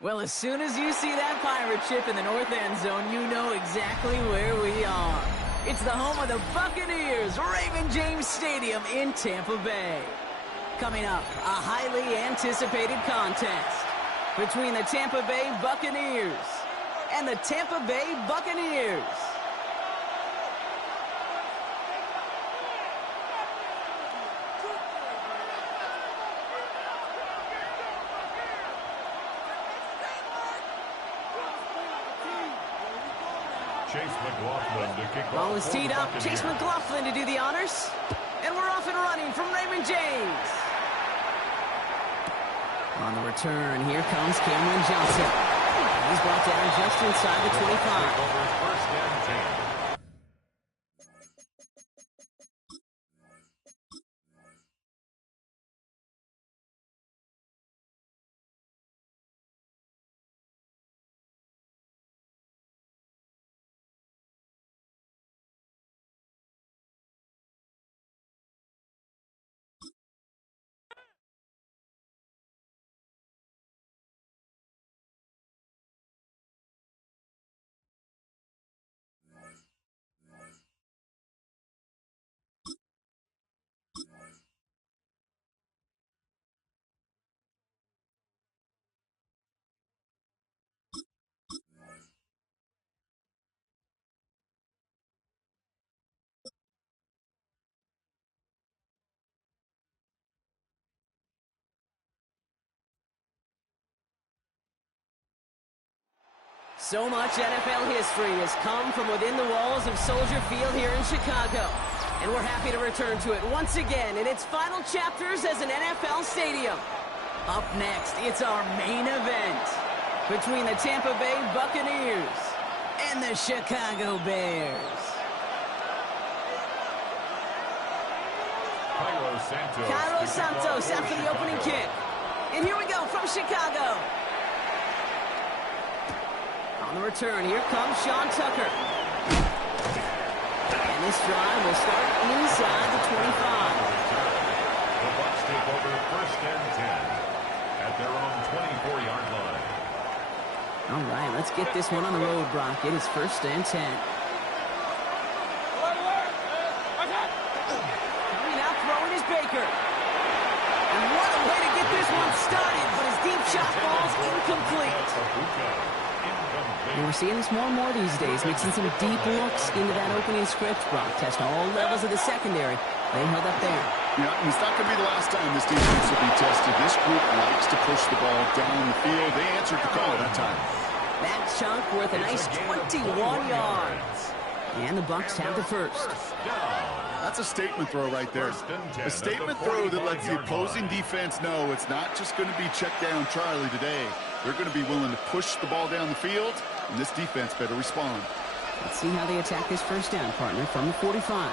Well, as soon as you see that pirate ship in the north end zone, you know exactly where we are. It's the home of the Buccaneers, Raymond James Stadium in Tampa Bay. Coming up, a highly anticipated contest between the Tampa Bay Buccaneers and the Tampa Bay Buccaneers. Ball is teed up. Chase McLaughlin to do the honors. And we're off and running from Raymond James. On the return, here comes Cameron Johnson. He's brought down just inside the 25. So much NFL history has come from within the walls of Soldier Field here in Chicago. And we're happy to return to it once again in its final chapters as an NFL stadium. Up next, it's our main event between the Tampa Bay Buccaneers and the Chicago Bears. Cairo Santos after the opening kick. And here we go from Chicago. On the return, here comes Sean Tucker. And this drive will start inside the 25. The Bucs take over first and 10 at their own 24-yard line. All right, let's get this one on the road, Brock. It is first and 10. Coming out, throwing is Baker. And what a way to get this one started, but his deep shot falls incomplete. And we're seeing this more and more these days, mixing some deep looks into that opening script, Brock. Testing all levels of the secondary. They held up there. Yeah, it's not going to be the last time this defense will be tested. This group likes to push the ball down the field. They answered the call that time. That chunk worth a nice 21 yards. And the Bucs have the first. That's a statement throw right there. A statement throw that lets the opposing defense know it's not just going to be check down Charlie today. They're going to be willing to push the ball down the field, and this defense better respond. Let's see how they attack this first down, partner, from the 45.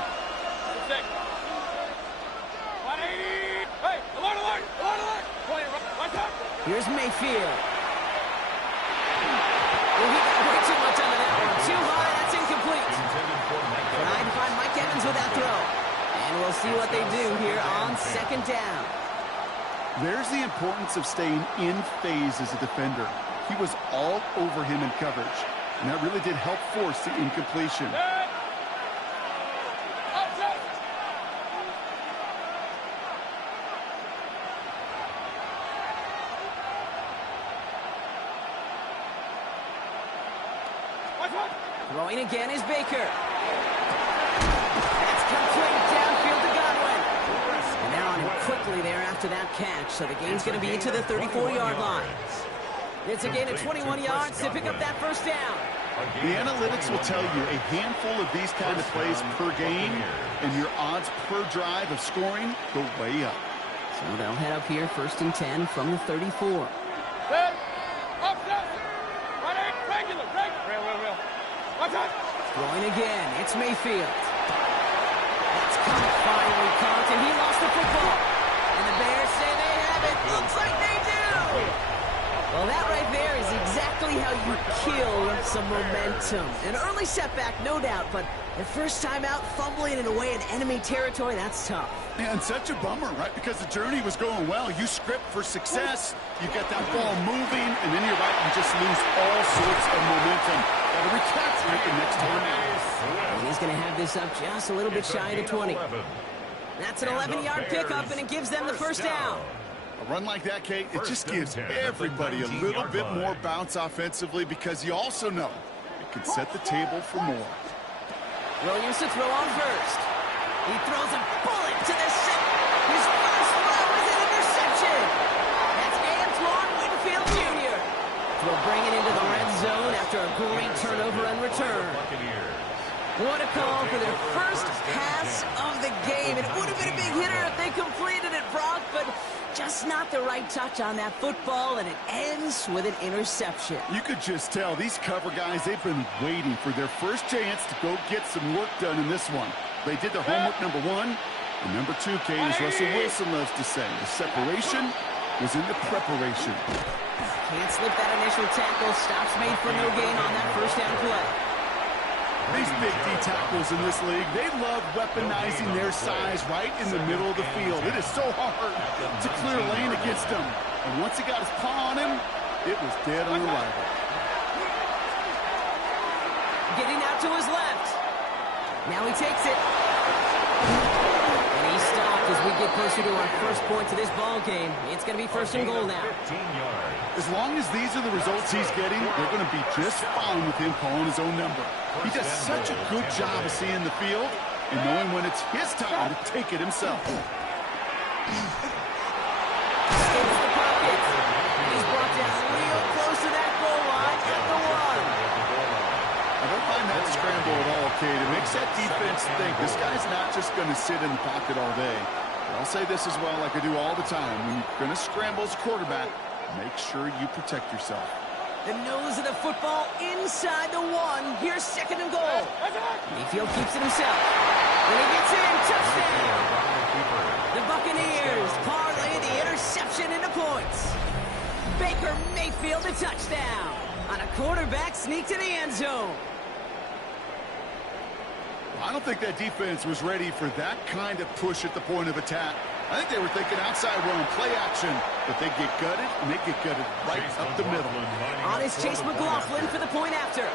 Here's Mayfield. Well, he got way too much under that one. Too high, that's incomplete. Trying to find Mike Evans with that throw. And we'll see what they do here on second down. There's the importance of staying in phase as a defender. He was all over him in coverage, and that really did help force the incompletion. Throwing again is Baker. That's complete downfield to Godwin. And they're on him quickly there after that catch, so the game's going to be to the 34-yard line. It's a gain of 21 yards to pick up that first down. The analytics will tell you a handful of these kind of plays per game, and your odds per drive of scoring go way up. So they'll head up here first and 10 from the 34. Throwing again, it's Mayfield. That's finally caught, and he lost the football. And the Bears say they have it. Looks like they do. Well, that right there is exactly how you kill some momentum. An early setback, no doubt, but the first time out, fumbling it away in enemy territory, that's tough. Man, such a bummer, right? Because the journey was going well. You script for success, you get that ball moving, and then you're right, you just lose all sorts of momentum. Got to recapture it the next time out. And he's going to have this up just a little bit shy of the 20. That's an 11-yard pickup, and it gives them the first down. A run like that, Kate, it just gives everybody a little bit more bounce offensively because you also know it can set the table for more. Williams to throw on first. He throws a bullet to the center. His first throw is an interception. That's Antoine Winfield Jr. Will bring it into the red zone after a great turnover and return. What a call for their first pass of the game. It would have been a big hitter if they completed it, Brock, but just not the right touch on that football, and it ends with an interception. You could just tell these cover guys, they've been waiting for their first chance to go get some work done in this one. They did their homework, number one. And number two, Kate, as Russell Wilson loves to say, the separation was in the preparation. Can't slip that initial tackle. Stops made for no gain on that first down play. These big D tackles in this league, they love weaponizing their size right in the middle of the field. It is so hard to clear lane against him. And once he got his paw on him, it was dead on arrival. Getting out to his left. Now he takes it. And he's stopped as we get closer to our first point to this ball game. It's going to be first and goal now. As long as these are the results he's getting, they're going to be just fine with him calling his own number. He does such a good job of seeing the field and knowing when it's his time to take it himself. Skips the pocket. He's brought down real close to that goal line at the one. I don't find that scramble at all, Kate. It makes that defense think this guy's not just going to sit in the pocket all day. But I'll say this as well, like I do all the time. When you're going to scramble as a quarterback, make sure you protect yourself. The nose of the football inside the one. Here's second and goal. Mayfield keeps it himself. When he gets in, touchdown. The Buccaneers parlay the interception into points. Baker Mayfield a touchdown on a quarterback sneak to the end zone. I don't think that defense was ready for that kind of push at the point of attack. I think they were thinking outside run, play action, but they get gutted, and they get gutted right up the middle. On is Chase McLaughlin for the point after.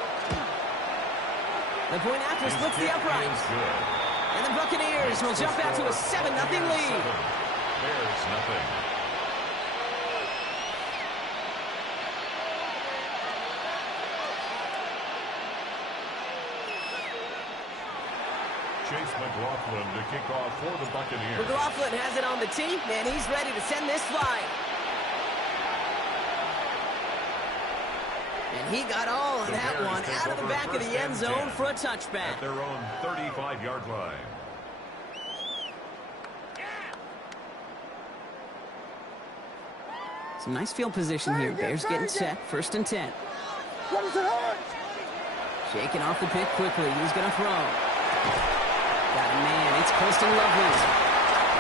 The point after splits the uprights. And the Buccaneers will jump out to a 7-0 lead. Bears nothing. Chase McLaughlin to kick off for the Buccaneers. McLaughlin has it on the tee, and he's ready to send this flying. And he got all of that one out of the back of the end zone for a touchback. At their own 35-yard line. Some nice field position here. Bears getting set. First and 10. Shaking off the pick quickly. He's going to throw. Got a man. It's Colston Lovely.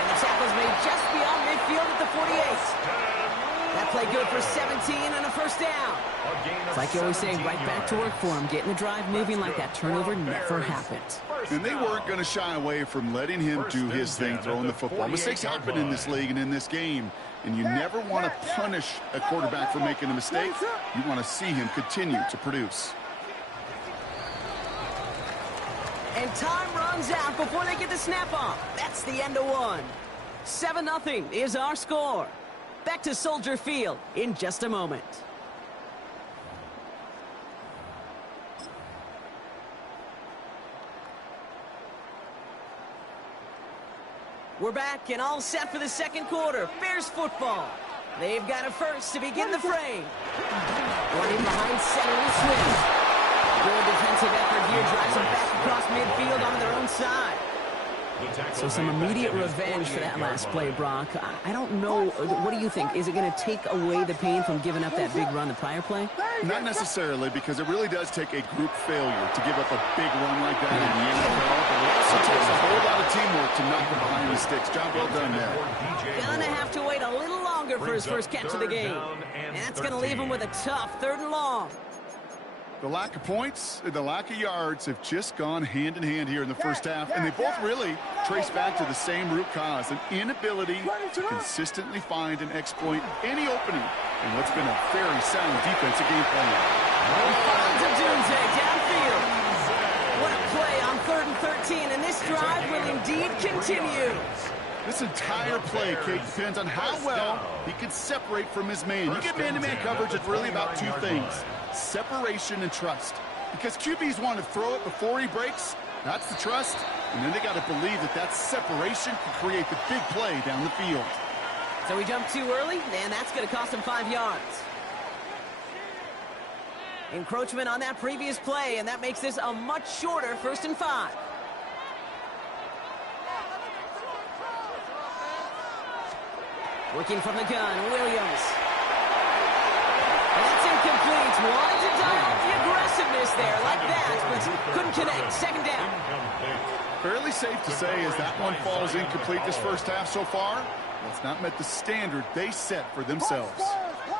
And the tackle's made just beyond midfield at the 48. That play good for 17 and a first down. It's like you always say, right back to work for him. Getting the drive moving like that turnover never happened. And they weren't going to shy away from letting him do his thing, throwing the football. Mistakes happen in this league and in this game. And you never want to punish a quarterback for making a mistake. You want to see him continue to produce. And time runs out before they get the snap off. That's the end of one. 7-0 is our score. Back to Soldier Field in just a moment. We're back and all set for the second quarter. Bears football. They've got a first to begin the frame. Running behind center with Swift. Good defensive effort here. Drives them back across midfield on their own side. So some immediate revenge for that last play, Brock. I don't know. What do you think? Is it going to take away the pain from giving up that big run the prior play? Not necessarily, because it really does take a group failure to give up a big run like that in the NFL. But it also takes a whole lot of teamwork to knock them behind the sticks. Job well done there. Gonna have to wait a little longer for his first catch of the game. And that's going to leave him with a tough 3rd and long. The lack of points and the lack of yards have just gone hand in hand here in the first half, and they both really trace back to the same root cause, an inability to consistently find and exploit any opening in what's been a very sound defensive game plan. Fonz of Doomsday downfield. What a play on 3rd and 13, and this drive will indeed continue. This entire play, Kate, depends on how well he can separate from his man. You get man-to-man coverage, it's really about two things: separation and trust. Because QBs want to throw it before he breaks, that's the trust. And then they got to believe that that separation can create the big play down the field. So he jumped too early, and that's going to cost him 5 yards. Encroachment on that previous play, and that makes this a much shorter 1st and 5. Working from the gun, Williams. And that's incomplete. Wanted to dial up the aggressiveness there like that, but couldn't connect. 2nd down. Fairly safe to say as that one falls incomplete this first half so far, it's not met the standard they set for themselves.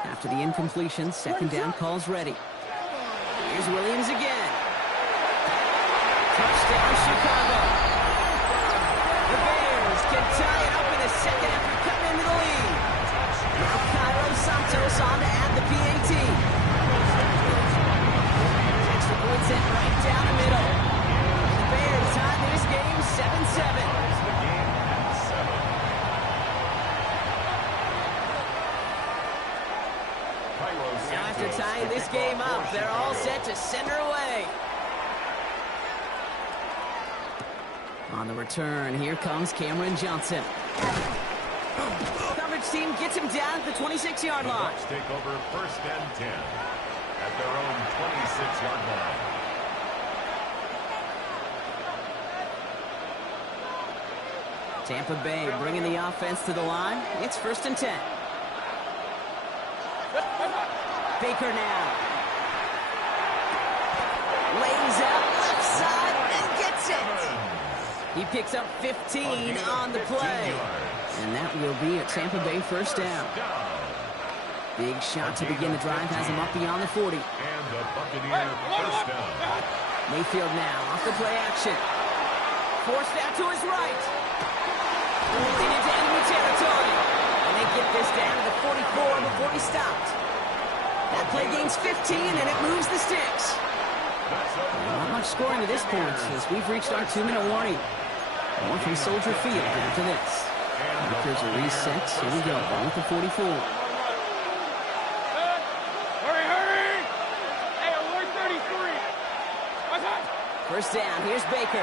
After the incompletion, 2nd down calls ready. Here's Williams again. Touchdown, Chicago. The Bears can tie it up in the second after cutting into the lead. Now Cairo Santos on to add the PAT. Extra point sent right down the middle. The Bears tie this game 7-7. Now after tying this game up, they're all set to send her away. On the return, here comes Cameron Johnson. Coverage team gets him down at the 26-yard line. Bucs take over 1st and 10 at their own 26-yard line. Tampa Bay bringing the offense to the line. It's 1st and 10. Baker now. Lays out left side and gets it. He picks up 15 on the play. And that will be a Tampa Bay 1st down. Big shot to begin the drive has him up beyond the 40. And the Buccaneer 1st down. Mayfield now off the play action. Forced out to his right. Moving into enemy territory. And they get this down to the 44 before he stopped. That play gains 15 and it moves the sticks. Not much scoring to this point as we've reached our 2-minute warning. More from Soldier Field after this. There's a reset. Here we go. Ball with the 44. Hurry! Hey, alert 33. What's up? 1st down. Here's Baker.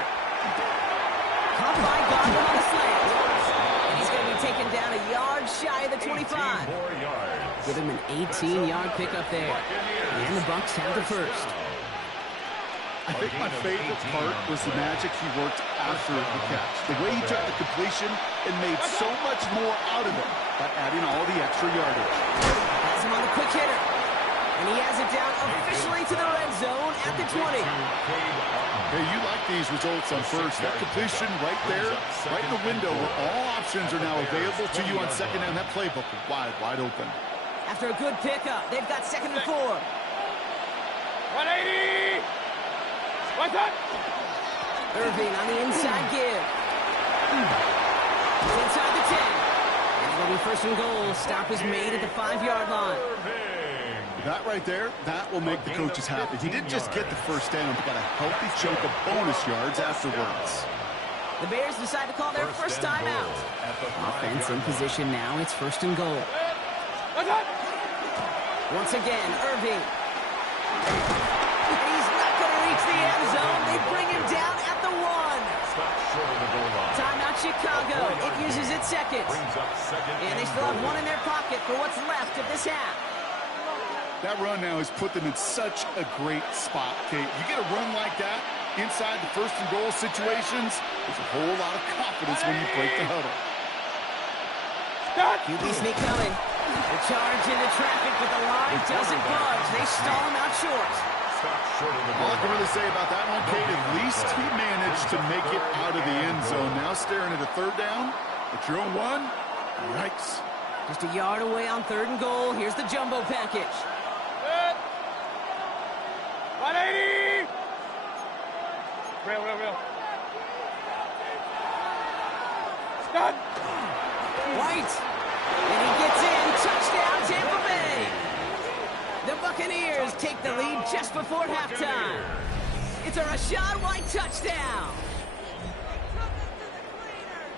Caught by Godwin on the slant. And he's going to be taken down a yard shy of the 25. Give him an 18-yard pickup there. And the Bucs have the 1st. I think my favorite part was the magic he worked after the catch. The way he took the completion and made so much more out of it by adding all the extra yardage. Has him on the quick hitter. And he has it down officially to the red zone at the 20. Hey, you like these results on 1st. That completion right there, right in the window where all options are now available to you on 2nd down. That playbook wide open. After a good pickup, they've got 2nd and 4. 180. What's up? Irving on the inside give. He's inside the 10. And it'll be 1st and goal. Stop is made at the 5-yard line. That right there, that will make the coaches happy. He didn't just get the 1st down, but got a healthy chunk of bonus yards afterwards. The Bears decide to call their 1st timeout. Offense in position now. It's 1st and goal. What's up? Once again, Irving. He's not going to reach the end zone. They bring him down at the 1. Timeout Chicago. It uses its 2nd. And they still have 1 in their pocket for what's left of this half. That run now has put them in such a great spot, Kate. You get a run like that inside the 1st and goal situations, there's a whole lot of confidence when you break the huddle. QB sneak coming. The charge into traffic, but the line doesn't budge. They stall him out short. All I can really say about that one, Kate, at least he managed to make it out of the end zone. Now staring at a 3rd down, at your own 1, yikes. Just a yard away on 3rd and goal. Here's the jumbo package. Buccaneers take the lead just before halftime. It's a Rachaad White touchdown.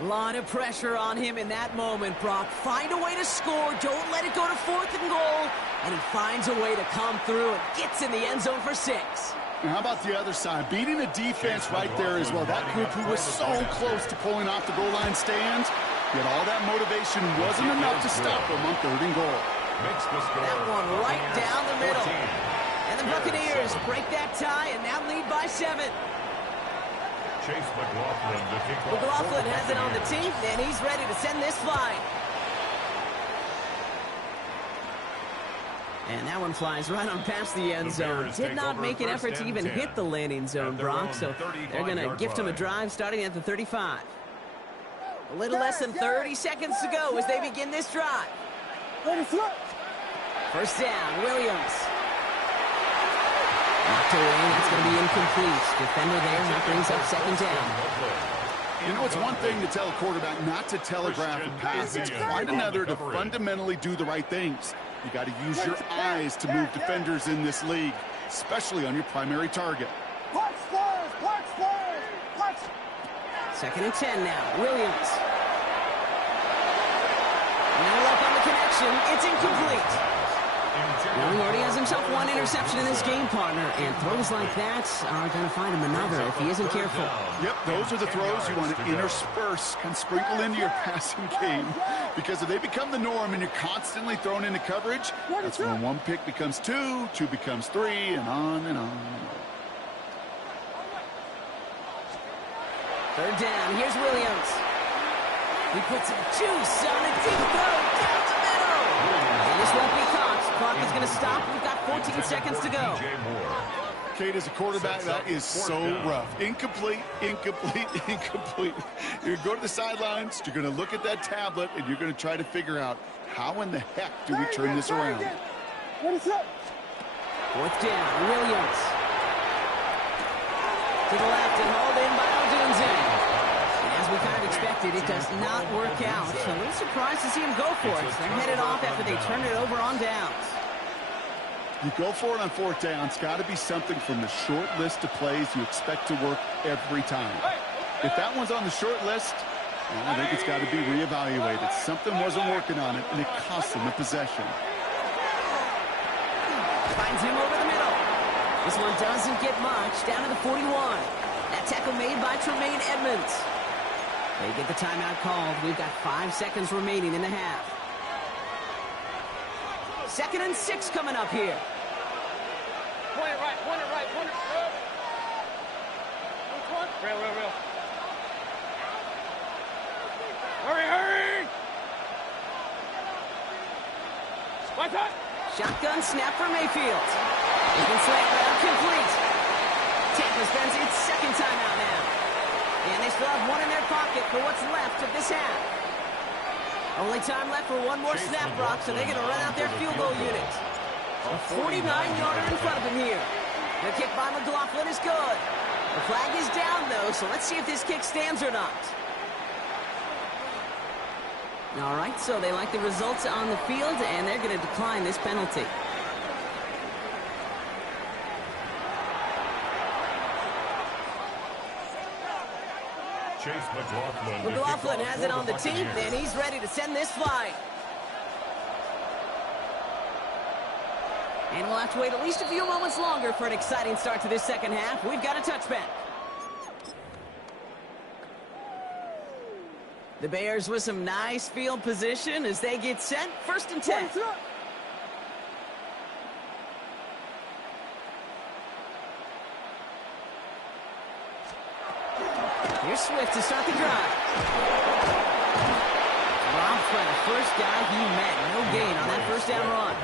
Lot of pressure on him in that moment, Brock. Find a way to score. Don't let it go to 4th and goal. And he finds a way to come through and gets in the end zone for 6. Now, how about the other side? Beating the defense right there as well. That group who was so close to pulling off the goal line stand, yet all that motivation wasn't enough to stop them on 3rd and goal. That one right down the middle. And the Buccaneers break that tie and now lead by 7. Chase McLaughlin to kick off. McLaughlin has it on the team, and he's ready to send this flying. And that one flies right on past the end zone. Did not make an effort to even hit the landing zone, Brock, so they're going to gift him a drive starting at the 35. A little less than 30 seconds to go as they begin this drive. First down, Williams. Knocked away, that's going to be incomplete. Defender there, that brings up 2nd down. You know, it's one thing to tell a quarterback not to telegraph a pass. It's quite another to fundamentally do the right things. You got to use your eyes to move defenders in this league, especially on your primary target. 2nd and 10 now, Williams. No luck on the connection, it's incomplete. Well, he already has himself one interception in this game, partner, and throws like that are going to find him another if he isn't careful. Yep, those are the throws you want to intersperse and sprinkle into your passing game, because if they become the norm and you're constantly thrown into coverage, that's when 1 pick becomes 2, 2 becomes 3, and on and on. 3rd down, here's Williams. He puts some juice on a deep throw down the middle. And this won't be caught. Clock is going to stop. We've got 14 seconds to go. Kate, as a quarterback, that is so rough. Incomplete, incomplete, incomplete. You're going to go to the sidelines, you're going to look at that tablet, and you're going to try to figure out how in the heck do we turn this around. 4th down, Williams. To the left and hauled in by Odunze. And as we kind of expected, it does not work out. So a little surprised to see him go for it. They're headed off after they turn it over on downs. You go for it on 4th down. It's got to be something from the short list of plays you expect to work every time. If that one's on the short list, well, I think it's got to be reevaluated. Something wasn't working on it, and it cost them a possession. Finds him over the middle. This one doesn't get much. Down to the 41. That tackle made by Tremaine Edmonds. They get the timeout called. We've got 5 seconds remaining in the half. 2nd and 6 coming up here. Point it right, point it right, point it right. Real. Hurry! What's that? Shotgun snap for Mayfield. He can slant round complete. Tampa spends its 2nd timeout now. And they still have one in their pocket for what's left of this half. Only time left for one more snap, Brock, so they're going to run out their field goal unit. A 49-yarder in front of him here. The kick by McLaughlin is good. The flag is down, though, so let's see if this kick stands or not. All right, so they like the results on the field, and they're going to decline this penalty. Chase McLaughlin has it on the team, and he's ready to send this flying. And we'll have to wait at least a few moments longer for an exciting start to this 2nd half. We've got a touchback. The Bears with some nice field position as they get set. 1st and 10. Here's Swift to start the drive. Rob for the first guy he met. No gain on that 1st down run.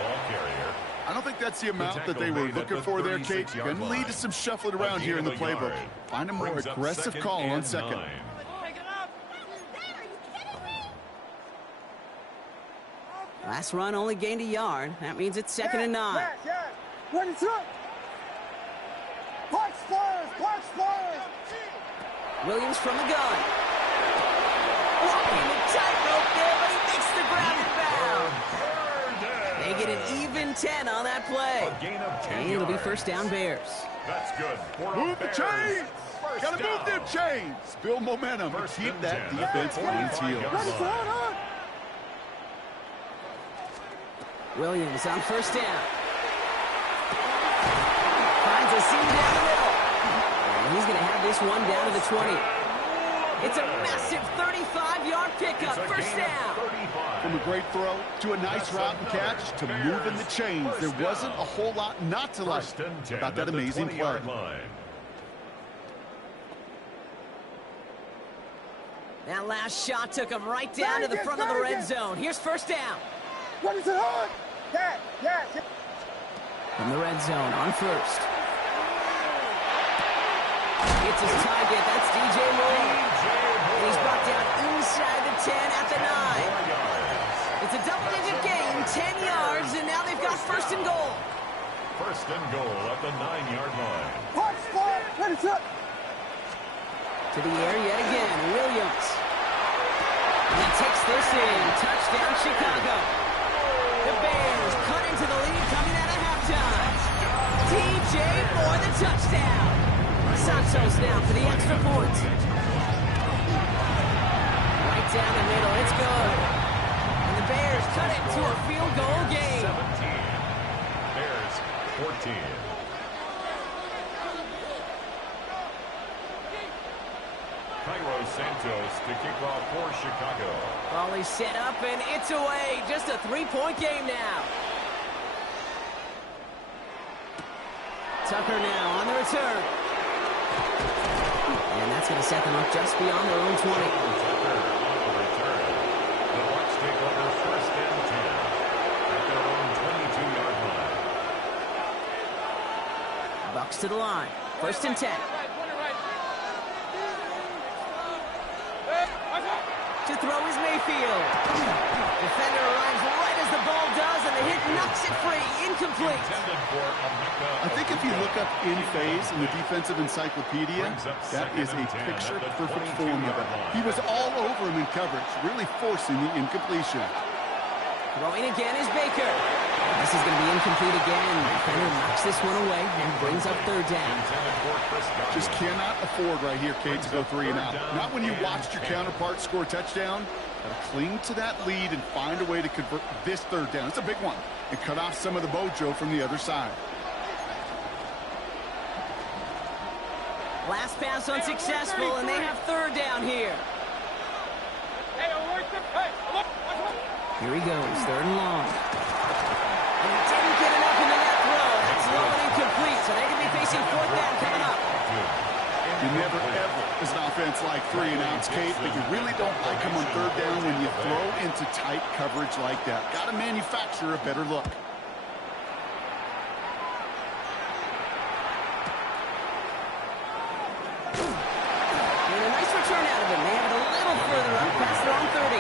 I don't think that's the amount that they were looking for there, Kate. Going to lead to some shuffling around here in the playbook. Find a more aggressive call on 2nd. Last run only gained a yard. That means it's 2nd and 9. Williams from the gun. Walking the tightrope there, but he makes the ground and bound. They get an even 10 on that play. A gain of 10 And it'll be yards. first down Bears. That's good. Move the chains! Gotta move them chains! Build momentum and keep that defense on its heels. Williams on first down. Finds a seam down the middle. And he's going to have this one down to the 20. It's a massive 35-yard pickup. First down. From a great throw to a nice route and catch to moving the chains. There wasn't a whole lot not to like about that amazing play. That last shot took him right down to the front of the red zone. Here's first down. What is it on? Yeah. From the red zone on first. It's his target. That's DJ Moore. And he's brought down inside the 10 at the 9. It's a double-digit gain, 10 yards, and now they've got first and goal. First and goal at the 9-yard line. Punch, squad, ready, set. To the air yet again, Williams. And he takes this in. Touchdown, Chicago. The Bears cut into the lead coming out of halftime. DJ Moore, the touchdown. Santos now for the extra point. Right down the middle, it's good. And the Bears cut it to a field goal game. 17. Bears 14. Cairo Santos to kick off for Chicago. Ball is set up and it's away. Just a 3-point game now. Tucker now on the return. And that's going to set them up just beyond their own 20. Tucker on the return. The Bucs take over first and 10 at their own 22-yard line. Bucks to the line. First and 10. To throw is Mayfield. Defender arrives right as the ball does, and the hit knocks it free. Incomplete. I think if you look up in phase in the defensive encyclopedia, that is a picture-perfect form of it. He was all over him in coverage, really forcing the incompletion. Throwing again is Baker. This is going to be incomplete again. Defender knocks this one away and brings up third down. Just cannot afford right here, Kate, to go 3 and out. Not when you watched your counterpart score a touchdown. Got to cling to that lead and find a way to convert this third down. It's a big one. And cut off some of the mojo from the other side. Last pass unsuccessful, and they have third down here. Here he goes, third and long. And he didn't get enough into that throw. That's low and incomplete, so they're going to be facing fourth down coming up. You never, ever, as an offense, like 3 and outs, Kate, but you really don't like them on third down when you throw into tight coverage like that. Got to manufacture a better look. And a nice return out of him. They have it a little further up past their own 30.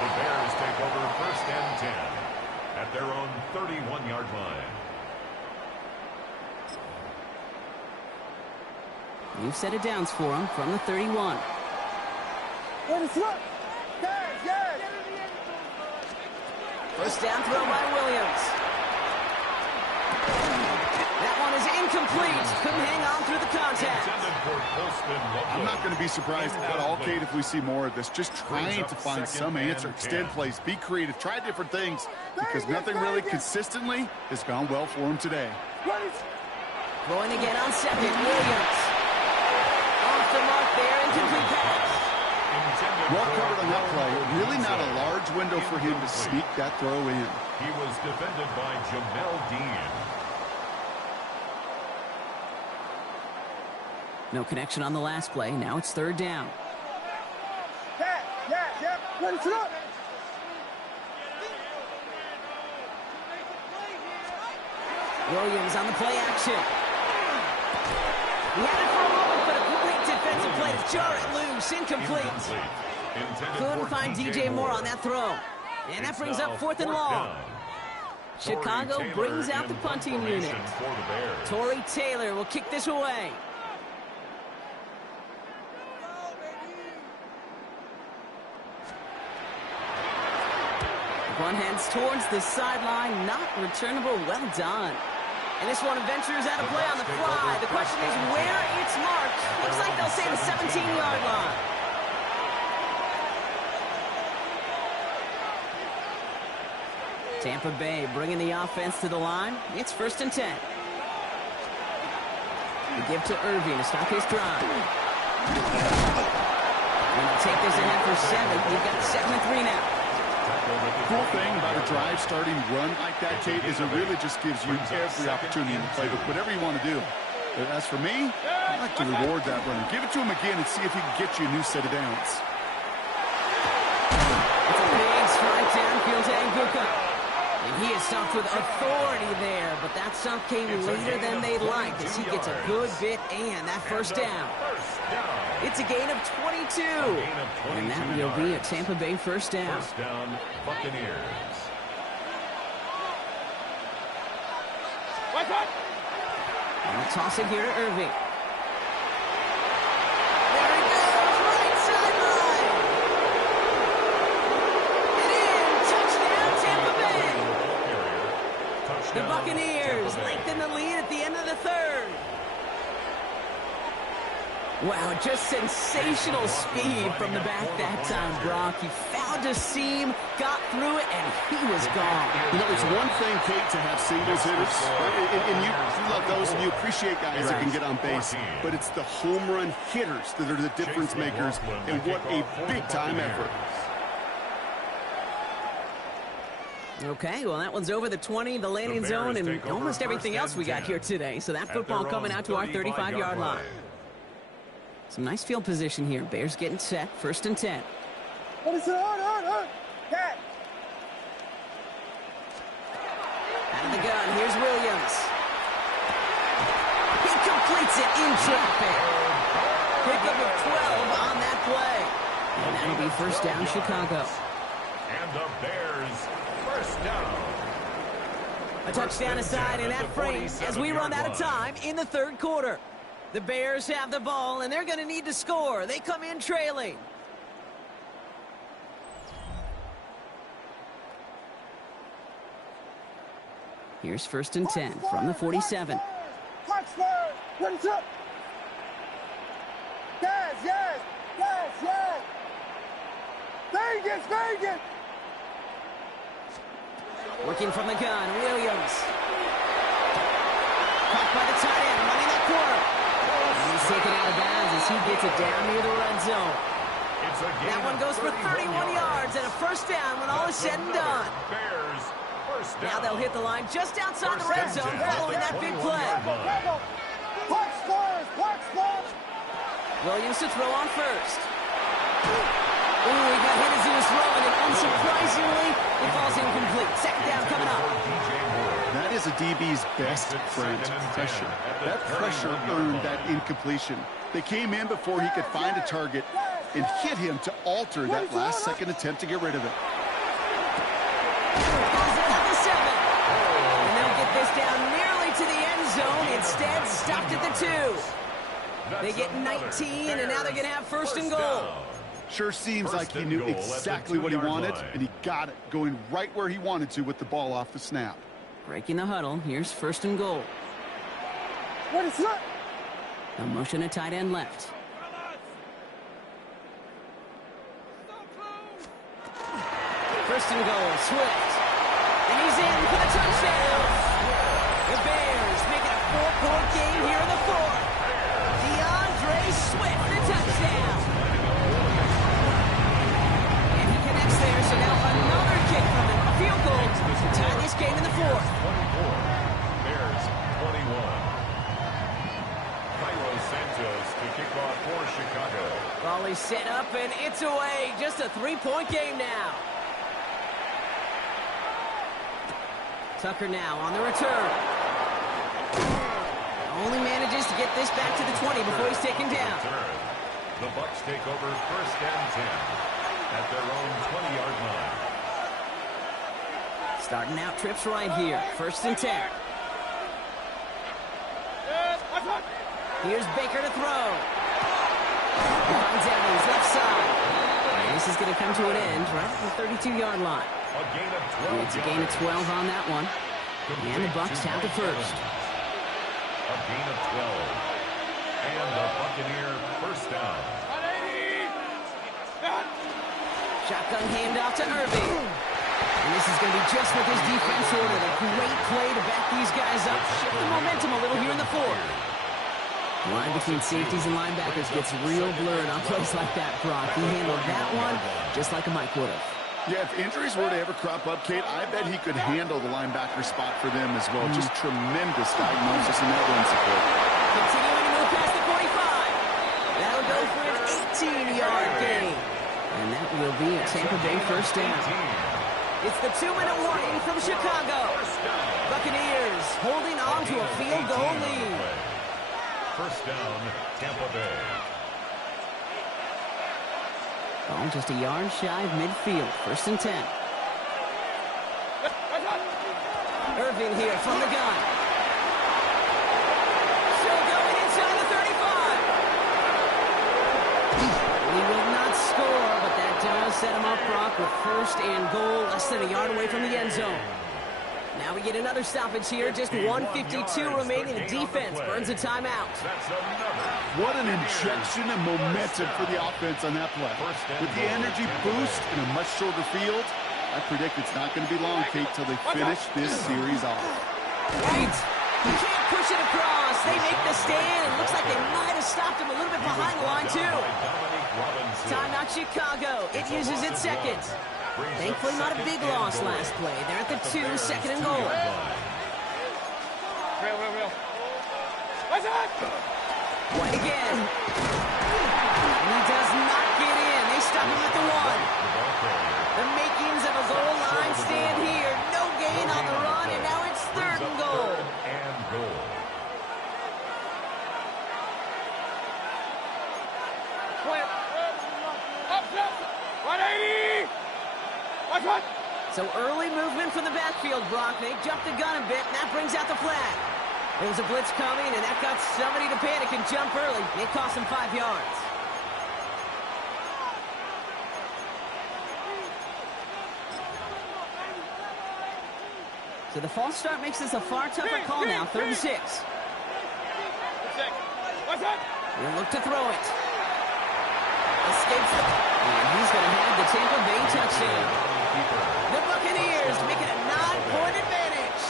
The Bears take over first and 10 at their own 31-yard line. New set of downs for him from the 31. First down throw by Williams. That one is incomplete. Couldn't hang on through the contact. I'm not going to be surprised at all, Kate, if we see more of this. Just trying to find some answer. Extend plays. Be creative. Try different things. Because nothing really consistently has gone well for him today. Going again on second. Williams. Off the mark there. Incomplete pass. Well covered on that play. Really not a large window for him to sneak that throw in. He was defended by Jamel Dean. No connection on the last play. Now it's third down. Williams on the play action. He had it for a moment, but a great defensive play to jar it loose. Incomplete. Couldn't find DJ Moore on that throw. And that brings up fourth and long. Chicago brings out the punting unit. Torrey Taylor will kick this away. One heads towards the sideline, not returnable. Well done. And this one ventures out of play on the fly. The question is where it's marked. Looks like they'll say the 17-yard line. Tampa Bay bringing the offense to the line. It's 1st and 10. The give to Irving to start his drive. And they'll take this ahead for 7. We've got 7 and 3 now. Cool thing about a drive starting run like that, Kate, is it really just gives you every opportunity in the playbook, whatever you want to do. As for me, I like to reward that run. Give it to him again and see if he can get you a new set of downs. It's a big strike downfield to Anguka. And he is stopped with authority there, but that stop came later than they'd like as he gets a good bit and that first down. It's a gain of 22. And that will be a Tampa Bay first down. First down, Buccaneers. And we'll toss it here to Irving. There he goes, right sideline. And in, touchdown Tampa Bay. The Buccaneers lengthen the lead at the end of the third. Wow, just sensational speed from the back that time, Brock. He found a seam, got through it, and he was gone. You know, it's one thing, Kate, to have singles hitters, and you love those, and you appreciate guys that can get on base, but it's the home run hitters that are the difference makers, and what a big-time effort. Okay, well, that one's over the 20, the landing zone, and almost everything else we got here today. So that football coming out to our 35-yard line. Some nice field position here. Bears getting set. 1st and 10. What is it? Cat. Out of the gun. Here's Williams. He completes it in traffic. Pickup of 12 on that play. And that'll be first down, Chicago. And the Bears, first down. A touchdown aside in that frame as we run out of time in the third quarter. The Bears have the ball, and they're going to need to score. They come in trailing. Here's 1st and 10 from the 47. Touchdown. What is up? Yes. Vegas. Working from the gun, Williams. Caught by the tight end, running that corner. And he's taken out of bounds as he gets it down near the red zone. That one goes for 31 yards and a first down when all is said and done. Bears, first down. Now they'll hit the line just outside the red zone following that big play. Williams to throw on first. Ooh, he got hit as he was throwing, and unsurprisingly, it falls incomplete. Second down coming up. That is a DB's best friend, pressure. That pressure earned that incompletion. They came in before he could find a target and hit him to alter that last-second attempt to get rid of it. Calls it at the 7. And they'll get this down nearly to the end zone. Instead, stopped at the 2. They get 19, and now they're going to have first and goal. Sure seems like he knew exactly what he wanted, and he got it, going right where he wanted to with the ball off the snap. Breaking the huddle. Here's first and goal. What is that? A motion at tight end left. First and goal, Swift. And he's in for the touchdown. The Bears make it a 4-point game here in the fourth. DeAndre Swift, the touchdown. And he connects there, so now another kick from him. A field goal to tie this game in the fourth. 24, Bears 21. Santos to kick off for Chicago. Ball is set up, and it's away. Just a 3-point game now. Tucker now on the return. Only manages to get this back to the 20 before he's taken down. The Bucs take over first and 10 at their own 20-yard line. Starting out trips right here. First and 10. Here's Baker to throw. He finds Evans left side. And this is going to come to an end right at the 32-yard line. A gain of 12. It's a gain of 12 on that one. And the Bucs have the first. A gain of 12. And the Buccaneer first down. Shotgun handoff to Irving. And this is going to be just what this defense ordered. A great play to back these guys up. Shift the momentum a little here in the fourth. The line between safeties and linebackers gets real blurred on plays like that, Brock. He handled that one just like a Mike would have. Yeah, if injuries were to ever crop up, Kate, I bet he could handle the linebacker spot for them as well. Just tremendous diagnosis in that run support. Continuing to move past the 45. That'll go for an 18-yard gain. And that will be a Tampa Bay first down. It's the 2-minute warning from Chicago. Buccaneers holding on to a field goal lead. First down, Tampa Bay. Ball just a yard shy of midfield. First and 10. Irving here from the gun. Still going inside the 35. He will not score, but that does set him up, Brock, with first and goal, less than a yard away from the end zone. Now we get another stoppage here. Just 1:52 remaining. The defense burns a timeout. What an injection of momentum for the offense on that play. With the energy boost in a much shorter field, I predict it's not going to be long, Kate, till they finish this series off. Right. You can't push it across. They make the stand. It looks like they might have stopped him a little bit behind the line, too. Timeout Chicago. It uses its second. Thankfully, not a big loss last play. They're at the 2, second and goal. Real. White again. And he does not get in. They stop him at the 1. The makings of a goal line stand here. No gain on the run, and now it's third and goal. So early movement from the backfield, Brock. They jumped the gun a bit, and that brings out the flag. There was a blitz coming, and that got somebody to panic and jump early. It cost them 5 yards. So the false start makes this a far tougher call now. 3rd and 6. He'll look to throw it. Escapes the... And he's going to have the Tampa Bay touchdown. The Buccaneers make it a 9-point advantage.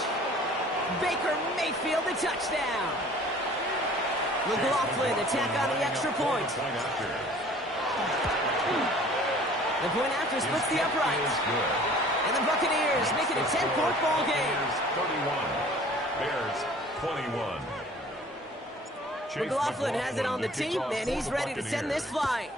Baker Mayfield the touchdown. McLaughlin attack on the extra point. The point after splits the uprights. And the Buccaneers make it a 10-point ball game. 31. Bears 21. McLaughlin has it on the team, and he's ready to send this flight.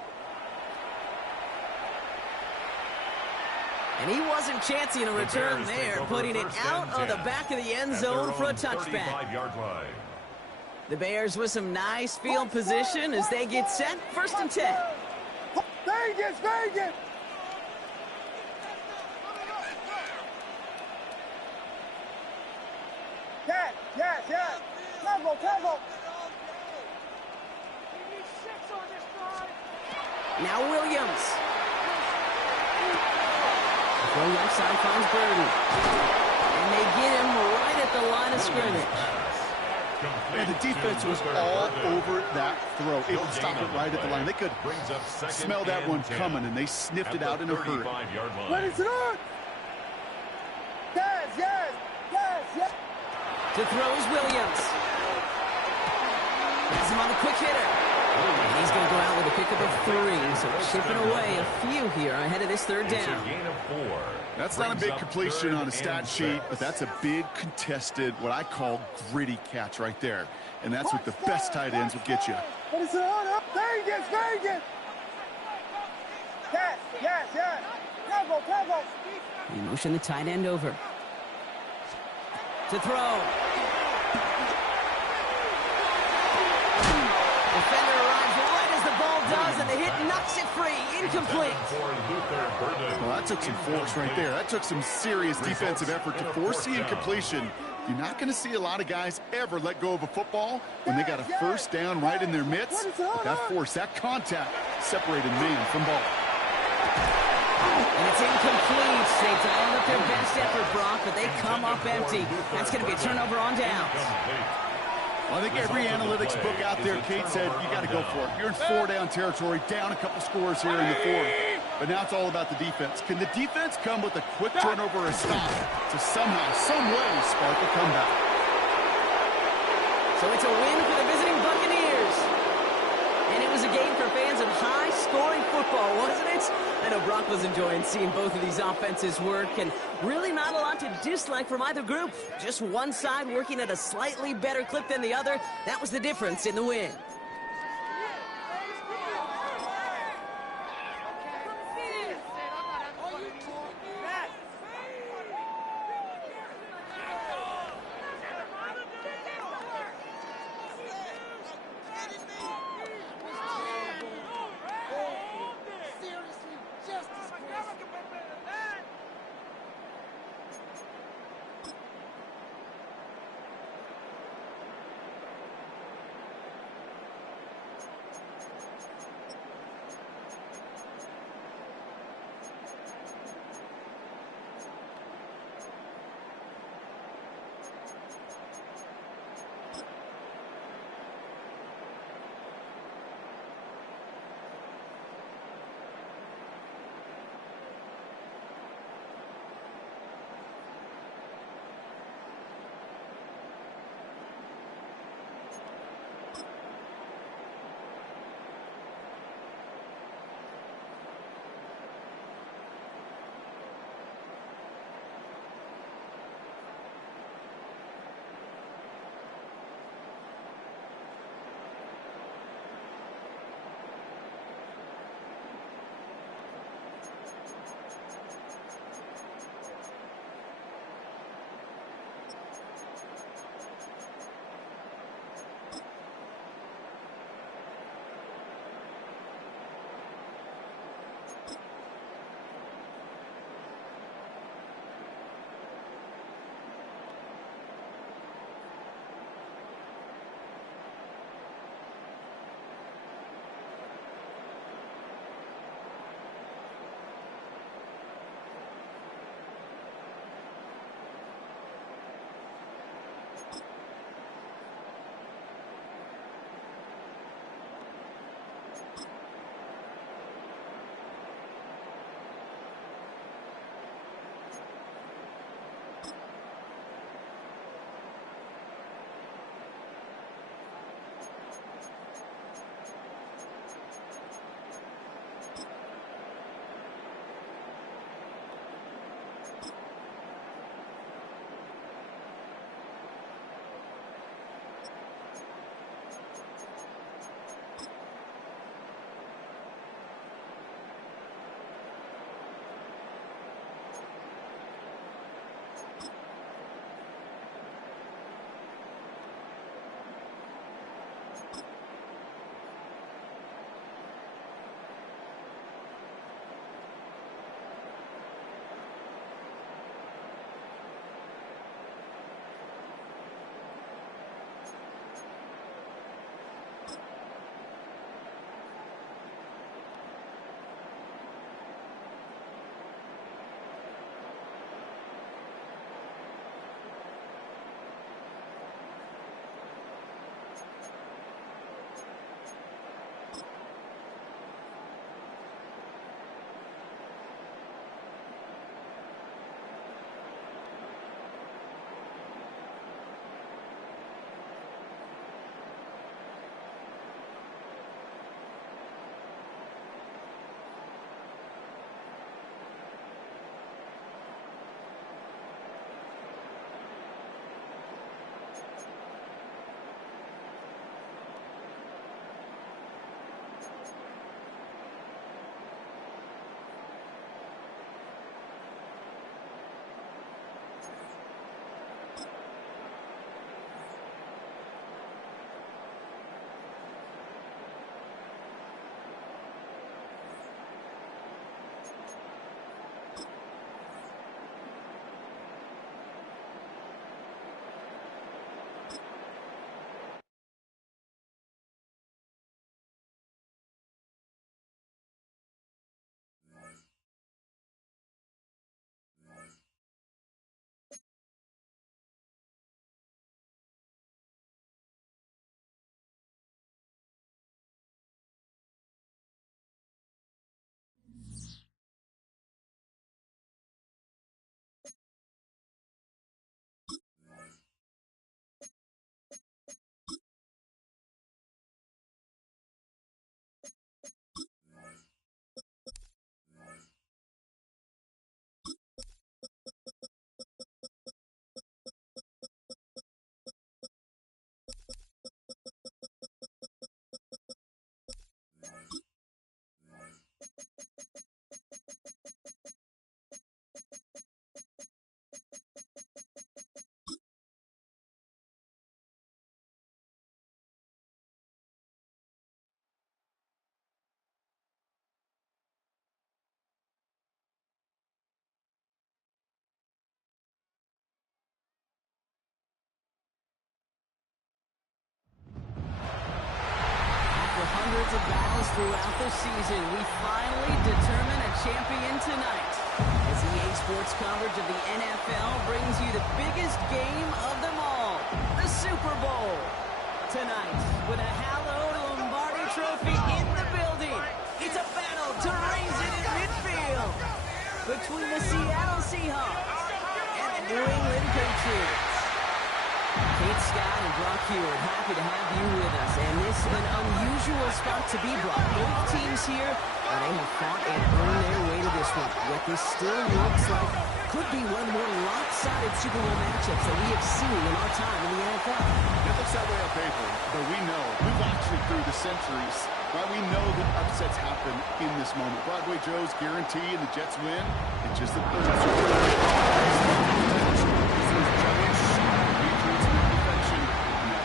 And he wasn't chancing a return there, putting it out of the back of the end zone for a touchback. The Bears with some nice field position as they get set. 1st and 10. Vegas! Yes. Temple. Now Williams. The left side finds Burden. And they get him right at the line of scrimmage. And the defense was all over that throw, able to stop it right at the line. They could smell that one coming, and they sniffed it out in a hurry. What is it on? Yes. To throw is Williams. Has him on the quick hitter. And he's going to go out with a pickup of 3, so chipping away a few here ahead of this 3rd down. That's not a big completion on a stat sheet, but that's a big contested, what I call gritty catch right there. And that's what the best tight ends will get you. What is it on? Vegas! Yes. Temple. He motioned the tight end over. To throw. Defender arrives right as the ball does, and the hit knocks it free. Incomplete. Well, that took some force right there. That took some serious defensive effort to force the incompletion. You're not going to see a lot of guys ever let go of a football when they got a first down right in their midst. But that force, that contact separated man from ball. And it's incomplete. They dialed up their best effort, Brock, but they come up empty. That's going to be a turnover on downs. Well, I think every analytics book out there, Kate said, you got to go for it. You're in 4-down territory, down a couple scores here in the fourth. But now it's all about the defense. Can the defense come with a quick turnover or a stop to somehow, some way, spark a comeback? So it's a win for the visiting Buccaneers. And it was a game for fans of high-scoring football, wasn't it? I know Brock was enjoying seeing both of these offenses work, and really not a lot to dislike from either group. Just one side working at a slightly better clip than the other. That was the difference in the win. of battles throughout the season, we finally determine a champion tonight. As EA Sports coverage of the NFL brings you the biggest game of them all, the Super Bowl. Tonight, with a hallowed Lombardi trophy in the building, it's a battle to raise it in midfield between the Seattle Seahawks and the New England Patriots. Kate Scott and Brock Hewitt, happy to have you with us. And this is an unusual spot to be, Brock. Both teams here, they have fought and earned their way to this one. Yet this still looks like could be one of the more lopsided Super Bowl matchups that we have seen in our time in the NFL. It looks that way on paper, but we know, we've watched it through the centuries, right? We know that upsets happen in this moment. Broadway Joe's guarantee and the Jets win. It's just that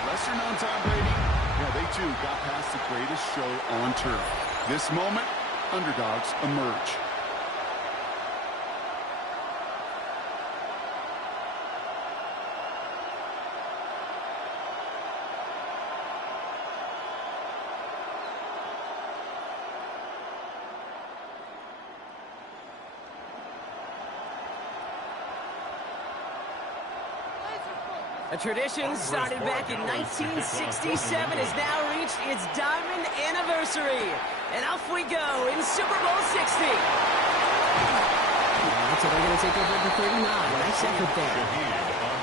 lesser-known Tom Brady, yeah, they too got past the greatest show on turf. This moment, underdogs emerge. A tradition started back in 1967 has now reached its diamond anniversary. And off we go in Super Bowl 60. So they're going to take over at the 39. Nice effort there.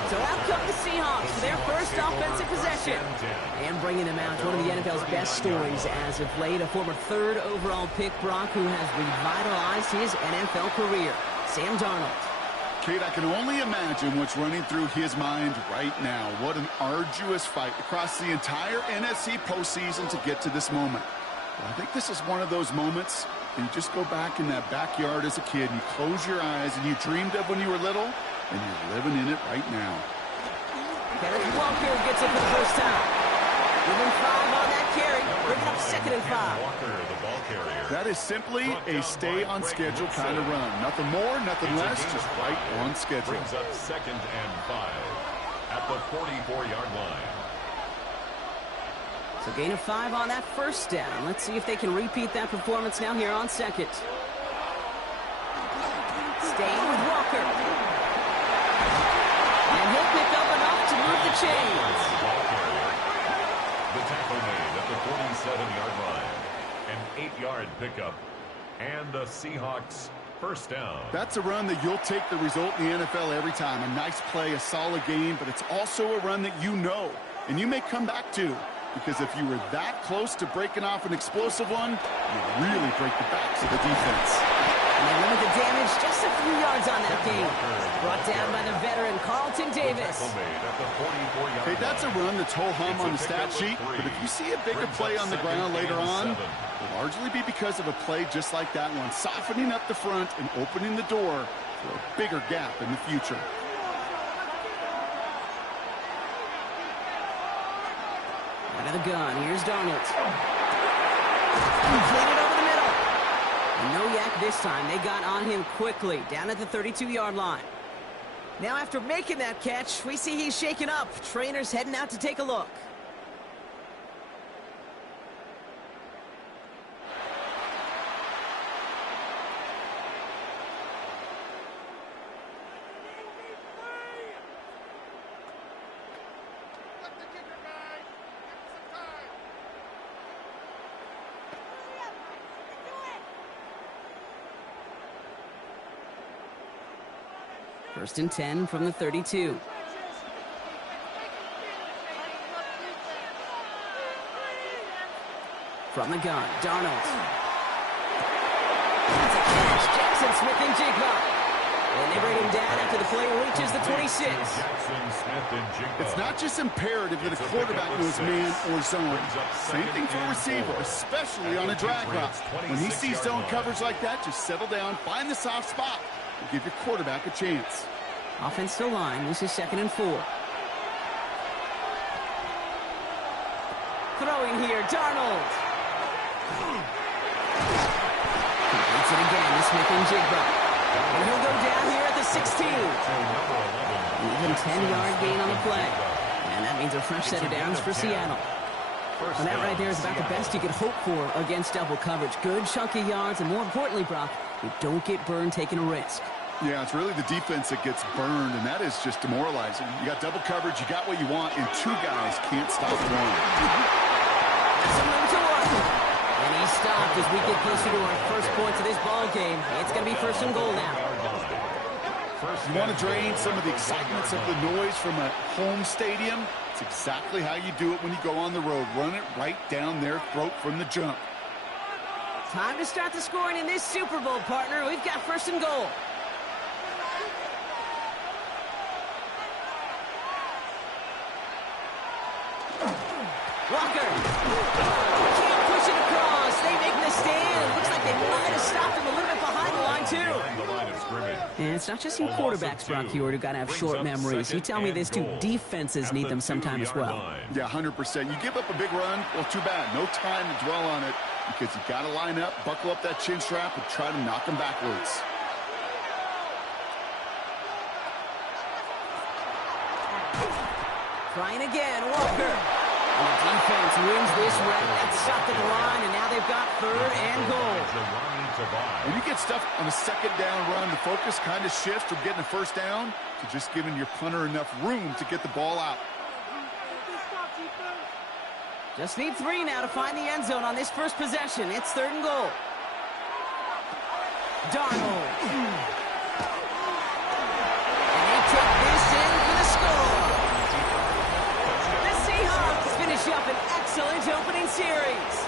So out come the Seahawks for their first offensive possession. And bringing them out, one of the NFL's best stories as of late, a former third overall pick, Brock, who has revitalized his NFL career, Sam Darnold. Kate, I can only imagine what's running through his mind right now. What an arduous fight across the entire NFC postseason to get to this moment. But I think this is one of those moments that you just go back in that backyard as a kid, and you close your eyes, and you dreamed of when you were little, and you're living in it right now. Kenneth Walker gets it for the first time. Give him 5 on that carry. Bring it up 2nd and 5. Walker, the ball carrier. That is simply a stay-on-schedule kind of run. Nothing more, nothing less, just right on schedule. Brings up 2nd and 5 at the 44-yard line. So gain of 5 on that first down. Let's see if they can repeat that performance now here on 2nd. Staying with Walker. And he'll pick up enough to move the chains. The tackle made at the 47-yard line. An 8-yard pickup. And the Seahawks first down. That's a run that you'll take the result in the NFL every time. A nice play, a solid game, but it's also a run that you know, and you may come back to. Because if you were that close to breaking off an explosive one, you really break the backs of the defense. And they limit the damage just a few yards on that game. Brought down by the veteran Carlton Davis. Hey, that's a run that's ho-hum on the stat sheet, but if you see a bigger play on the ground later on, it'll largely be because of a play just like that one, softening up the front and opening the door for a bigger gap in the future. Out of the gun, here's Darnold. Completed over the middle. And no yak this time. They got on him quickly, down at the 32-yard line. Now after making that catch, we see he's shaken up. Trainer's heading out to take a look. First and 10 from the 32. From the gun, Darnold. That's a catch. Jackson Smith-Njigba. And they bring him down after the play reaches the 26. It's not just imperative that a quarterback knows man or zone. Same thing for a receiver, especially on a drag route. When he sees zone coverage like that, just settle down, find the soft spot, and give your quarterback a chance. Offensive line. This is 2nd and 4. Throwing here, Darnold. Completes it again to Smith-Njigba. And he'll go down here at the 16. Even 10-yard gain on the play. And that means a fresh set of downs for Seattle. And that right there is about the best you could hope for against double coverage. Good chunky yards, and more importantly, Brock, you don't get burned taking a risk. Yeah, it's really the defense that gets burned, and that is just demoralizing. You got double coverage, you got what you want, and two guys can't stop one. Some room to work. And he's stopped as we get closer to our first points of this ball game. It's going to be first and goal now. You want to drain some of the excitement, some of the noise from a home stadium? It's exactly how you do it when you go on the road. Run it right down their throat from the jump. Time to start the scoring in this Super Bowl, partner. We've got first and goal. Walker. Can't push it across. They make the stand. It looks like they might have stopped him a little bit behind the line, too. And it's not just you quarterbacks, Brock Hewitt, who got to have short memories. You tell me this, too. Defenses need them sometime as well. Yeah, 100%. You give up a big run, well, too bad. No time to dwell on it because you got to line up, buckle up that chin strap, and try to knock them backwards. Trying again, Walker. And the defense wins this round. That's stopped at the line, and now they've got third and goal. When you get stuff on a second down run, the focus kind of shifts from getting a first down to just giving your punter enough room to get the ball out. Just need 3 now to find the end zone on this first possession. It's third and goal. Darnold. And they take this in for the score. The Seahawks finish up an excellent opening series.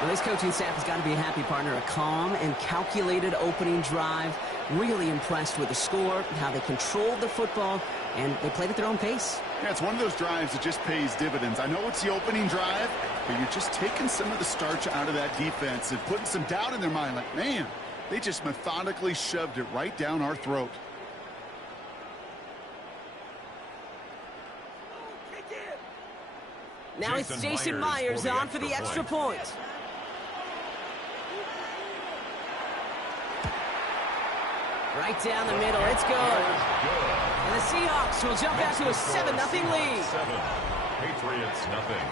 Well, this coaching staff has got to be a happy partner. A calm and calculated opening drive. Really impressed with the score, how they controlled the football, and they played at their own pace. Yeah, it's one of those drives that just pays dividends. I know it's the opening drive, but you're just taking some of the starch out of that defense and putting some doubt in their mind. Like, man, they just methodically shoved it right down our throat. Now it's Jason Myers on for the extra point. Right down the middle, it's good. And the Seahawks will jump out to a 7-0 lead. 7. Patriots nothing.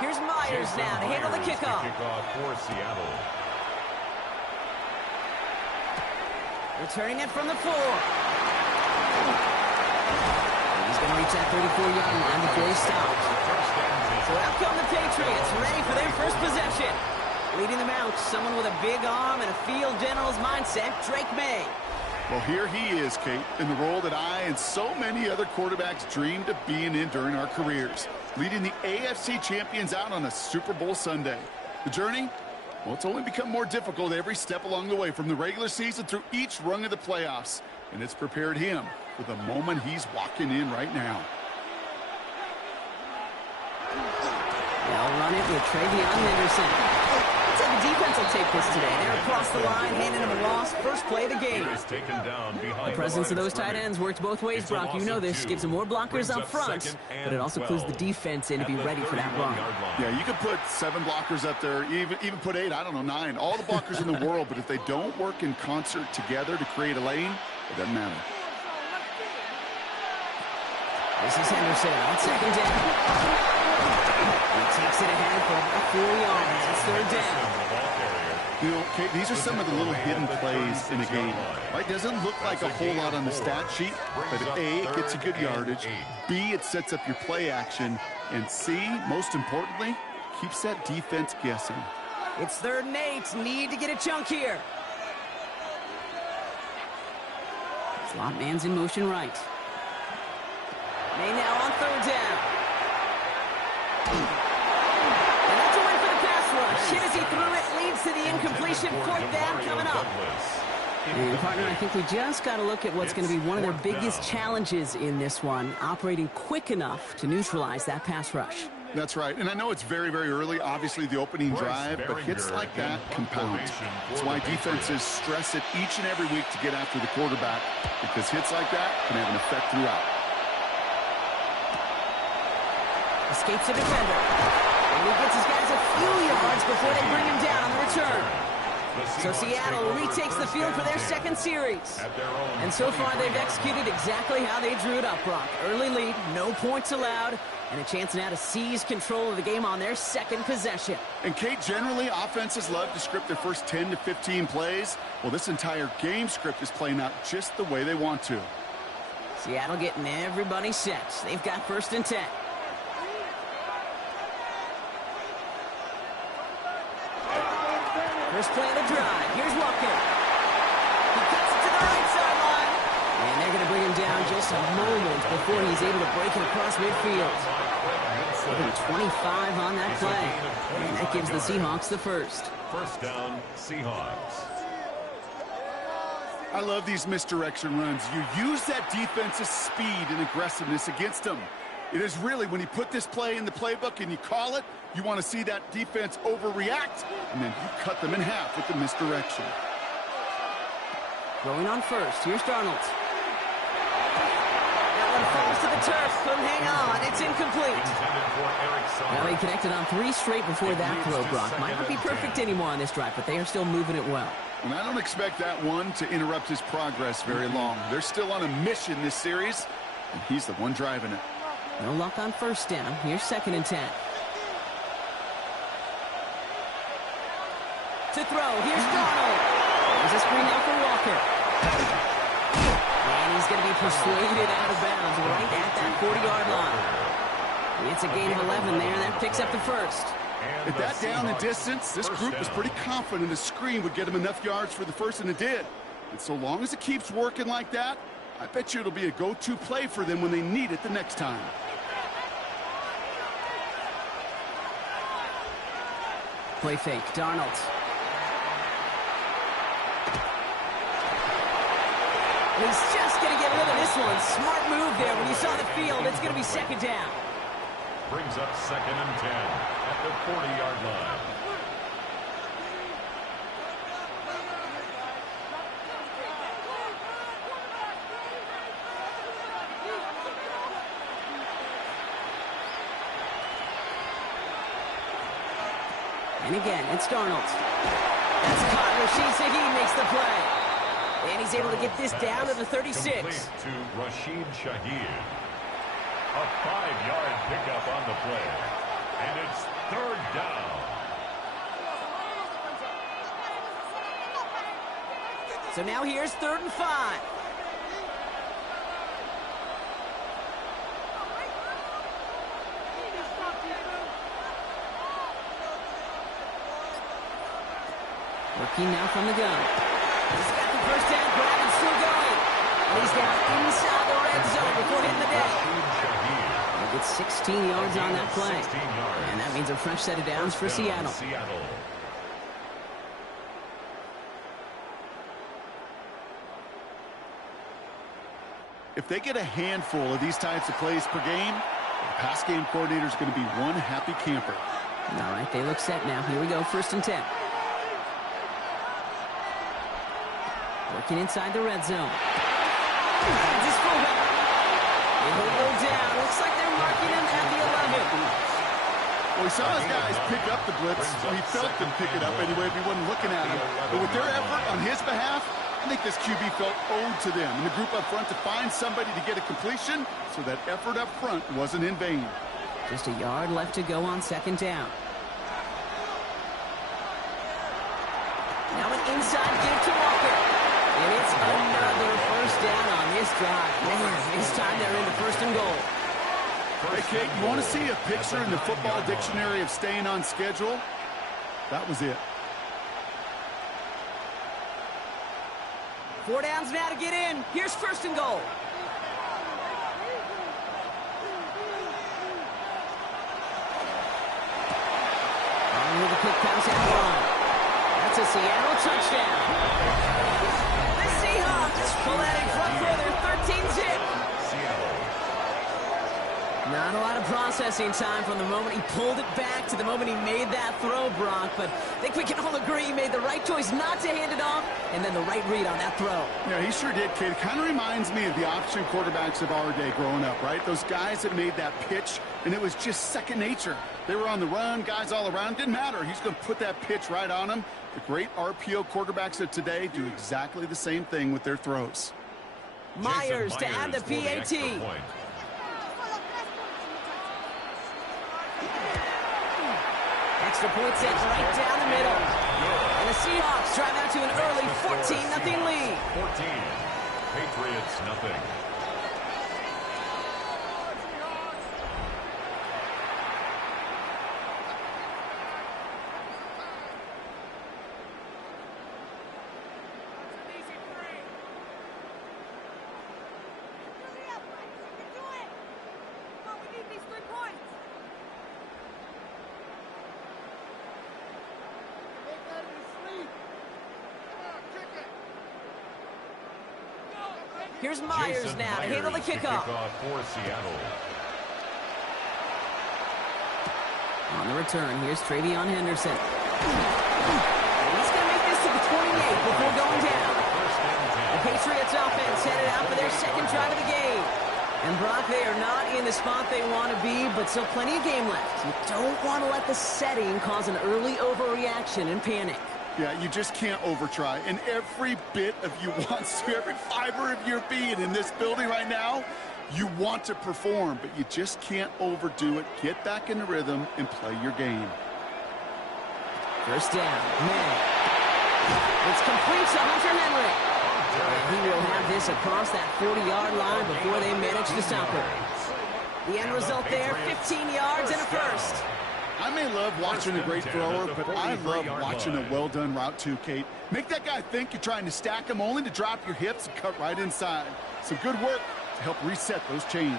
Here's Myers now to handle the kickoff. Kickoff for Seattle. Returning it from the 4. He's going to reach that 34-yard line before he stops. So out come the Patriots, ready for their first possession. Leading them out, someone with a big arm and a field general's mindset, Drake May. Well, here he is, Kate, in the role that I and so many other quarterbacks dreamed of being in during our careers, leading the AFC champions out on a Super Bowl Sunday. The journey? Well, it's only become more difficult every step along the way, from the regular season through each rung of the playoffs, and it's prepared him for the moment he's walking in right now. They'll run it with Travion Henderson. Looks like the defense will take this today. They're across the line, handing him a loss. First play of the game. The presence of those tight ends works both ways, Brock. You know this. Gives them more blockers up front, but it also clues the defense in to be ready for that run. Yeah, you could put 7 blockers up there, even put 8, I don't know, 9. All the blockers in the world, but if they don't work in concert together to create a lane, it doesn't matter. This is Henderson on second down. He takes it ahead for about 4 yards. It's third down. You know, Kate, these are some of the little hidden plays in a game. Right? Doesn't look like a whole lot on the stat sheet, but A, it gets you good yardage. B, it sets up your play action. And C, most importantly, keeps that defense guessing. It's 3rd and 8. Need to get a chunk here. Slot man's in motion right. May now on 3rd down. And that's a win for the pass rush. Hit as he threw it, leads to the incompletion. 4th down coming up. And partner, I think we just got to look at what's going to be one of their biggest challenges in this one, operating quick enough to neutralize that pass rush. That's right, and I know it's very, very early, obviously the opening drive, but hits like that compound. That's why defenses stress it each and every week to get after the quarterback, because hits like that can have an effect throughout. Escapes the defender. And he gets his guys a few yards before they bring him down on the return. So Seattle retakes the field for their second series. And so far they've executed exactly how they drew it up, Brock. Early lead, no points allowed, and a chance now to seize control of the game on their second possession. And Kate, generally offenses love to script their first 10 to 15 plays. Well, this entire game script is playing out just the way they want to. Seattle getting everybody set. They've got 1st and 10. First play of the drive. Here's Walker. He cuts it to the right sideline. And they're going to bring him down just a moment before he's able to break it across midfield. Even 25 on that play. And that gives the Seahawks the first. First down, Seahawks. I love these misdirection runs. You use that defense's speed and aggressiveness against them. It is really, when you put this play in the playbook and you call it, you want to see that defense overreact, and then you cut them in half with the misdirection. Going on first. Here's Darnold. That one falls to the turf. Couldn't hang on. It's incomplete. Well, he connected on 3 straight before that throw, Brock. Might not be perfect anymore on this drive, but they are still moving it well. And I don't expect that one to interrupt his progress very long. They're still on a mission this series, and he's the one driving it. No luck on first down. Here's 2nd and 10. To throw. Here's Darnold. There's a screen out for Walker. And he's going to be persuaded out of bounds right at that 40-yard line. It's a gain of 11 there. That picks up the first. At that down and distance, this group was pretty confident a screen would get him enough yards for the first, and it did. And so long as it keeps working like that, I bet you it'll be a go-to play for them when they need it the next time. Play fake. Darnold. He's just going to get rid of this one. Smart move there. When you saw the field, it's going to be 2nd down. Brings up 2nd and 10 at the 40-yard line. And again, it's Darnold. That's caught. Rashid makes the play. And he's able to get this down to the 36. Complete to Rashid Shaheed. A 5-yard pickup on the play. And it's 3rd down. So now here's 3rd and 5. Working now from the gun. He's got the first down grab and still going. And he's down inside the red zone before hitting the deck. He gets 16 yards on that play. And that means a fresh set of downs for Seattle. If they get a handful of these types of plays per game, the pass game coordinator is going to be one happy camper. All right, they look set now. Here we go, 1st and 10. Working inside the red zone. That's his fullback. He'll go down. Looks like they're marking him at the 11. Well, we saw his guys pick up the blitz. We felt them pick it up anyway if he wasn't looking at him. But with their effort on his behalf, I think this QB felt owed to them and the group up front to find somebody to get a completion, so that effort up front wasn't in vain. Just a yard left to go on 2nd down. Now an inside give to Walker. And it's another first down on this drive. Man, this time they're into 1st and goal. Hey, Kate, you want to see a picture in the football dictionary of staying on schedule? That was it. 4 downs now to get in. Here's 1st and goal. On with a quick pass and run. That's a Seattle touchdown. The Seahawks pull that in front for their 13th hit. Not a lot of processing time from the moment he pulled it back to the moment he made that throw, Brock. But I think we can all agree he made the right choice not to hand it off, and then the right read on that throw. Yeah, he sure did, kid. It kind of reminds me of the option quarterbacks of our day growing up, right? Those guys that made that pitch, and it was just second nature. They were on the run, guys all around. Didn't matter. He's going to put that pitch right on him. The great RPO quarterbacks of today do exactly the same thing with their throws. Myers to add the PAT. Extra point set right down the middle. And the Seahawks drive out to an early 14-0 lead. 14. Patriots nothing. Here's Myers now to handle the kickoff. For Seattle. On the return, here's Travion Henderson. He's going to make this to the 28 before going down. The Patriots offense headed out for their second drive of the game. And Brock, they are not in the spot they want to be, but still plenty of game left. You don't want to let the setting cause an early overreaction and panic. Yeah, you just can't overtry. And every bit of you wants to, every fiber of your being in this building right now, you want to perform, but you just can't overdo it. Get back in the rhythm and play your game. First down, May. It's complete to Hunter Henry. He will have this across that 40-yard line before they manage to stop it. The end result there, 15 yards and a first. I may love watching a great thrower, but I love watching a well-done route too, Kate. Make that guy think you're trying to stack him only to drop your hips and cut right inside. Some good work to help reset those chains.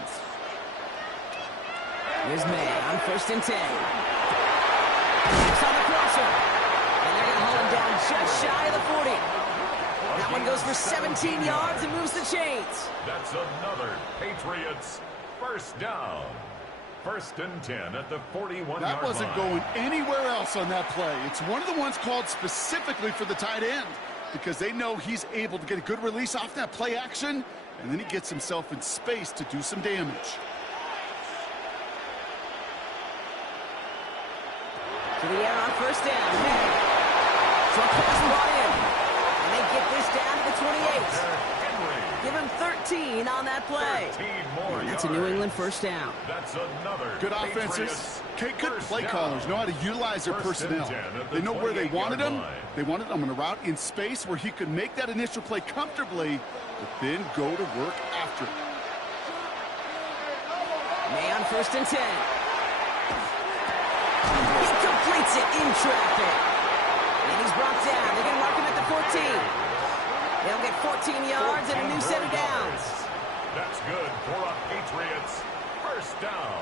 Here's May on 1st and 10. He's on the crosser. And they're going to hold him down just shy of the 40. That one goes for 17 yards and moves the chains. That's another Patriots first down. 1st and 10 at the 41-yard line. That wasn't going anywhere else on that play. It's one of the ones called specifically for the tight end because they know he's able to get a good release off that play action, and then he gets himself in space to do some damage. To the air on 1st down. Short pass brought in. And they get this down to the 28. Give him 13 on that play. And that's a New England first down. That's another good offenses. Good play callers know how to utilize their personnel. They know where they wanted him. They wanted him on a route in space where he could make that initial play comfortably, but then go to work after it. May on 1st and 10. He completes it in traffic. And he's brought down. They're going to mark him at the 14. They'll get 14 yards and a new set of downs. That's good for a Patriots first down.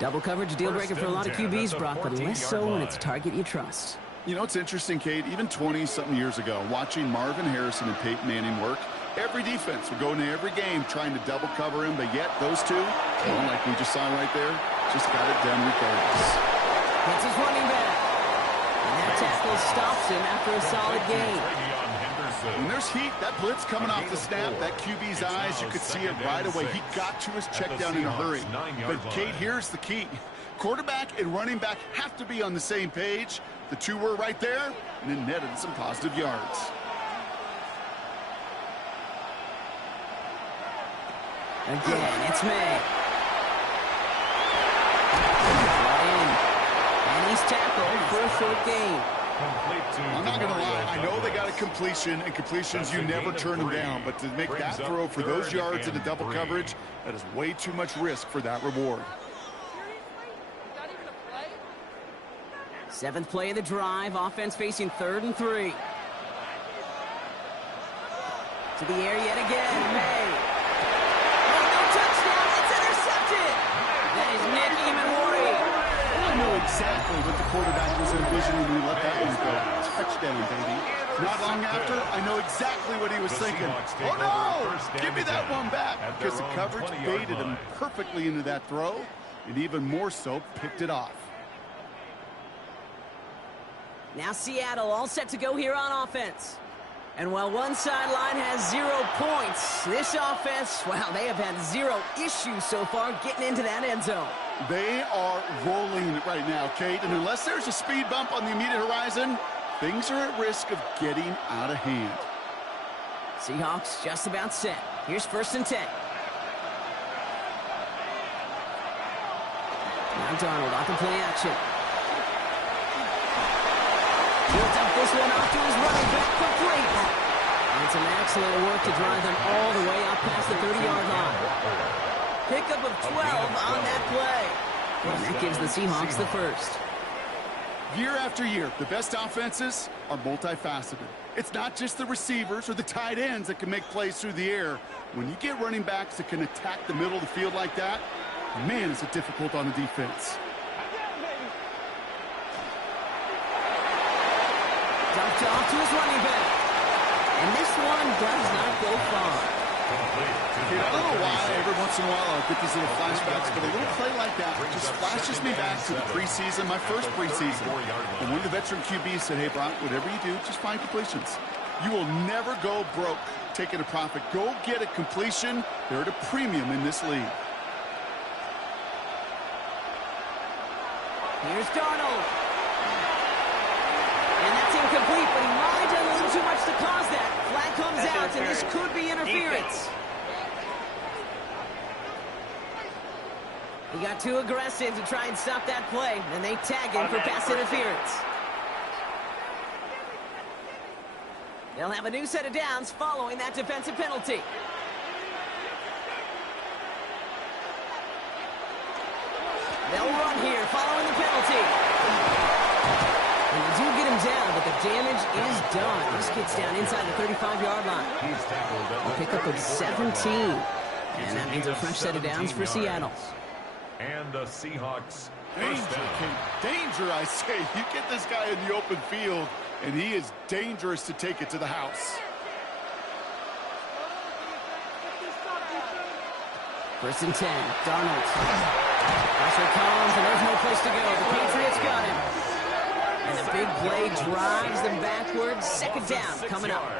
Double coverage deal breaker for a lot of QBs, Brock, but less so when it's a target you trust. You know, it's interesting, Kate, even 20-something years ago, watching Marvin Harrison and Peyton Manning work, every defense would go into every game trying to double cover him, but yet those two, well, like we just saw right there, just got it done regardless. Hits his running back. And that tackle stops him after a solid game. When there's heat, that blitz coming off the snap, that QB's eyes, you could see it right away. He got to his check down in a hurry. But, Kate, here's the key. Quarterback and running back have to be on the same page. The two were right there, and it netted some positive yards. Again, it's May. And he's tackled for a short gain. I'm not going to lie. I know they got a completion, and completions, you never turn them down. But to make that throw for those yards in the double coverage, that is way too much risk for that reward. 7th play of the drive. Offense facing 3rd and 3. To the air yet again. May. Oh, no touchdown. It's intercepted. That is Nick Emanwari. I know exactly what the quarterback was envisioning when he let that one go. Touchdown, baby. Not long after, I know exactly what he was thinking. Oh, no! Give me that one back, because the coverage baited him perfectly into that throw, and even more so, picked it off. Now Seattle all set to go here on offense. And while one sideline has 0 points, this offense, well, they have had 0 issues so far getting into that end zone. They are rolling right now, Kate, and unless there's a speed bump on the immediate horizon, things are at risk of getting out of hand. Seahawks just about set. Here's 1st and 10. Now Darnold off the play action. Builds up this one off to his running back, complete. And some excellent work to drive them all the way up past the 30-yard line. Pickup of 12 on that play. And that gives the Seahawks the first. Year after year, the best offenses are multifaceted. It's not just the receivers or the tight ends that can make plays through the air. When you get running backs that can attack the middle of the field like that, man, is it difficult on the defense. Dumped off to his running back. And this one does not go far. I don't know why every once in a while I'll get these little flashbacks, but a little play like that just flashes me back to the preseason, my first preseason. And one of the veteran QBs said, hey, Brock, whatever you do, just find completions. You will never go broke taking a profit. Go get a completion. They're at a premium in this league. Here's Darnold. And that's incomplete, but he might have done a little too much to cause that. Flag comes out, and this could be interference. He got too aggressive to try and stop that play, and they tag him for pass interference. They'll have a new set of downs following that defensive penalty. They'll run here following the penalty. And they do get him down, but the damage is done. This gets down inside the 35-yard line. A pickup of 17. And that means a fresh set of downs for Seattle. And the Seahawks Danger, danger, I say. You get this guy in the open field, and he is dangerous to take it to the house. 1st and 10, Darnold. Pressure comes, and there's no place to go. The Patriots got him. And the big play drives them backwards. 2nd down coming up.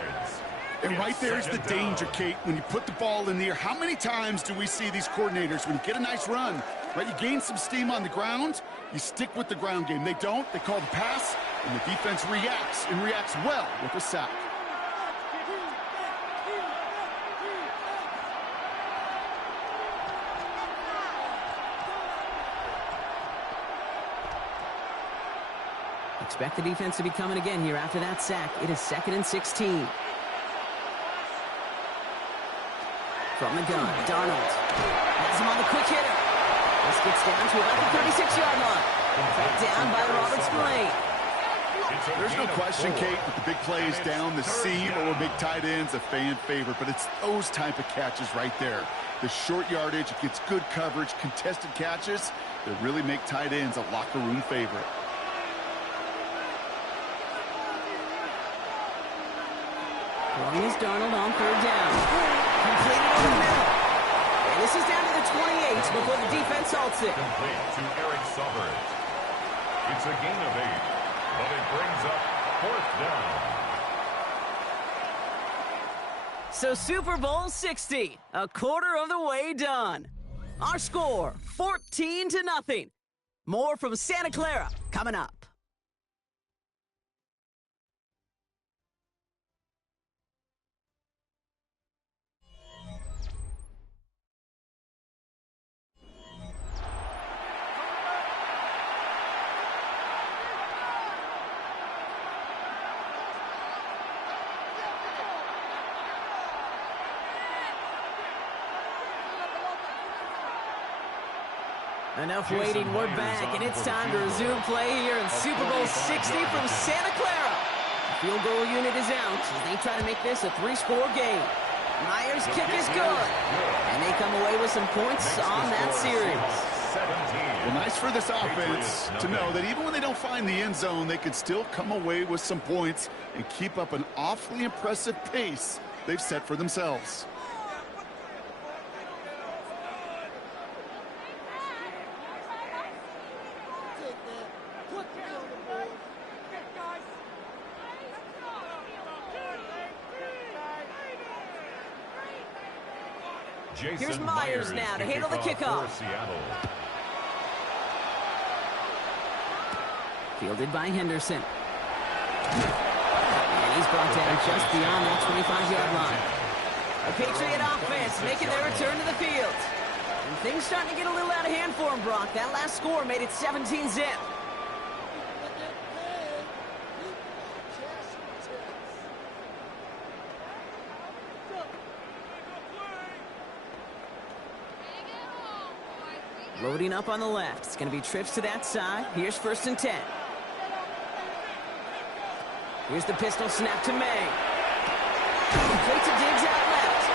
And right there's the danger, Kate, when you put the ball in the air. How many times do we see these coordinators, when you get a nice run, right, you gain some steam on the ground, you stick with the ground game. They don't. They call the pass, and the defense reacts, and reacts well with a sack. Expect the defense to be coming again here after that sack. It is 2nd and 16. From the gun, Darnold has him on the quick hitter. This gets down to about the 36-yard line. Tracked down by Robert Spillane. There's no question, Kate, with the big plays down the seam or big tight ends, a fan favorite, but it's those type of catches right there. The short yardage, it gets good coverage, contested catches that really make tight ends a locker room favorite. Throwing is Darnold on 3rd down. Completed over the middle. And this is down to the 28 before the defense halts it. Complete to Eric Sauber. It's a gain of 8, but it brings up 4th down. So Super Bowl 60, a quarter of the way done. Our score, 14-0. More from Santa Clara coming up. Enough waiting, we're back, and it's time to resume play here in Super Bowl 60 from Santa Clara. The field goal unit is out as they try to make this a 3-score game. Myers' kick is good, and they come away with some points on that series. Well, nice for this offense to know that even when they don't find the end zone, they can still come away with some points and keep up an awfully impressive pace they've set for themselves. Here's Myers now to handle the kickoff. Fielded by Henderson. And he's brought down just beyond that 25-yard line. A Patriot offense making their return to the field. And things starting to get a little out of hand for him, Brock. That last score made it 17-zip. Loading up on the left. It's going to be trips to that side. Here's 1st and 10. Here's the pistol snap to May. Play to Diggs out left.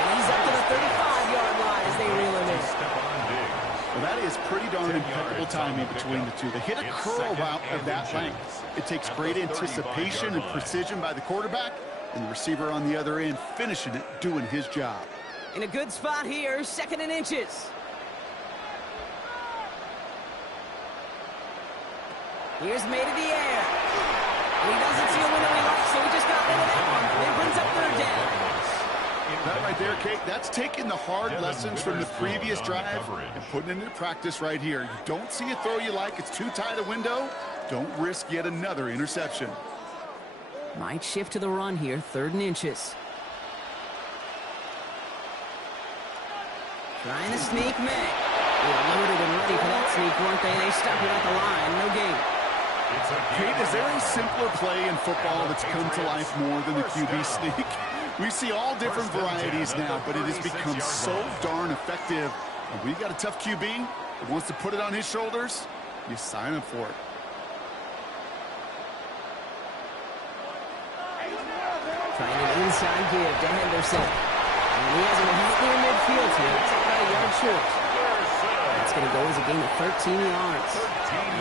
And he's up to the 35-yard line as they reel him in. Well, that is pretty darn impeccable timing between the two. They hit a curl route of that length. It takes great anticipation and precision by the quarterback, and the receiver on the other end finishing it, doing his job. In a good spot here, 2nd and inches. Here's May to the air. And he doesn't see a window he likes, so he just got rid of that one. And it brings up 3rd down. That right there, Kate, that's taking the hard lessons from the previous drive and putting it into practice right here. You don't see a throw you like, it's too tight a window. Don't risk yet another interception. Might shift to the run here, 3rd and inches. Trying to sneak May. They were loaded and ready for that sneak, weren't they? They stuck it at the line, no gain. Kate, is there a simpler play in football that's come to life more than the QB sneak? We see all different varieties now, but it has become so darn effective. And when you got a tough QB that wants to put it on his shoulders, you sign up for it. Trying an inside give to Henderson. And he has him right near midfield here. It's about a yard short. That's going to go as a gain of 13 yards.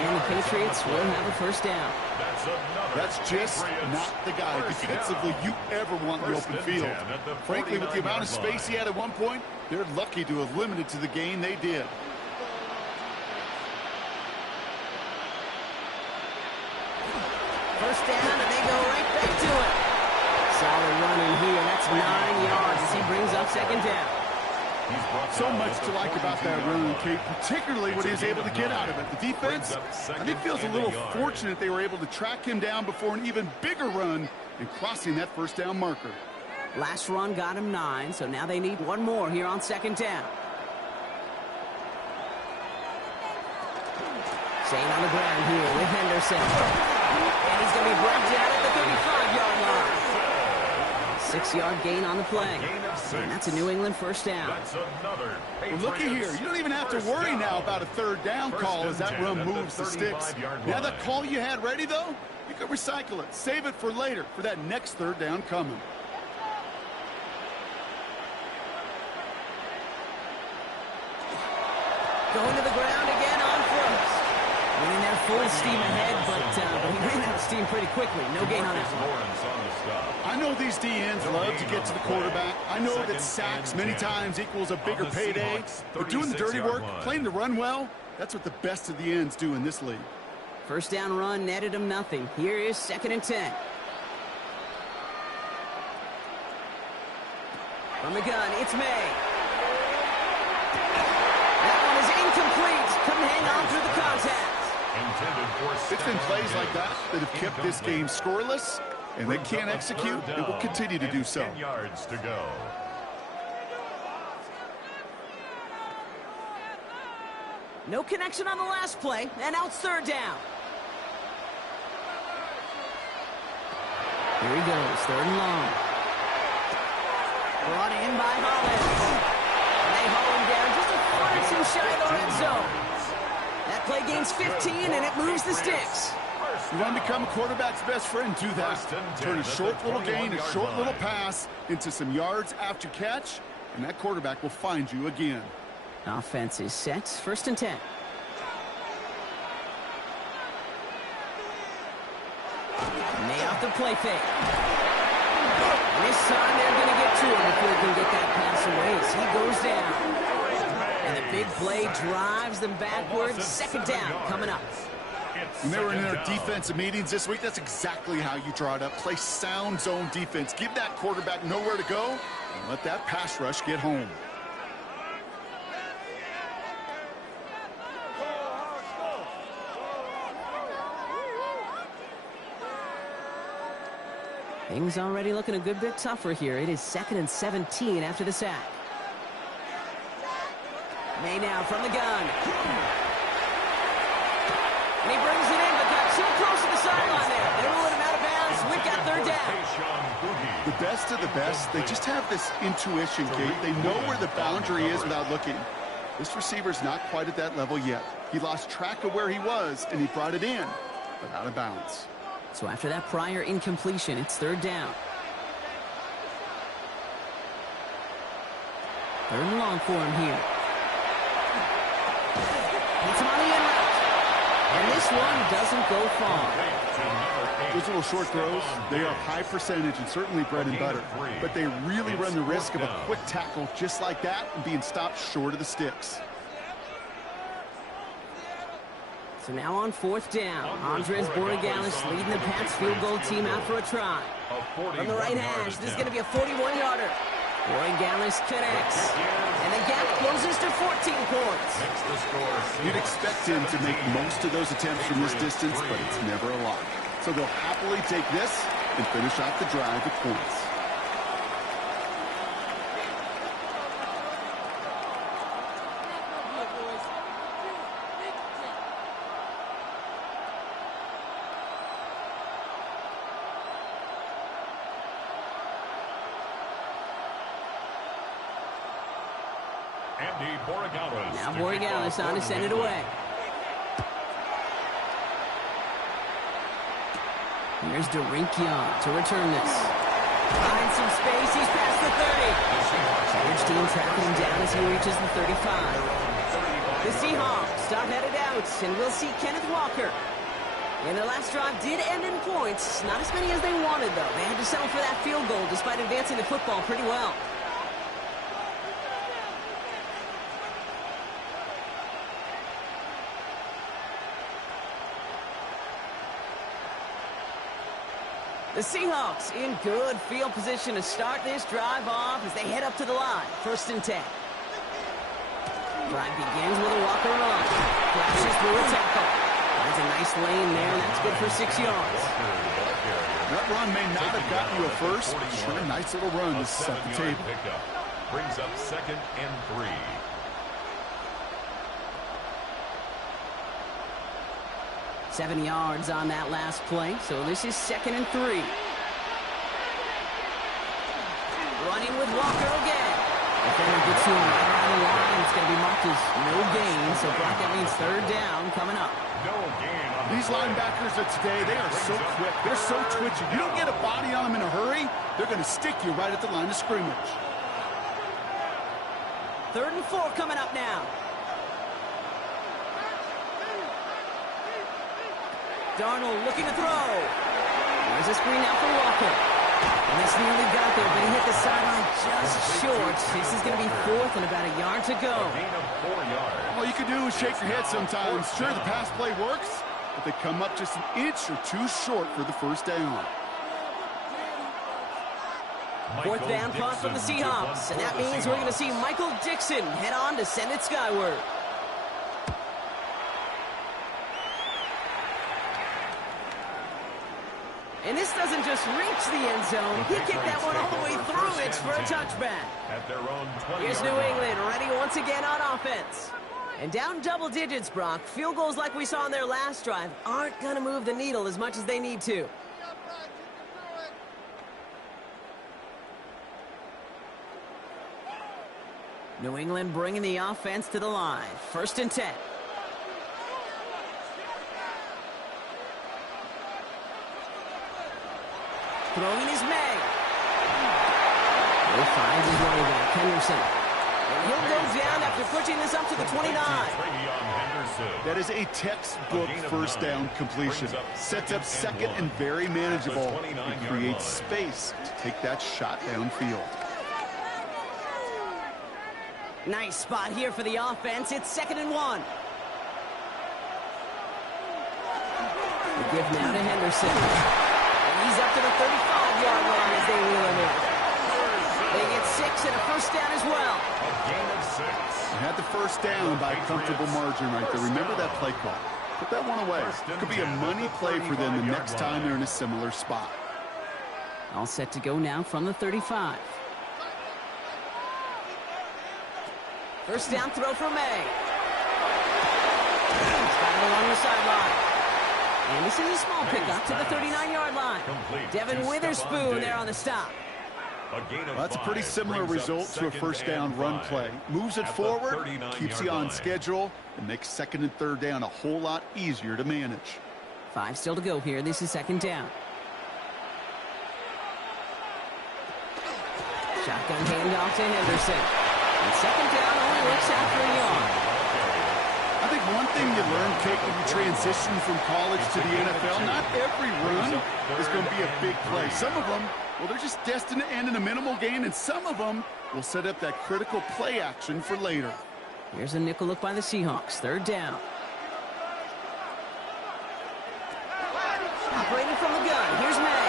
And the Patriots will have a 1st down. That's just not the guy defensively you ever want in the open field. Frankly, with the amount of space he had at one point, they're lucky to have limited to the gain they did. First down, and they go right back to it. Solid run in here. That's 9 yards as he brings up 2nd down. So much to like about that run, Kate, particularly what he was able to get out of it. The defense, I think, feels a little fortunate they were able to track him down before an even bigger run and crossing that 1st down marker. Last run got him 9, so now they need one more here on 2nd down. Staying on the ground here with Henderson. And he's going to be brought down at the 35-yard line. 6-yard gain on the play. And that's a New England 1st down. Well, looky here. You don't even have to worry now about a 3rd down call as that run moves the sticks. Now that call you had ready, though, you can recycle it. Save it for later for that next 3rd down coming. Going to the ground again on 1st. Winning there full steam ahead, but he ran out of steam pretty quickly. No gain on that one. I know these DNs love to get to the quarterback. I know that sacks many times equals a bigger payday. But doing the dirty work, playing the run well, that's what the best of the ends do in this league. 1st down run netted him nothing. Here is 2nd and 10. From the gun, it's May. That one is incomplete. Couldn't hang on through the contact. It's been plays like that have kept this game scoreless, and they can't execute. It will continue to do so. 10 yards to go. No connection on the last play, and now it's 3rd down. Here he goes, 3rd and long. Brought in by Hollins. And they haul him down just a foot or two shy of the red zone. That play gains 15, and it moves the sticks. You want to become a quarterback's best friend, do that. Turn a short little gain, a short little pass into some yards after catch, and that quarterback will find you again. Offense is set. 1st and 10. May off the play fake. And this time they're going to get to him before he can get that pass away as he goes down. And the big play drives them backwards. 2nd down coming up. When they were in their defensive meetings this week, that's exactly how you draw it up. Play sound zone defense. Give that quarterback nowhere to go and let that pass rush get home. Things already looking a good bit tougher here. It is 2nd and 17 after the sack. May now from the gun. And he brings it in, but got too close to the sideline there. They ruled him out of bounds. We've got 3rd down. The best of the best, they just have this intuition, Kate. They know where the boundary is without looking. This receiver's not quite at that level yet. He lost track of where he was, and he brought it in, but out of bounds. So after that prior incompletion, it's 3rd down. 3rd and long for him here. It's him on the end route. And this one doesn't go far. Those little short throws, they are high percentage and certainly bread and butter. But they really run the risk of a quick tackle just like that and being stopped short of the sticks. So now on 4th down, Andres Borregales leading the Pats field goal team out for a try. From the right hash, this is going to be a 41-yarder. Borregales connects. And the gap closes to 14 points. You'd expect him to make most of those attempts from this distance, but it's never a lot. So they'll happily take this and finish off the drive with points. Now Borregales on to send it away. Here's Young to return this. Finds some space. He's past the 30. Savage team tracking him down as he reaches the 35. The Seahawks stop headed out, and we'll see Kenneth Walker. And their last drive did end in points. Not as many as they wanted, though. They had to settle for that field goal despite advancing the football pretty well. The Seahawks in good field position to start this drive off as they head up to the line. 1st and 10. Drive begins with a Walker run. Flashes through a tackle. Finds a nice lane there, and that's good for 6 yards. That run may not have gotten you a first, but sure a nice little run to set the table. Brings up 2nd and 3. 7 yards on that last play, so this is 2nd and 3. Running with Walker again. Defender gets to him right around the line. It's going to be marked as no gain, so Brock, that means 3rd down coming up. No gain on These linebackers of today, they are so quick. They're so twitchy. You don't get a body on them in a hurry, they're going to stick you right at the line of scrimmage. 3rd and 4 coming up now. Darnold looking to throw. There's a screen now for Walker. And this nearly got there, but he hit the sideline just short. This is going to be 4th and about a yard to go. gain of 4 yards. All you can do is shake your head sometimes. Sure, the pass play works, but they come up just an inch or two short for the 1st down. 4th down punt from the Seahawks. And that means we're going to see Michael Dixon head on to send it skyward. And this doesn't just reach the end zone. He kicked that one all the way through. It's for a touchback. At their own 20. Here's New England ready once again on offense. And down double digits, Brock. Field goals like we saw on their last drive aren't going to move the needle as much as they need to. New England bringing the offense to the line. 1st and 10. Throwing is May. He finds his running back, Henderson. And He'll go down after pushing this up to the 29. That is a textbook first down completion. Sets up second and very manageable and creates space to take that shot downfield. Nice spot here for the offense. It's 2nd and 1. The give now to Henderson. And he's up to the 35-yard line as they reel him in. They get 6 and a first down as well. A gain of 6. They had the first down by a comfortable margin right there. Remember that play call. Put that one away. It could be a money play for them the next time they're in a similar spot. All set to go now from the 35. First down throw for May. He's got it along the sideline. And this is a small pickup to the 39-yard line. Devin Witherspoon there on the stop. Well, that's a pretty similar result to a first down run play. Moves it forward, keeps you on schedule, and makes 2nd and 3rd down a whole lot easier to manage. 5 still to go here. This is 2nd down. Shotgun handoff to Henderson. And 2nd down only looks out for a yard. I think one thing you learn, Kate, when you transition from college to the NFL, not every run is going to be a big play. Some of them, well, they're just destined to end in a minimal gain, and some of them will set up that critical play action for later. Here's a nickel look by the Seahawks. 3rd down. Operating from the gun. Here's May.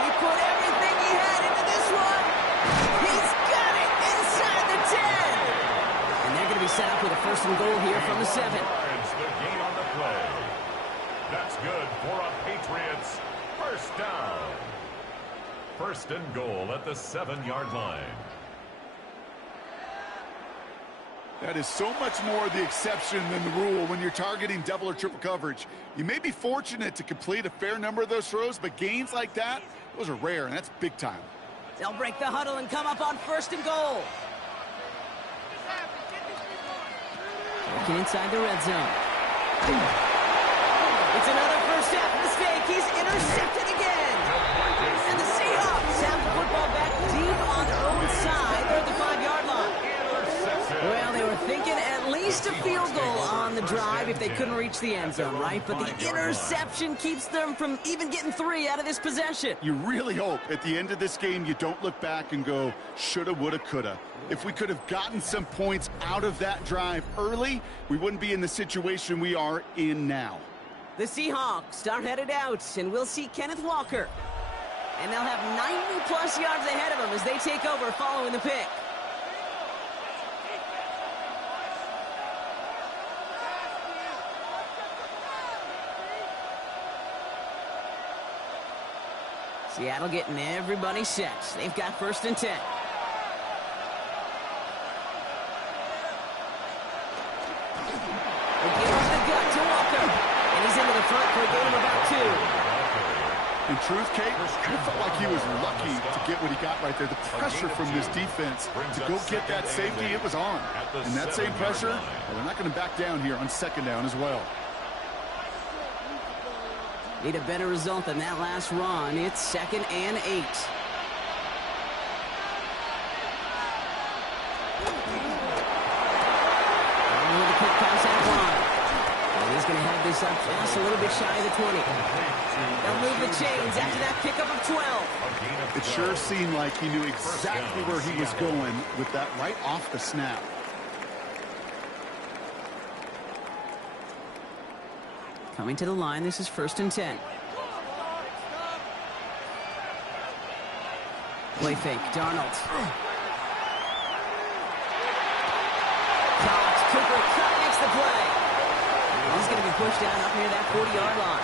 He put everything he had into this one. He's got it inside the 10. And they're going to be set up with a 1st and goal here from the 7. The gain on the play. That's good for a Patriots first down. 1st and goal at the 7-yard line. That is so much more the exception than the rule when you're targeting double or triple coverage. You may be fortunate to complete a fair number of those throws, but gains like that, those are rare, and that's big time. They'll break the huddle and come up on 1st and goal. Working inside the red zone. It's another first half mistake. He's intercepted again. And the Seahawks have the football back deep on their own side. They're at the 5-yard line. Well, they were thinking at least a field goal on the drive if they couldn't reach the end zone, right? But the interception keeps them from even getting 3 out of this possession. You really hope at the end of this game you don't look back and go, shoulda, woulda, coulda. If we could have gotten some points out of that drive early, we wouldn't be in the situation we are in now. The Seahawks are headed out, and we'll see Kenneth Walker. And they'll have 90-plus yards ahead of them as they take over following the pick. Seattle getting everybody set. They've got 1st and 10. They give up the gut to Walker. And he's into the front for a gain of about 2. In truth, Kate, I felt like he was lucky to get what he got right there. The pressure from this defense to go get that safety, it was on. And that same pressure, well, they're not going to back down here on 2nd down as well. Need a better result than that last run. It's 2nd and 8. With the quick pass out wide. And he's going to have this up just a little bit shy of the 20. They'll move the chains after that pickup of 12. It sure seemed like he knew exactly where he was going with that right off the snap. Coming to the line, this is 1st and 10. Play fake, Darnold. Cooper makes the play. He's going to be pushed down up near that 40-yard line.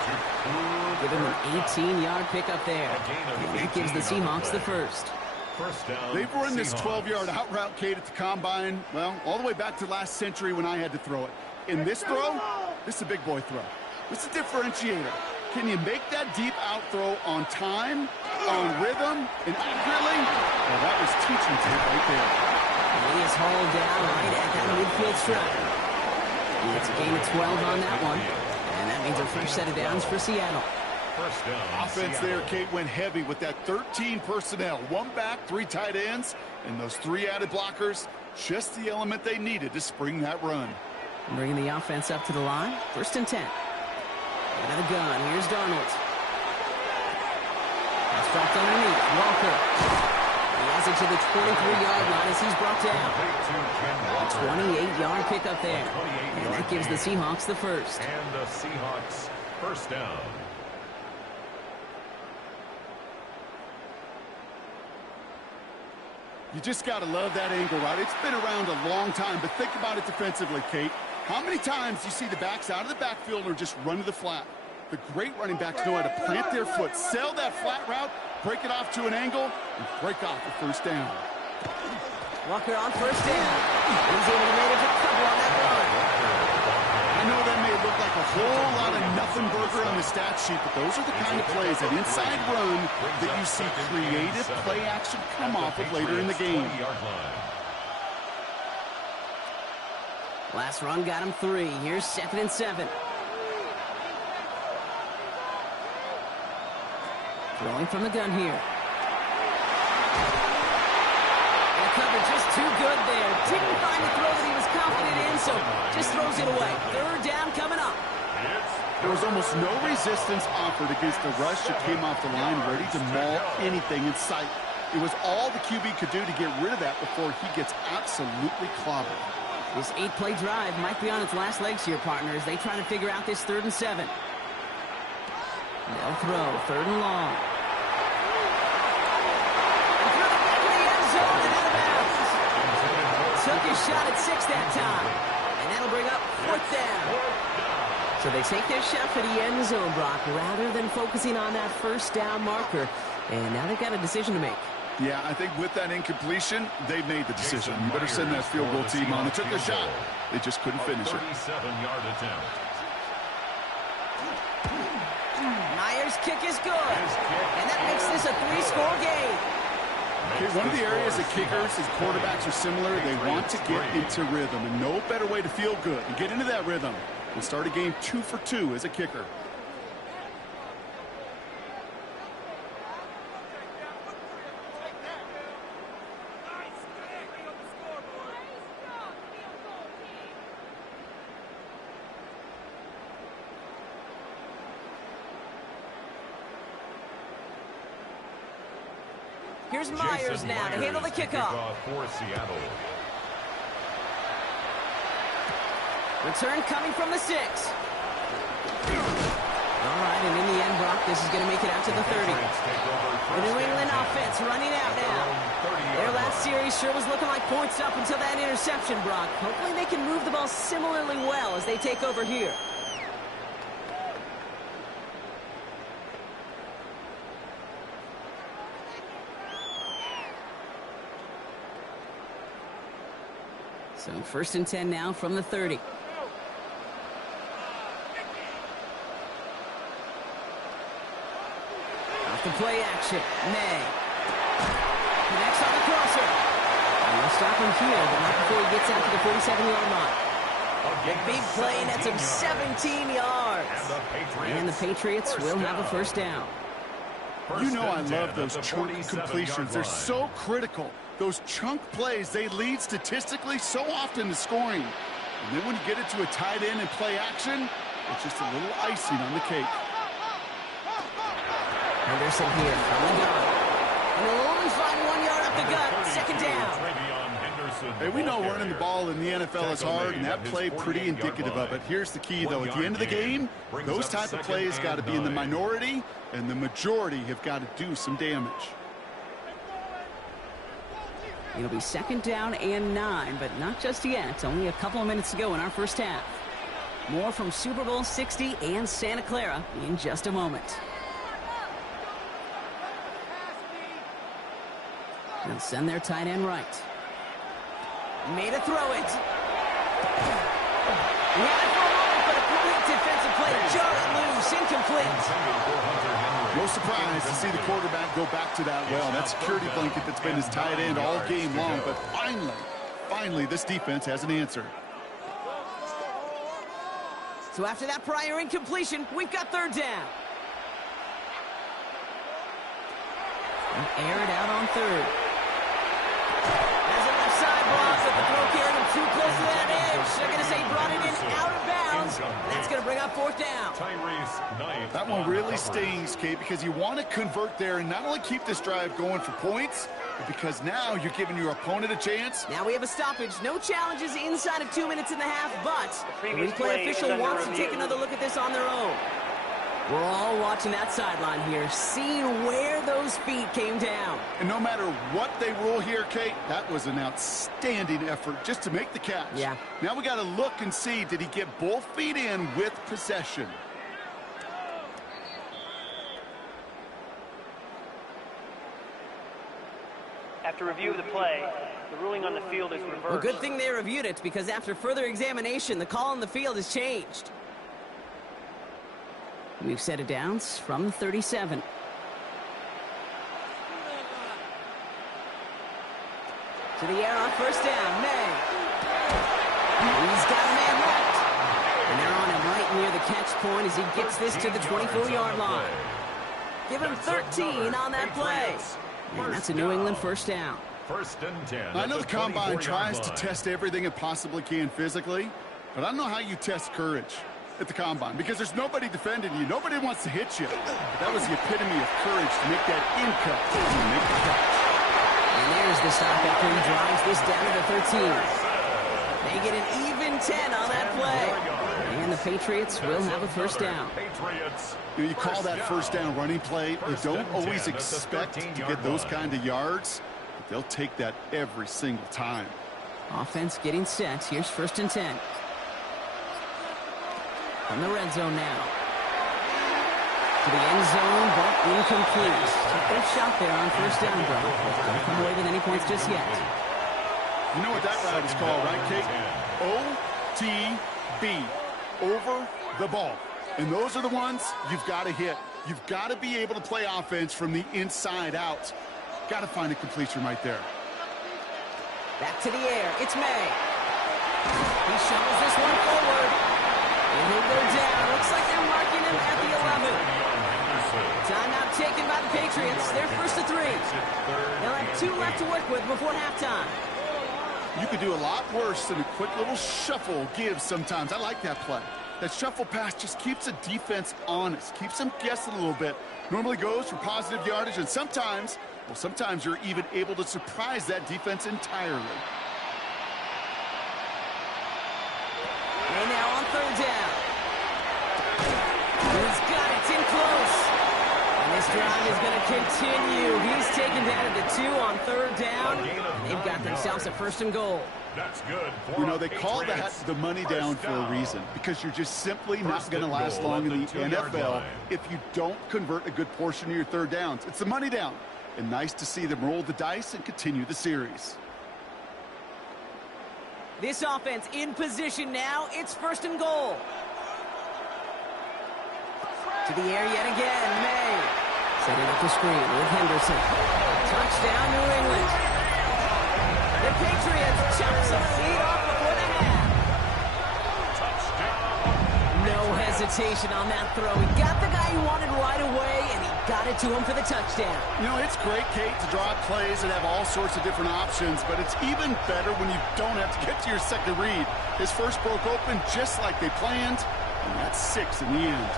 Give him an 18-yard pickup there. And that gives the Seahawks the 1st. They've run this 12-yard out route, Kate, at the combine, well, all the way back to last century when I had to throw it. In this throw, this is a big boy throw. This is a differentiator. Can you make that deep out throw on time, on rhythm, and accurately? Well, that was teaching tape right there. He is hauled down right at that midfield strike. It's a gain of 12 on that one. And that means a fresh set of downs for Seattle. First down. Offense Seattle. there, Kate, went heavy with that 13 personnel. 1 back, 3 tight ends, and those 3 added blockers. Just the element they needed to spring that run. Bringing the offense up to the line. 1st and 10. Out of the gun. Here's Darnold. That's dropped underneath. Walker. He has it to the 23-yard line as he's brought down. A 28-yard pickup there. And that gives the Seahawks the first. And the Seahawks first down. You just got to love that angle, right? It's been around a long time, but think about it defensively, Kate. How many times do you see the backs out of the backfield or just run to the flat? The great running backs know how to plant their foot, sell that flat route, break it off to an angle, and break off the first down. Walker on 1st down. He's able to manage a couple on that run. I know that may look like a whole lot of nothing burger on the stat sheet, but those are the kind of plays, that inside run, that you see creative play action come off of later in the game. Last run got him 3. Here's 2nd and 7. Throwing from the gun here. And the cover just too good there. Didn't find the throw that he was confident in, so just throws it away. 3rd down coming up. There was almost no resistance offered against the rush that came off the line, ready to maul anything in sight. It was all the QB could do to get rid of that before he gets absolutely clobbered. This 8-play drive might be on its last legs here, partners. They try to figure out this 3rd and 7. They'll throw 3rd and long. And through the back of the end zone and out of bounds. Took his shot at 6 that time. And that'll bring up 4th down. So they take their shot for the end zone, Brock, rather than focusing on that 1st down marker. And now they've got a decision to make. Yeah, I think with that incompletion, they made the decision. You better send that field goal team on. They took their shot. They just couldn't finish it. 37-yard attempt. Myers' kick is good. And that makes this a 3-score game. Okay, one of the areas that kickers and quarterbacks are similar, they want to get into rhythm. And no better way to feel good and get into that rhythm than start a game 2 for 2 as a kicker. Here's Myers now to handle the kickoff. For Seattle. Return coming from the 6. All right, and in the end, Brock, this is going to make it out to the 30. The New England offense running out now. Their last series sure was looking like points up until that interception, Brock. Hopefully they can move the ball similarly well as they take over here. So 1st and 10 now from the 30. Off the play action. May. Connects on the crosser. And they'll stop him here, but not before he gets out to the 47-yard line. A big play, and that's him 17 yards. And the Patriots will have a 1st down. You know I love those chunk completions. They're so critical. Those chunk plays, they lead statistically so often to scoring. And then when you get it to a tight end and play action, it's just a little icing on the cake. Henderson here from the gun. And they'll only find 1 yard up the gut. 2nd down. Hey, we know running the ball in the NFL is hard, and that play pretty indicative of it. Here's the key, though. At the end of the game, those type of plays got to be in the minority, and the majority have got to do some damage. It'll be 2nd down and 9, but not just yet. It's only a couple of minutes to go in our 1st half. More from Super Bowl 60 and Santa Clara in just a moment. They'll send their tight end right. Made a throw it. He had it for a moment, but a complete defensive play. Jar it loose, incomplete. No surprise to see the quarterback go back to that well. That security blanket that's been his tight end all game long. But finally, this defense has an answer. So after that prior incompletion, we've got 3rd down. air it out on third. There's a left side block, but the throw carried him too close to that edge. They're going to say brought it in out of bounds. That's going to bring up fourth down. That one really stings, Kate, because you want to convert there and not only keep this drive going for points, but because now you're giving your opponent a chance. Now we have a stoppage. No challenges inside of 2 minutes and a half, but the replay official wants to take another look at this on their own. We're all watching that sideline here, seeing where those feet came down. And no matter what they rule here, Kate, that was an outstanding effort just to make the catch. Yeah. Now we got to look and see, did he get both feet in with possession? After review of the play, the ruling on the field is reversed. Well, good thing they reviewed it, because after further examination, the call on the field has changed. We've set it down from 37. To the air on first down, May. He's got a man left. And they're on him right near the catch point as he gets this to the 24-yard line. Give him 13 on that play. And that's a New England first down. First and 10. I know the Combine tries to test everything it possibly can physically, but I don't know how you test courage at the Combine, because there's nobody defending you. Nobody wants to hit you. But that was the epitome of courage to make that in-cut and make the catch. And there's the stop after he drives this down to the 13. They get an even 10 on that play. And the Patriots will have a first down. You call that first down running play. You don't always expect to get those kind of yards, but they'll take that every single time. Offense getting set. Here's first and 10. From the red zone now. To the end zone, but incomplete. Took their shot there on first down, bro. Don't come away with any points just yet. You know what that route is called, right, Kate? OTB. Over the ball. And those are the ones you've got to hit. You've got to be able to play offense from the inside out. Got to find a completion right there. Back to the air. It's May. He shovels this one forward. And he'll go down. Looks like they're marking him at the 11. Timeout taken by the Patriots. They're first to 3. They'll have 2 left to work with before halftime. You could do a lot worse than a quick little shuffle give sometimes. I like that play. That shuffle pass just keeps the defense honest, keeps them guessing a little bit. Normally goes for positive yardage, and sometimes you're even able to surprise that defense entirely. And now on third down. He's got it in close. And this drive is going to continue. He's taken down at the 2 on third down. They've got themselves a first and goal. That's good. You know, they call that the money down for a reason, because you're just simply not going to last long in the NFL if you don't convert a good portion of your third downs. It's the money down. And nice to see them roll the dice and continue the series. This offense in position now. It's first and goal. To the air yet again. May. Setting up the screen with Henderson. Touchdown, New England. The Patriots chop some lead off before the half. No hesitation on that throw. He got the guy he wanted right away, and he got it to him for the touchdown. You know, it's great, Kate, to draw up plays and have all sorts of different options, but it's even better when you don't have to get to your second read. His first broke open just like they planned, and that's 6 in the end.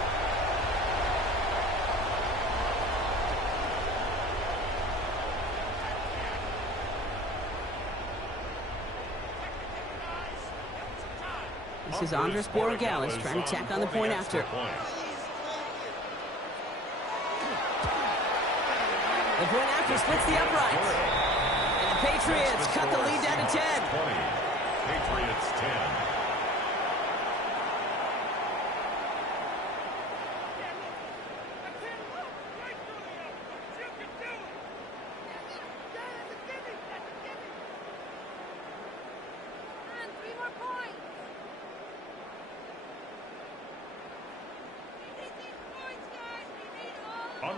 This is Andres Borregales trying to tack on the point after. The point after splits the uprights. And the Patriots cut the lead down to 10. Patriots 10.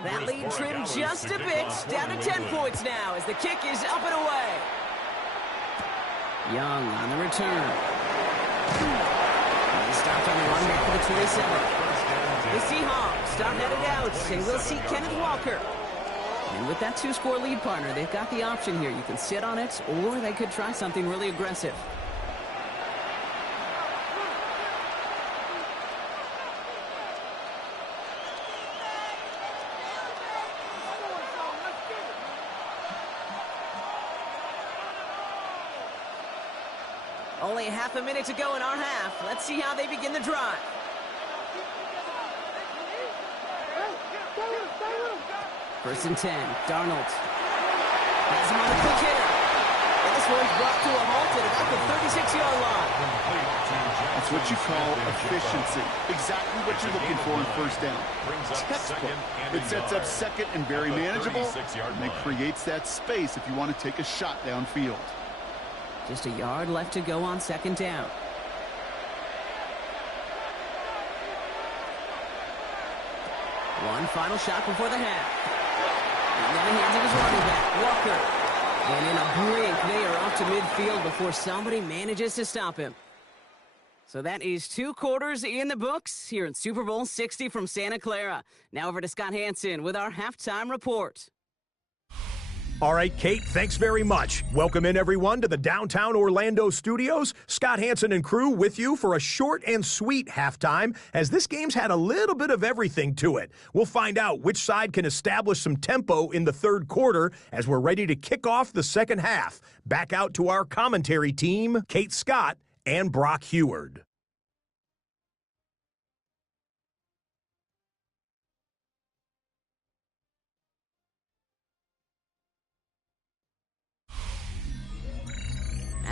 That lead trimmed just a bit, down to 10 points now as the kick is up and away. Young on the return. He stopped on the run back for the 27. The Seahawks start headed out, and we'll see Kenneth Walker. And with that 2-score lead, partner, they've got the option here. You can sit on it, or they could try something really aggressive. Only half a minute to go in our half. Let's see how they begin the drive. First and 10, Darnold. Has him on a quick hitter. And this one's brought to a halt at about the 36-yard line. That's what you call efficiency. Exactly what you're looking for in first down. Textbook. It sets up second and very manageable, and it creates that space if you want to take a shot downfield. Just a yard left to go on second down. One final shot before the half. In the hands of his running back, Walker. And in a blink, they are off to midfield before somebody manages to stop him. So that is 2 quarters in the books here in Super Bowl 60 from Santa Clara. Now over to Scott Hansen with our halftime report. All right, Kate, thanks very much. Welcome in, everyone, to the downtown Orlando studios. Scott Hansen and crew with you for a short and sweet halftime, as this game's had a little bit of everything to it. We'll find out which side can establish some tempo in the third quarter as we're ready to kick off the second half. Back out to our commentary team, Kate Scott and Brock Heward.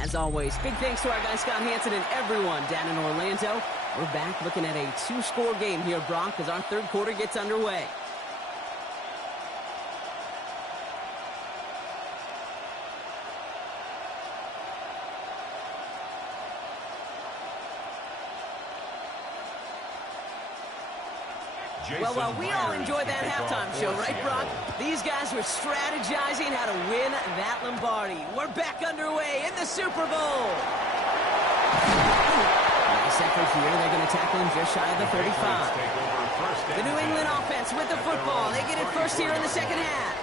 As always, big thanks to our guy Scott Hansen and everyone down in Orlando. We're back looking at a 2-score game here, Brock, as our third quarter gets underway. Well, we all enjoyed that halftime show, right, Brock? These guys were strategizing how to win that Lombardi. We're back underway in the Super Bowl. Nice effort here. They're going to tackle him just shy of the 35. The New England offense with the football. They get it first here in the second half.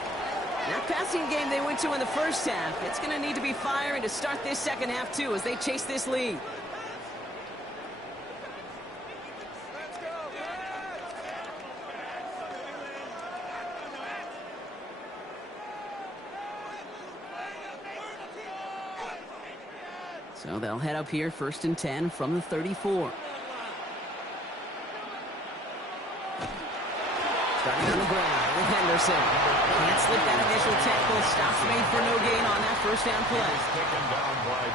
That passing game they went to in the first half, it's going to need to be firing to start this second half, too, as they chase this lead. So they'll head up here, first and 10 from the 34. Starting on the ground with Henderson. Can't slip that initial tackle. Stops made for no gain on that first down play.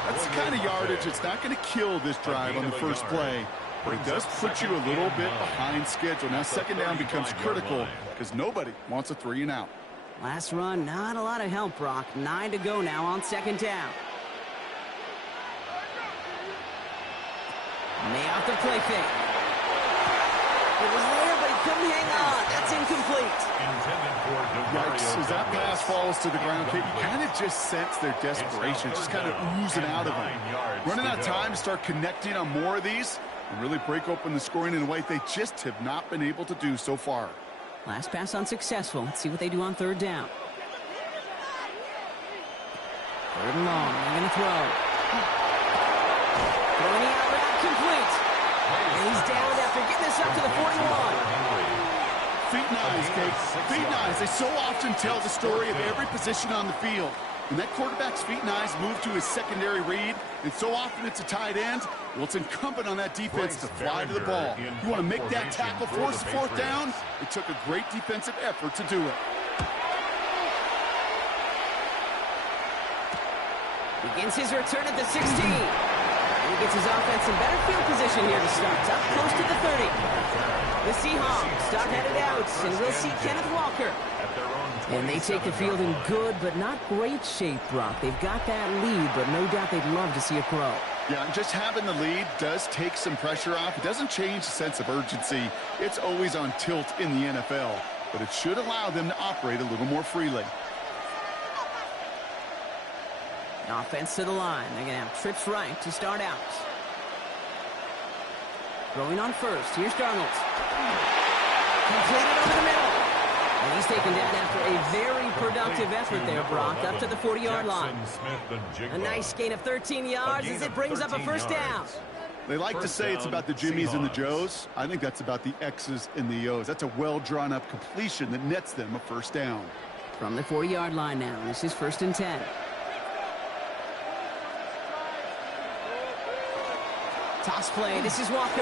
That's the kind of yardage that's not going to kill this drive on the first play. But it does put you a little bit behind schedule. Now second down becomes critical because nobody wants a 3 and out. Last run, not a lot of help, Brock. 9 to go now on second down. May off the play fake. It was there, but he couldn't hang on. That's incomplete. Yikes. As that pass falls to the ground, Kate, you kind of just sense their desperation, just kind of oozing out of them. Running out of time to start connecting on more of these and really break open the scoring in a way they just have not been able to do so far. Last pass unsuccessful. Let's see what they do on third down. Third and long. They're going to throw. Throwing out route complete. And he's down after getting this up to the 41. Feet nice, Kate. Feet nice. They so often tell the story of every position on the field. When that quarterback's feet nice move to his secondary read, and so often it's a tight end, well, it's incumbent on that defense to fly to the ball. You want to make that tackle, force the fourth down? It took a great defensive effort to do it. Begins his return at the 16. He gets his offense in better field position here to start. Up close to the 30. The Seahawks start headed out, and we'll see Kenneth Walker. And they take the field in good but not great shape, Brock. They've got that lead, but no doubt they'd love to see a pro. Yeah, just having the lead does take some pressure off. It doesn't change the sense of urgency. It's always on tilt in the NFL, but it should allow them to operate a little more freely. Offense to the line. They're going to have trips right to start out. Throwing on first. Here's Darnold. Completed over the middle. And he's taken down after a very productive effort there, Brock, up to the 40-yard line. A nice gain of 13 yards as it brings up a first down. They like to say it's about the Jimmies and the Joes. I think that's about the X's and the O's. That's a well-drawn-up completion that nets them a first down. From the 40-yard line now, this is 1st and 10. Toss play, this is Walker.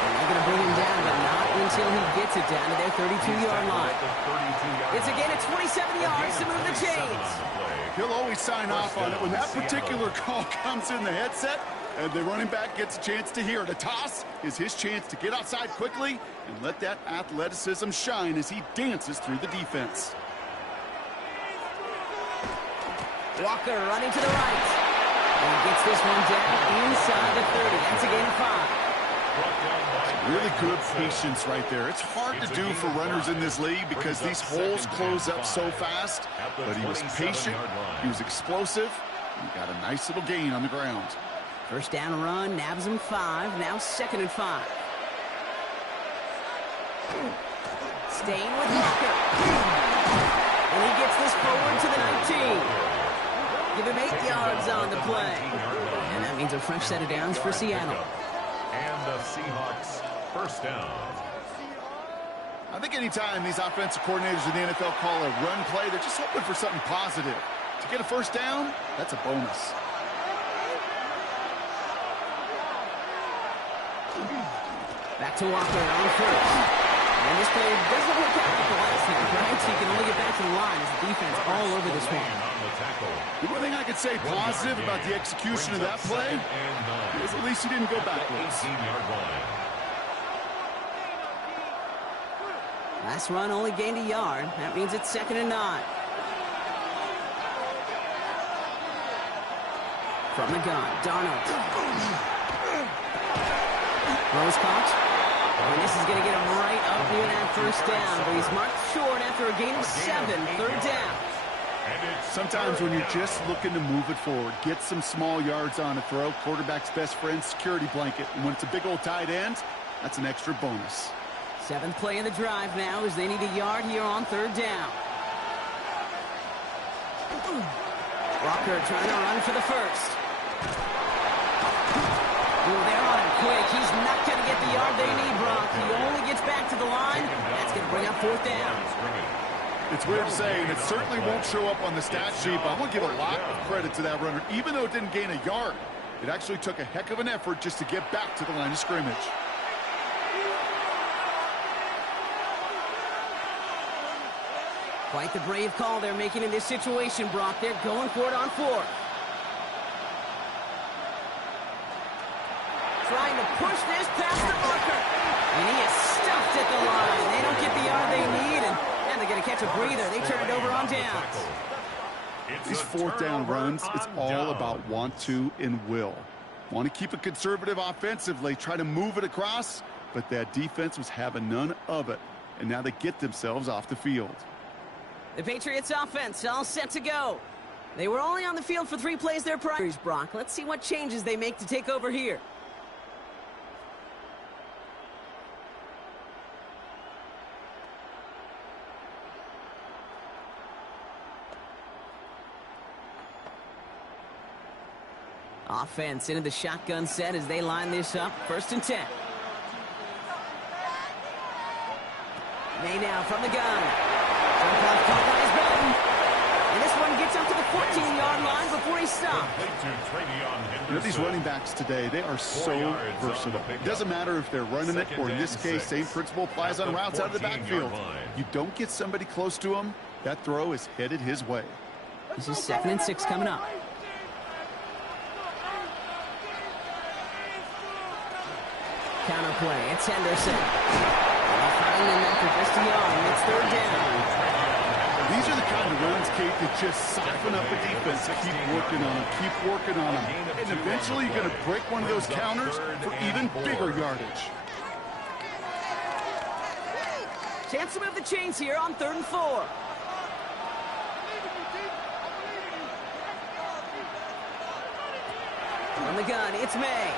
And they're going to bring him down, but not until he gets it down to their 32-yard line. It's a gain of 27 yards to move the chains. He'll always sign off on it when that particular call comes in the headset and the running back gets a chance to hear it. A toss is his chance to get outside quickly and let that athleticism shine as he dances through the defense. Walker running to the right. And he gets this one down inside the 30. That's a gain of 5. Really good patience right there. It's hard to do for runners in this league because these holes close up so fast. But he was patient, he was explosive, and he got a nice little gain on the ground. First down run, nabs him 5, now 2nd and 5. Staying with Walker. And he gets this forward to the 19. Give him 8 yards on the play. And that means a fresh set of downs for Seattle. And the Seahawks first down. I think anytime these offensive coordinators in the NFL call a run play, they're just hoping for something positive. To get a first down, that's a bonus. Back to Walker on 1st. And this play doesn't work out like the last half, right? So you can only get back to the line as the defense all over this one. The one thing I could say positive about the execution of that play is at least he didn't go backwards. Last run only gained a yard. That means it's 2nd and 9. From the gun, Darnold. Rose caught. And this is going to get him right up near that first down. But he's marked short after a gain of 7, 3rd down. Sometimes when you're just looking to move it forward, get some small yards on a throw, quarterback's best friend, security blanket. And when it's a big old tight end, that's an extra bonus. 7th play of the drive now as they need a yard here on 3rd down. Walker trying to run for the first. Ooh, they're on him quick. He's not going to get the yard they need, Brock. He only gets back to the line. That's going to bring up 4th down. It's weird to say, and it certainly won't show up on the stat sheet, but I want to give a lot of credit to that runner. Even though it didn't gain a yard, it actually took a heck of an effort just to get back to the line of scrimmage. Quite the brave call they're making in this situation, Brock. They're going for it on 4th. Trying to push this past the marker. And he is stuffed at the line. They don't get the yard they need, and they're going to catch a breather. They turn it over on downs. These 4th down runs, it's all about want to and will. Want to keep it conservative offensively, try to move it across, but that defense was having none of it. And now they get themselves off the field. The Patriots offense all set to go. They were only on the field for 3 plays their prior. Brock, let's see what changes they make to take over here. Offense into the shotgun set as they line this up. 1st and 10. May now from the gun. Jump off caught by his button. And this one gets up to the 14-yard line before he stopped. You know, these running backs today, they are so versatile. It doesn't matter if they're running it, or in this case, same principle applies on routes out of the backfield. You don't get somebody close to him, that throw is headed his way. This is 2nd and 6 coming up. Counter play, it's Henderson. Finding him after just a yard, and it's 3rd down. These are the kind of runs, Kate, that just soften up the defense. Keep working on them, keep working on them. And eventually you're going to break one of those counters for even bigger yardage. Chance to move the chains here on 3rd and 4. On the gun, it's May.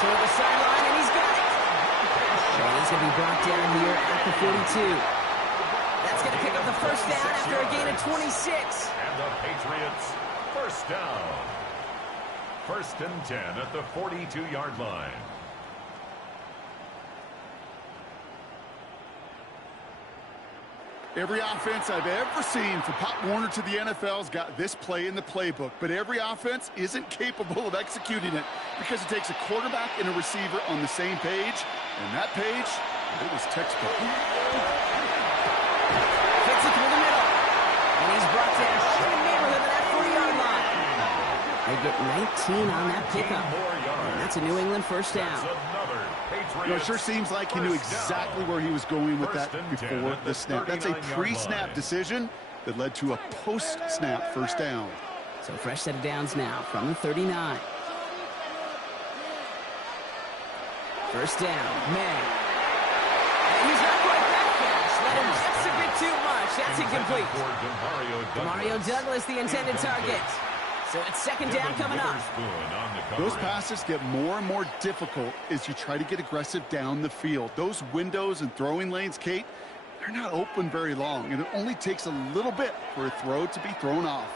To the sideline, and he's got it. And he's going to be brought down here at the 42. That's going to pick up the first down after a gain of 26. And the Patriots, first down. 1st and 10 at the 42-yard line. Every offense I've ever seen from Pop Warner to the NFL's got this play in the playbook, but every offense isn't capable of executing it because it takes a quarterback and a receiver on the same page, and that page, it was textbook. Fits it through the middle, and he's brought down right in the neighborhood of that 40-yard line. They get 19 on that pickup, and that's a New England first down. You know, it sure seems like he knew exactly where he was going with that before the snap. That's a pre-snap decision that led to a post-snap first down. So fresh set of downs now from the 39. First down, May. And he's not quite that fast. Let him just a bit too much. That's incomplete. Demario Douglas, the intended target. So it's second down coming up. Those passes get more and more difficult as you try to get aggressive down the field. Those windows and throwing lanes, Kate, they're not open very long, and it only takes a little bit for a throw to be thrown off.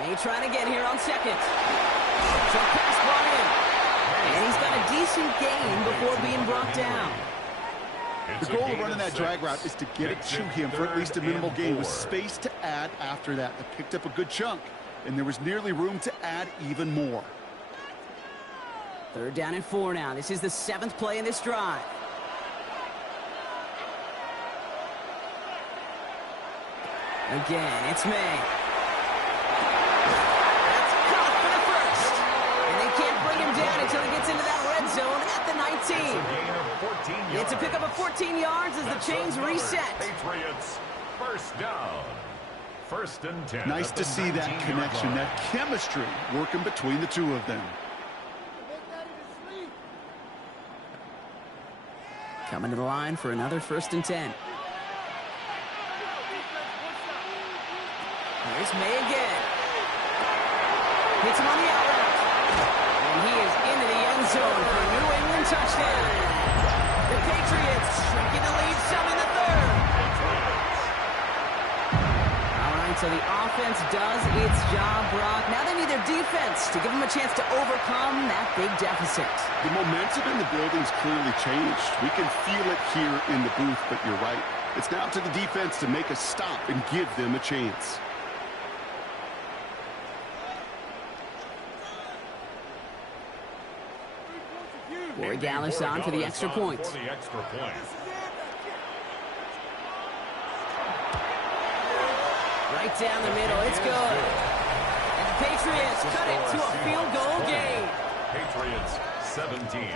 May trying to get here on second. So pass brought in. And he's got a decent gain before being brought down. The goal of running that drag route is to get it to him for at least a minimal gain with space to add after that. They picked up a good chunk, and there was nearly room to add even more. 3rd down and 4 now. This is the 7th play in this drive. Again, it's May. That's caught for the first. And they can't bring him down until he gets into that red zone at the 19. It's a pickup of 14 yards as the chains reset. Patriots, first down. 1st and 10. Nice to see that connection, that chemistry working between the two of them. Coming to the line for another 1st and 10. Here's May again. Hits him on the out route. And he is into the end zone for a New England touchdown. The Patriots shrinking the lead some in the 3rd. All right, so the offense does its job, Brock. Now they need their defense to give them a chance to overcome that big deficit. The momentum in the building's clearly changed. We can feel it here in the booth, but you're right. It's now to the defense to make a stop and give them a chance. Corey Gallis on for the extra point. Right down the middle, it's good. And the Patriots cut it to a field goal game. Patriots 17.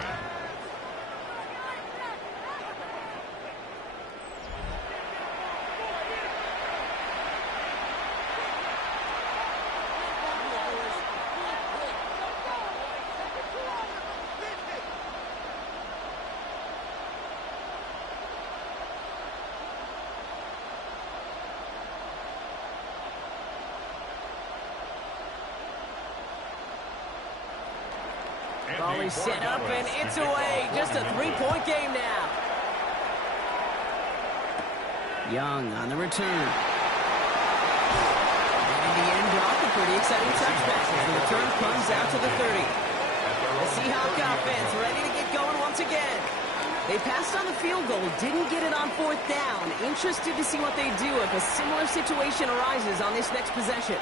Volley set up and it's away. Just a 3-point game now. Young on the return. And in the end, Brock, a pretty exciting touchback. And the return comes out to the 30. The Seahawks offense ready to get going once again. They passed on the field goal, didn't get it on 4th down. Interested to see what they do if a similar situation arises on this next possession.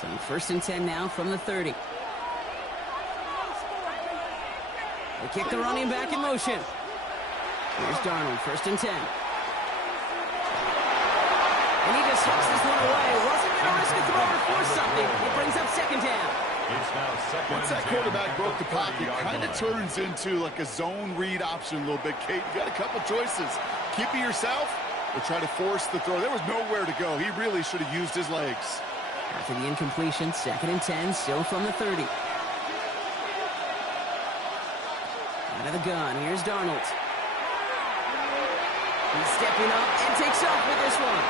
So 1st and 10 now from the 30. They kick the running back in motion. Here's Darnold, 1st and 10. And he just hooks this one away. Wasn't going to risk a throw or force something. It brings up 2nd down. Once that quarterback broke the pocket, it kind of turns into like a zone read option a little bit, Kate. You got a couple choices. Keep it yourself or try to force the throw. There was nowhere to go. He really should have used his legs. After the incompletion, 2nd and 10, still from the 30. Out of the gun, here's Darnold. He's stepping up and takes off with this one.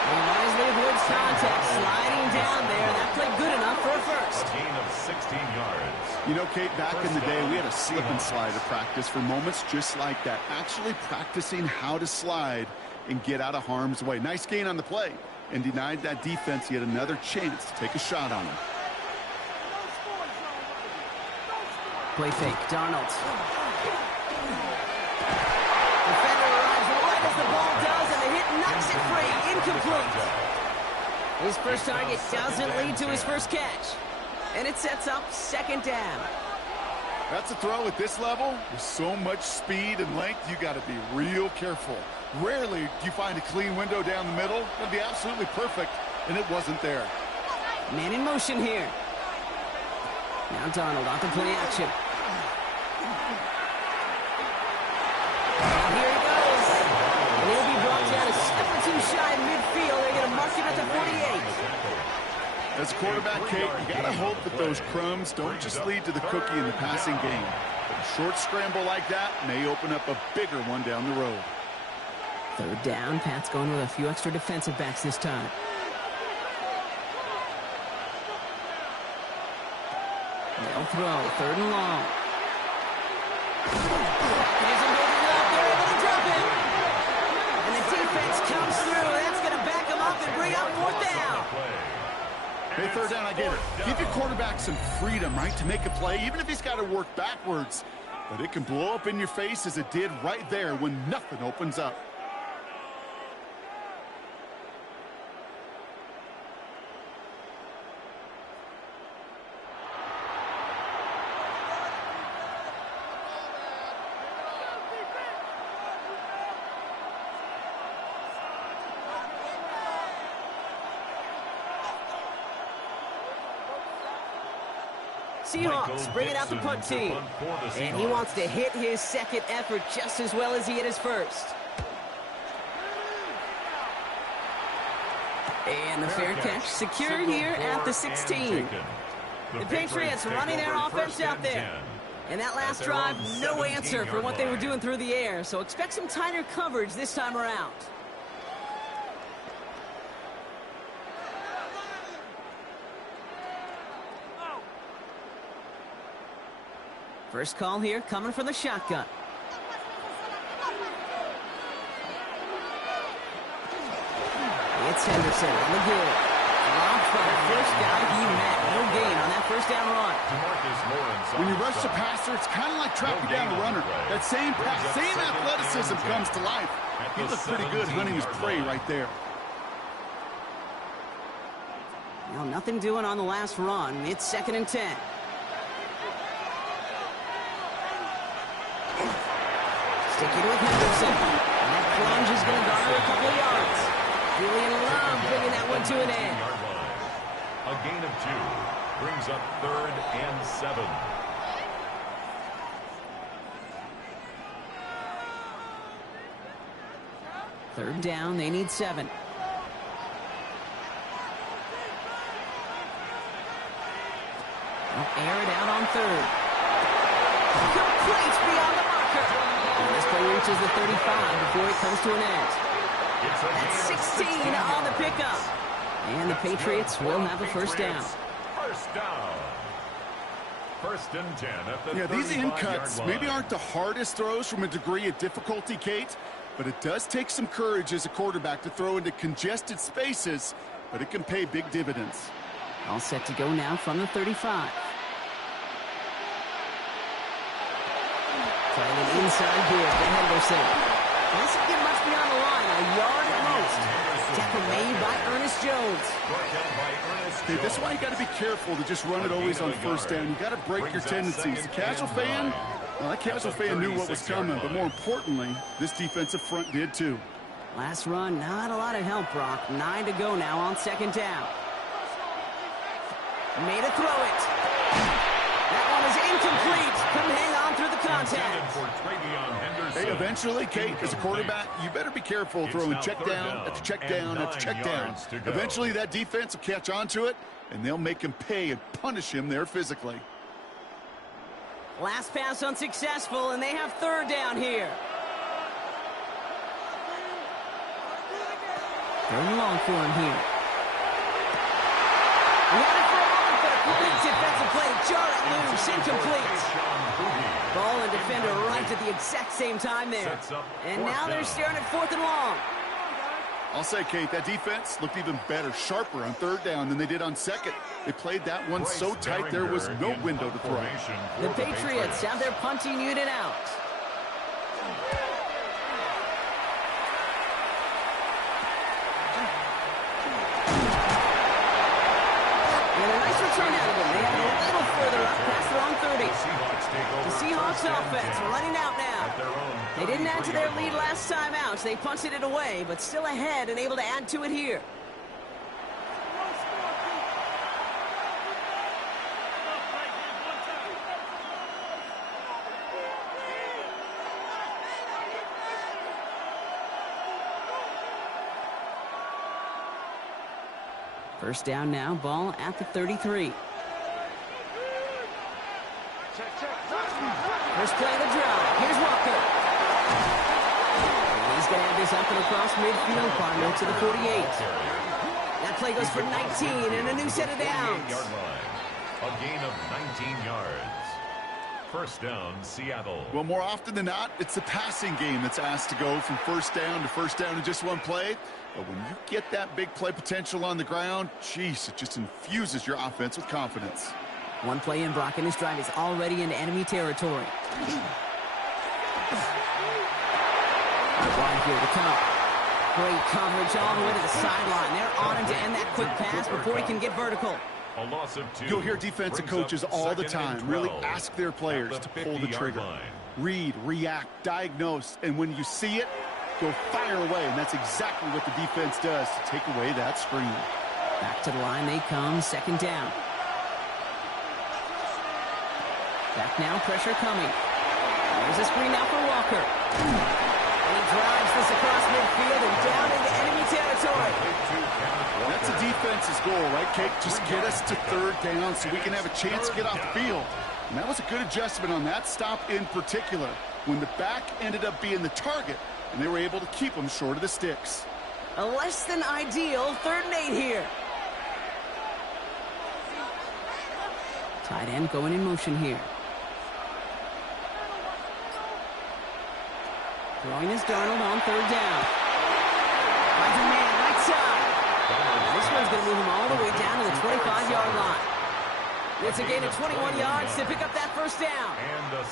He wisely avoids contact, sliding down there. That played good enough for a first. A gain of 16 yards. You know, Kate, back in the day, we had a slip and slide to practice for moments just like that. Actually practicing how to slide and get out of harm's way. Nice gain on the play, and denied that defense yet another chance to take a shot on him. Play fake, Darnold. Defender arrives right as the ball does, and the hit knocks it free. Incomplete. His first target doesn't lead to his first catch. And it sets up second down. That's a throw at this level. With so much speed and length, you got to be real careful. Rarely do you find a clean window down the middle. That'd be absolutely perfect, and it wasn't there. Man in motion here. Now Darnold off the play action. And here he goes. And he'll be brought down a step or two shy in midfield. They're going to mark him at the 48. As a quarterback, Kate, you got to hope that those crumbs don't just lead to the cookie in the passing game. But a short scramble like that may open up a bigger one down the road. Third down. Pat's going with a few extra defensive backs this time. They'll throw. Third and long. He's moving up. They're able to drop him. And the defense comes through. That's going to back him up and bring up fourth down. Hey, third down, I get it. Give your quarterback some freedom, right, to make a play, even if he's got to work backwards. But it can blow up in your face as it did right there when nothing opens up. Seahawks bringing out the punt team. And he wants to hit his second effort just as well as he hit his first. And the fair catch secured here at the 16. The Patriots running their offense out there. And that last drive, no answer for what they were doing through the air. So expect some tighter coverage this time around. First call here coming from the shotgun. It's Henderson on the good. Robbed by the first guy he met. No gain on that first down run. When you rush the passer, it's kind of like tracking down a runner. That same athleticism comes to life. He looked pretty good hunting his prey right there. Well, nothing doing on the last run. It's 2nd and 10. Sticking with Henderson. And that plunge is going to garner a couple of yards. Julian Love bringing that one to an end. A gain of 2 brings up 3rd and 7. Third down, they need 7. They'll air it out on 3rd. Complete beyond the marker. And this play reaches the 35 before it comes to an end. That's 16 on the pickup. And the Patriots will have a first down. First down. 1st and 10 at the 35-yard line. Yeah, these in cuts maybe aren't the hardest throws from a degree of difficulty, Kate, but it does take some courage as a quarterback to throw into congested spaces, but it can pay big dividends. All set to go now from the 35. Trying it inside here for Henderson. Doesn't get much beyond the line, a yard at most. Tackle made by Ernest Jones. Okay, this is why you got to be careful to just run it always on first down. You got to break your tendencies. The casual fan, well, that casual fan knew what was coming, but more importantly, this defensive front did too. Last run, not a lot of help, Brock. 9 to go now on 2nd down. Made a throw it. That one is incomplete. Couldn't hang on through the contact. Hey, eventually, Kate, as a quarterback, you better be careful throwing check down after check down after check down. Eventually, that defense will catch on to it, and they'll make him pay and punish him there physically. Last pass unsuccessful, and they have 3rd down here. Third and long for him here. He had it for a moment, but a complete defensive play to jar it loose. Incomplete. Ball and defender arrived at the exact same time there. And now they're staring at 4th and long. I'll say, Kate, that defense looked even better, sharper on 3rd down than they did on 2nd. They played that one so tight there was no window to throw. The Patriots have their punting unit out. And a nice return out of them. They have it a little further up past their own 30. The Seahawks offense running out now. They didn't add to their lead last time out. They punted it away, but still ahead and able to add to it here. First down now, ball at the 33. First play of the drive. Here's Walker. And he's going to have this up and across midfield, partner to the 48. That play goes for 19 and a new set of downs. A gain of 19 yards. First down, Seattle. Well, more often than not, it's the passing game that's asked to go from first down in just one play. But when you get that big play potential on the ground, geez, it just infuses your offense with confidence. One play in, Brock, and his drive is already into enemy territory. Wide here to come. Great coverage all the way to the sideline. They're on him to end that quick pass before he can get vertical. A loss of 2. You'll hear defensive coaches all the time really ask their players to pull the trigger. Read, react, diagnose, and when you see it, go fire away. And that's exactly what the defense does to take away that screen. Back to the line they come, second down. Back now, pressure coming. There's a screen now for Walker. And he drives this across midfield and down into enemy territory. That's a defense's goal, right, Kate? Just get us to 3rd down so we can have a chance to get off the field. And that was a good adjustment on that stop in particular, when the back ended up being the target, and they were able to keep them short of the sticks. A less than ideal 3rd and 8 here. Tight end going in motion here. Throwing is Darnold on 3rd down. Finds a man right side. This one's going to move him all the way down to the 25-yard line. It's a gain of 21 yards to pick up that first down.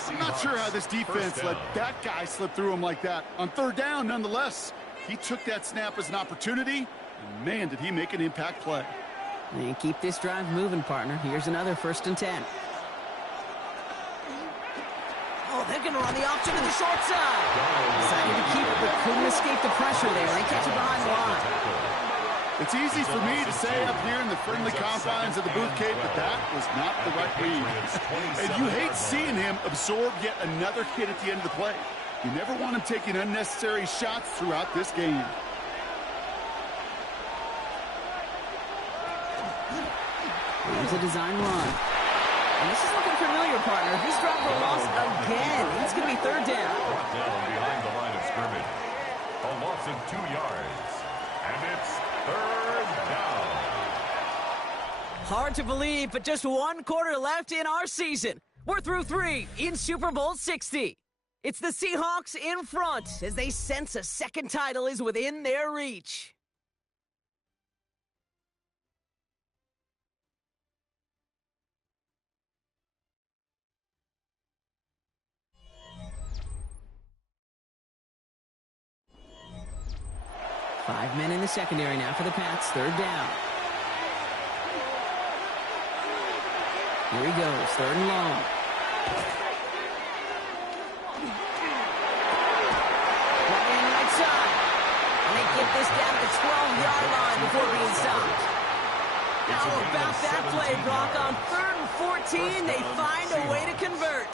I'm not sure how this defense let that guy slip through him like that. On 3rd down, nonetheless, he took that snap as an opportunity, and man, did he make an impact play. And keep this drive moving, partner. Here's another 1st and 10. Oh, they're going to run the option to the short side. Decided to keep it, but couldn't escape the pressure there. They catch it behind the line. It's easy for me to say up here in the friendly confines of the booth, Kate, but that was not the right read. And you hate seeing him absorb yet another hit at the end of the play. You never want him taking unnecessary shots throughout this game. Here's a design run. And this is looking familiar, partner. He's dropped a loss again. It's going to be 3rd down. Brought down behind the line of scrimmage. A loss of 2 yards. And it's 3rd down. Hard to believe, but just 1 quarter left in our season. We're through 3 in Super Bowl 60. It's the Seahawks in front as they sense a 2nd title is within their reach. Five men in the secondary now for the Pats. 3rd down. Here he goes. 3rd and long. Right side. And they get this down to the 12-yard line before being stopped. How about that play, Brock? On 3rd and 14, they find a way to convert.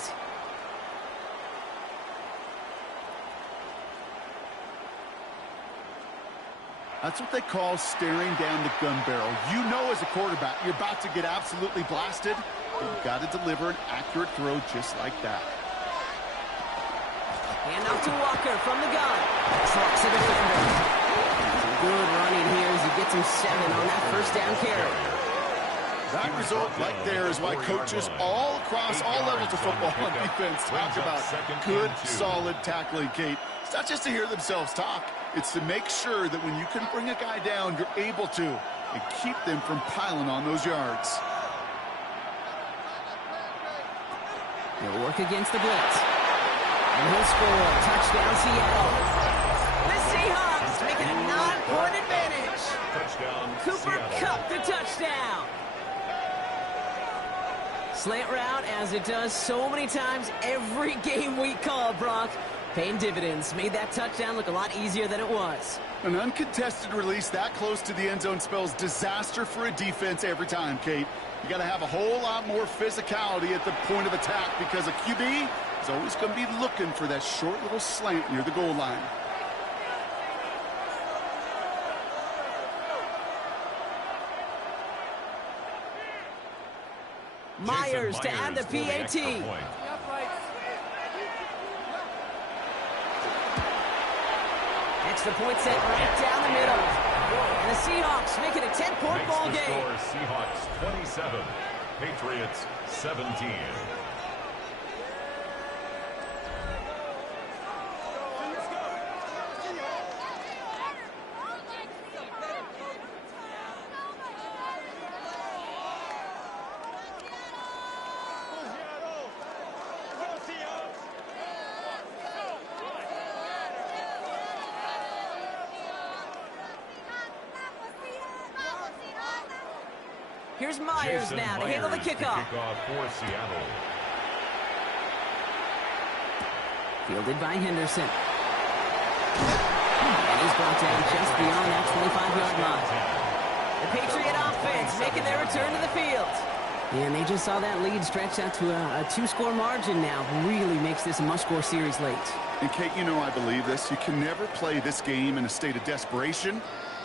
That's what they call staring down the gun barrel. You know as a quarterback, you're about to get absolutely blasted, but you've got to deliver an accurate throw just like that. Hand off to Walker from the gun. Trucks a defender. Good running here as he gets him 7 on that first down carry. That result right there is why coaches all across all levels of football on defense talk about good, solid tackling, Kate. It's not just to hear themselves talk. It's to make sure that when you can bring a guy down, you're able to, and keep them from piling on those yards. He'll work against the blitz. And he'll score. Touchdown, Seattle. The Seahawks making a 9-point advantage. Touchdown, Cooper Seattle. Kupp the touchdown. Slant route, as it does so many times every game we call, Brock. Paying dividends. Made that touchdown look a lot easier than it was. An uncontested release that close to the end zone spells disaster for a defense every time, Kate. You got to have a whole lot more physicality at the point of attack because a QB is always going to be looking for that short little slant near the goal line. Myers to add the PAT. Extra point set right down the middle. And the Seahawks make it a 10-point ball game. Seahawks 27, Patriots 17. Here's Myers now to handle the kickoff. For Seattle. Fielded by Henderson. And he's brought down just beyond that 25-yard line. The Patriot offense making their return to the field. And they just saw that lead stretch out to a 2-score margin now. Really makes this a must-score series late. And Kate, you know I believe this. You can never play this game in a state of desperation,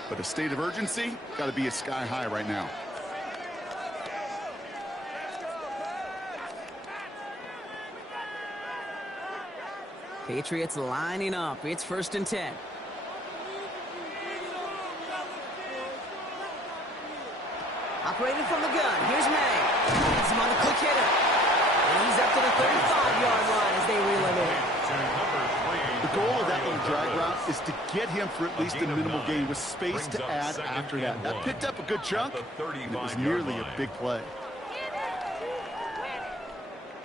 but a state of urgency got to be a sky high right now. Patriots lining up. It's 1st and 10. Operating from the gun. Here's May. He's him on the quick hitter. And he's up to the 35-yard line as they reel him in. The goal of that little drag route is to get him for at least a minimal gain with space to add after that. That picked up a good chunk, and it was nearly a big play.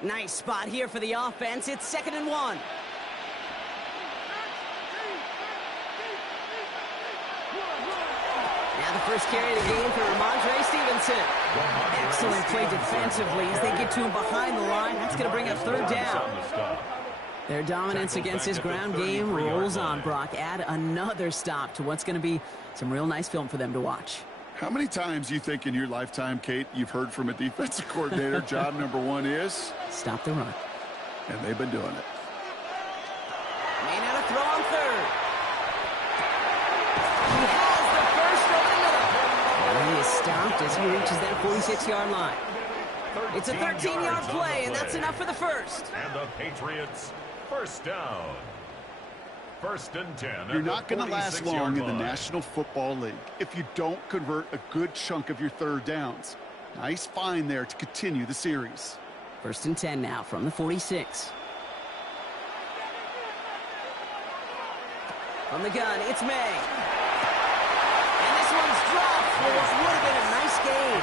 Nice spot here for the offense. It's 2nd and 1. Now the first carry of the game for Ramondre Stevenson. Excellent play defensively as they get to him behind the line. That's going to bring up 3rd down. Their dominance against his ground game rolls on, Brock. Add another stop to what's going to be some real nice film for them to watch. How many times you think in your lifetime, Kate, you've heard from a defensive coordinator, job number 1 is? Stop the run. And they've been doing it. May not have throw on 3rd. He has the first over the middle. And he is stopped as he reaches that 46-yard line. It's a 13-yard play, and that's enough for the first. And the Patriots, 1st down. 1st and 10. You're not going to last long in the National Football League if you don't convert a good chunk of your 3rd downs. Nice find there to continue the series. 1st and 10 now from the 46. From the gun, it's May. And this one's dropped for what would have been a nice game.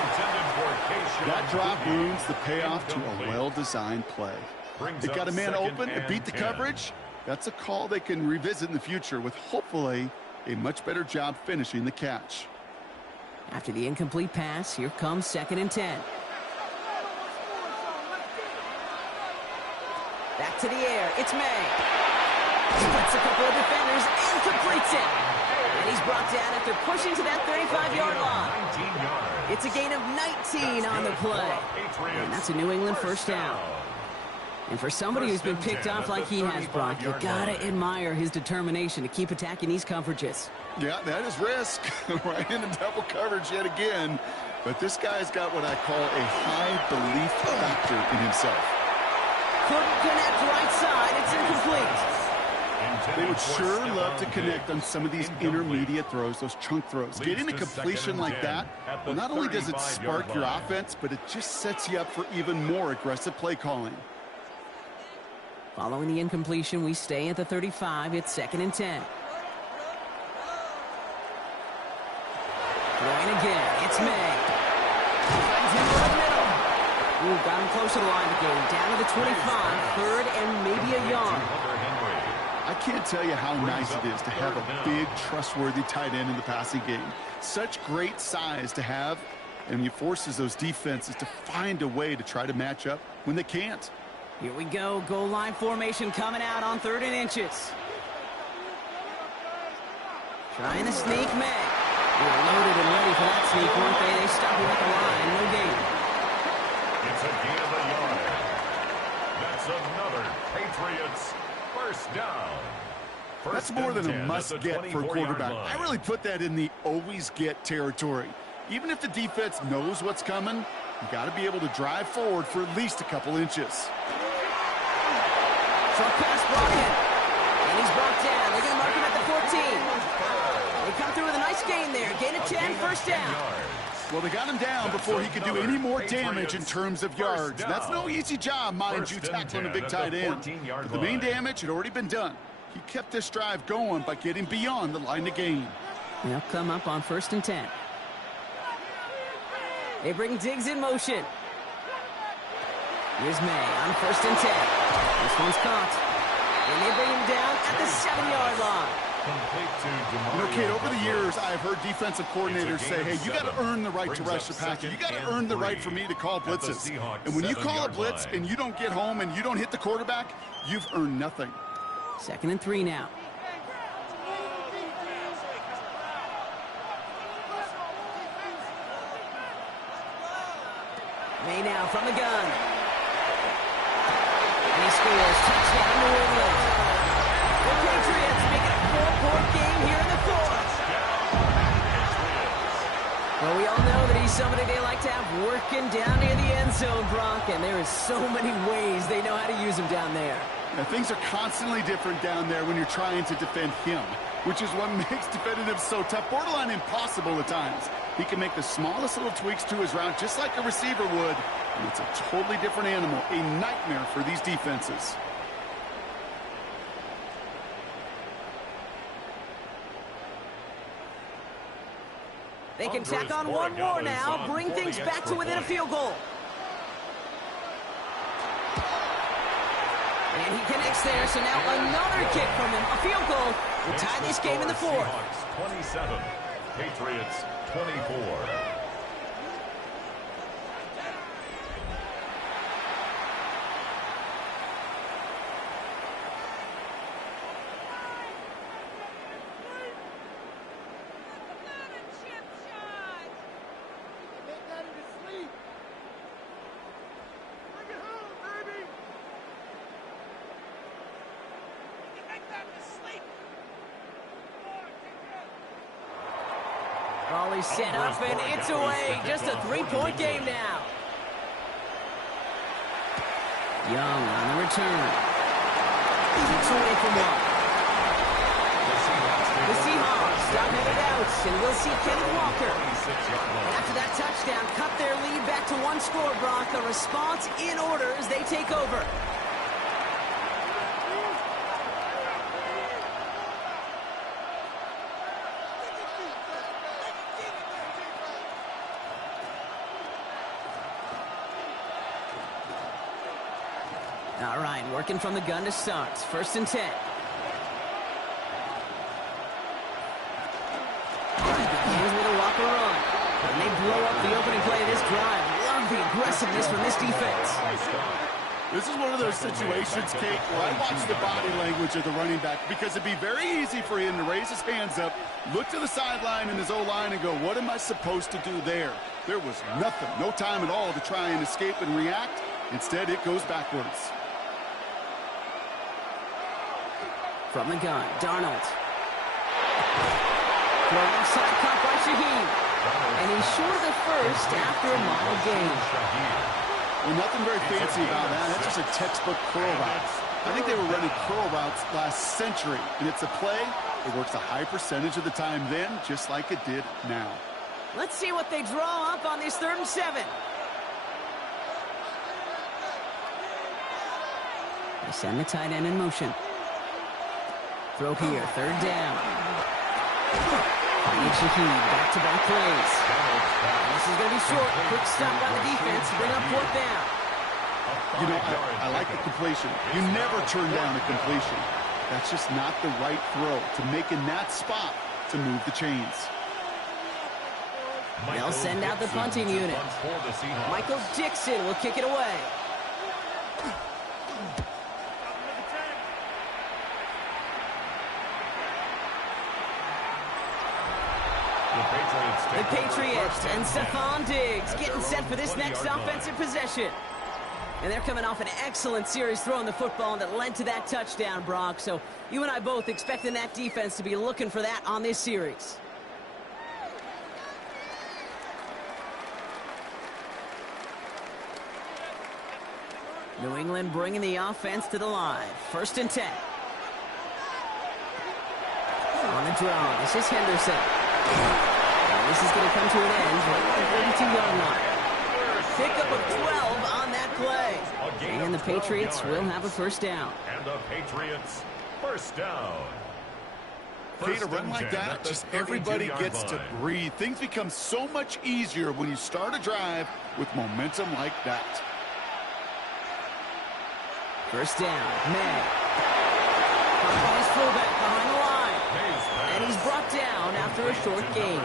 That drop ruins the payoff to a well-designed play. They got a man open and beat the coverage. That's a call they can revisit in the future with hopefully a much better job finishing the catch. After the incomplete pass, here comes 2nd and 10. Back to the air. It's May. Splits a couple of defenders and completes it. And he's brought down after pushing to that 35-yard line. It's a gain of 19 on the play. And that's a New England 1st down. And for somebody who's been picked off like he has, Brock, you gotta admire his determination to keep attacking these coverages. Yeah, that is risk. Right into double coverage yet again. But this guy's got what I call a high belief factor in himself. Couldn't connect right side. It's incomplete. They would sure love to connect on some of these intermediate throws, those chunk throws. Getting a completion like that, well, not only does it spark your offense, but it just sets you up for even more aggressive play calling. Following the incompletion, we stay at the 35. It's 2nd and 10. Throwing again. It's May. Finds him over the middle. Ooh, got him close to the line of the game. Down to the 25. 3rd and maybe a yard. I can't tell you how nice it is to have a big, trustworthy tight end in the passing game. Such great size to have, and it forces those defenses to find a way to try to match up when they can't. Here we go. Goal line formation coming out on 3rd and inches. Trying to sneak May. They were loaded and ready for that sneak, weren't they? They stopped him at the line. No gain. It's a gain of a yard. That's another Patriots first down. That's more than a must-get for a quarterback. I really put that in the always-get territory. Even if the defense knows what's coming, you got to be able to drive forward for at least a couple inches. Short pass brought in. And he's brought down. They're going to mark him at the 14. They come through with a nice gain there. Gain of 10, first down. Well, they got him down before he could do any more damage in terms of yards. That's no easy job, mind you, tackling a big tight end. But the main damage had already been done. He kept this drive going by getting beyond the line of gain. They'll come up on 1st and 10. They bring Diggs in motion. Here's May on 1st and 10. This one's caught. And they bring him down at the 7-yard line. You know, Kate, over the years, I've heard defensive coordinators say, hey, you got to earn the right to rush the passer. You got to earn the right for me to call blitzes. And when you call a blitz and you don't get home and you don't hit the quarterback, you've earned nothing. 2nd and 3 now. May now from the gun. And he scores. Touchdown, New England. The Patriots make it a 4-point game here in the 4th. Well, we all know that he's somebody they like to have working down near the end zone, Brock, and there is so many ways they know how to use him down there. Now, things are constantly different down there when you're trying to defend him, which is what makes defending him so tough, borderline impossible at times. He can make the smallest little tweaks to his route just like a receiver would, and it's a totally different animal, a nightmare for these defenses. They can tack on one more now, bring things back to within a field goal. And he connects there, so now another kick from him. A field goal will tie this game in the 4th. 27, Patriots 24. Ball set up, and it's away. Just a 3-point game now. Young on the return. Takes away from one. The Seahawks stop headed out, and we'll see Kenneth Walker. After that touchdown, cut their lead back to 1 score, Brock. A response in order as they take over. All right, working from the gun to start. 1st and 10. Begins with a Walker run. And they blow up the opening play of this drive. Love the aggressiveness from this defense. This is one of those situations, Kate, where I watch the body language of the running back because it'd be very easy for him to raise his hands up, look to the sideline in his O-line and go, what am I supposed to do there? There was nothing, no time at all to try and escape and react. Instead, it goes backwards. From the gun, Darnold. Throw inside, caught by Shaheed. And he's short of the first after a mile gain. Well, nothing very fancy about that. That's just a textbook curl route. I think they were running curl routes last century, and it's a play that works a high percentage of the time then, just like it did now. Let's see what they draw up on this 3rd and 7. They send the tight end in motion. Throw here, 3rd down. Finding Shaheed, back-to-back plays. This is going to be short. Quick stop by the defense to bring up 4th down. You know, I like the completion. You never turn down a completion. That's just not the right throw to make in that spot to move the chains. They'll send out the punting unit. Michael Dixon will kick it away. The Patriots and Stephon Diggs getting set for this next offensive possession. And they're coming off an excellent series throwing the football that led to that touchdown, Brock. So you and I both expecting that defense to be looking for that on this series. New England bringing the offense to the line. 1st and 10. On the draw, this is Henderson. And this is going to come to an end right at the 32-yard line. Pickup of 12 on that play. And the Patriots will have a 1st down. And the Patriots, 1st down. Okay, to run like that, just everybody gets to breathe. Things become so much easier when you start a drive with momentum like that. 1st down, May. His fullback behind the line. And he's brought down after a short gain.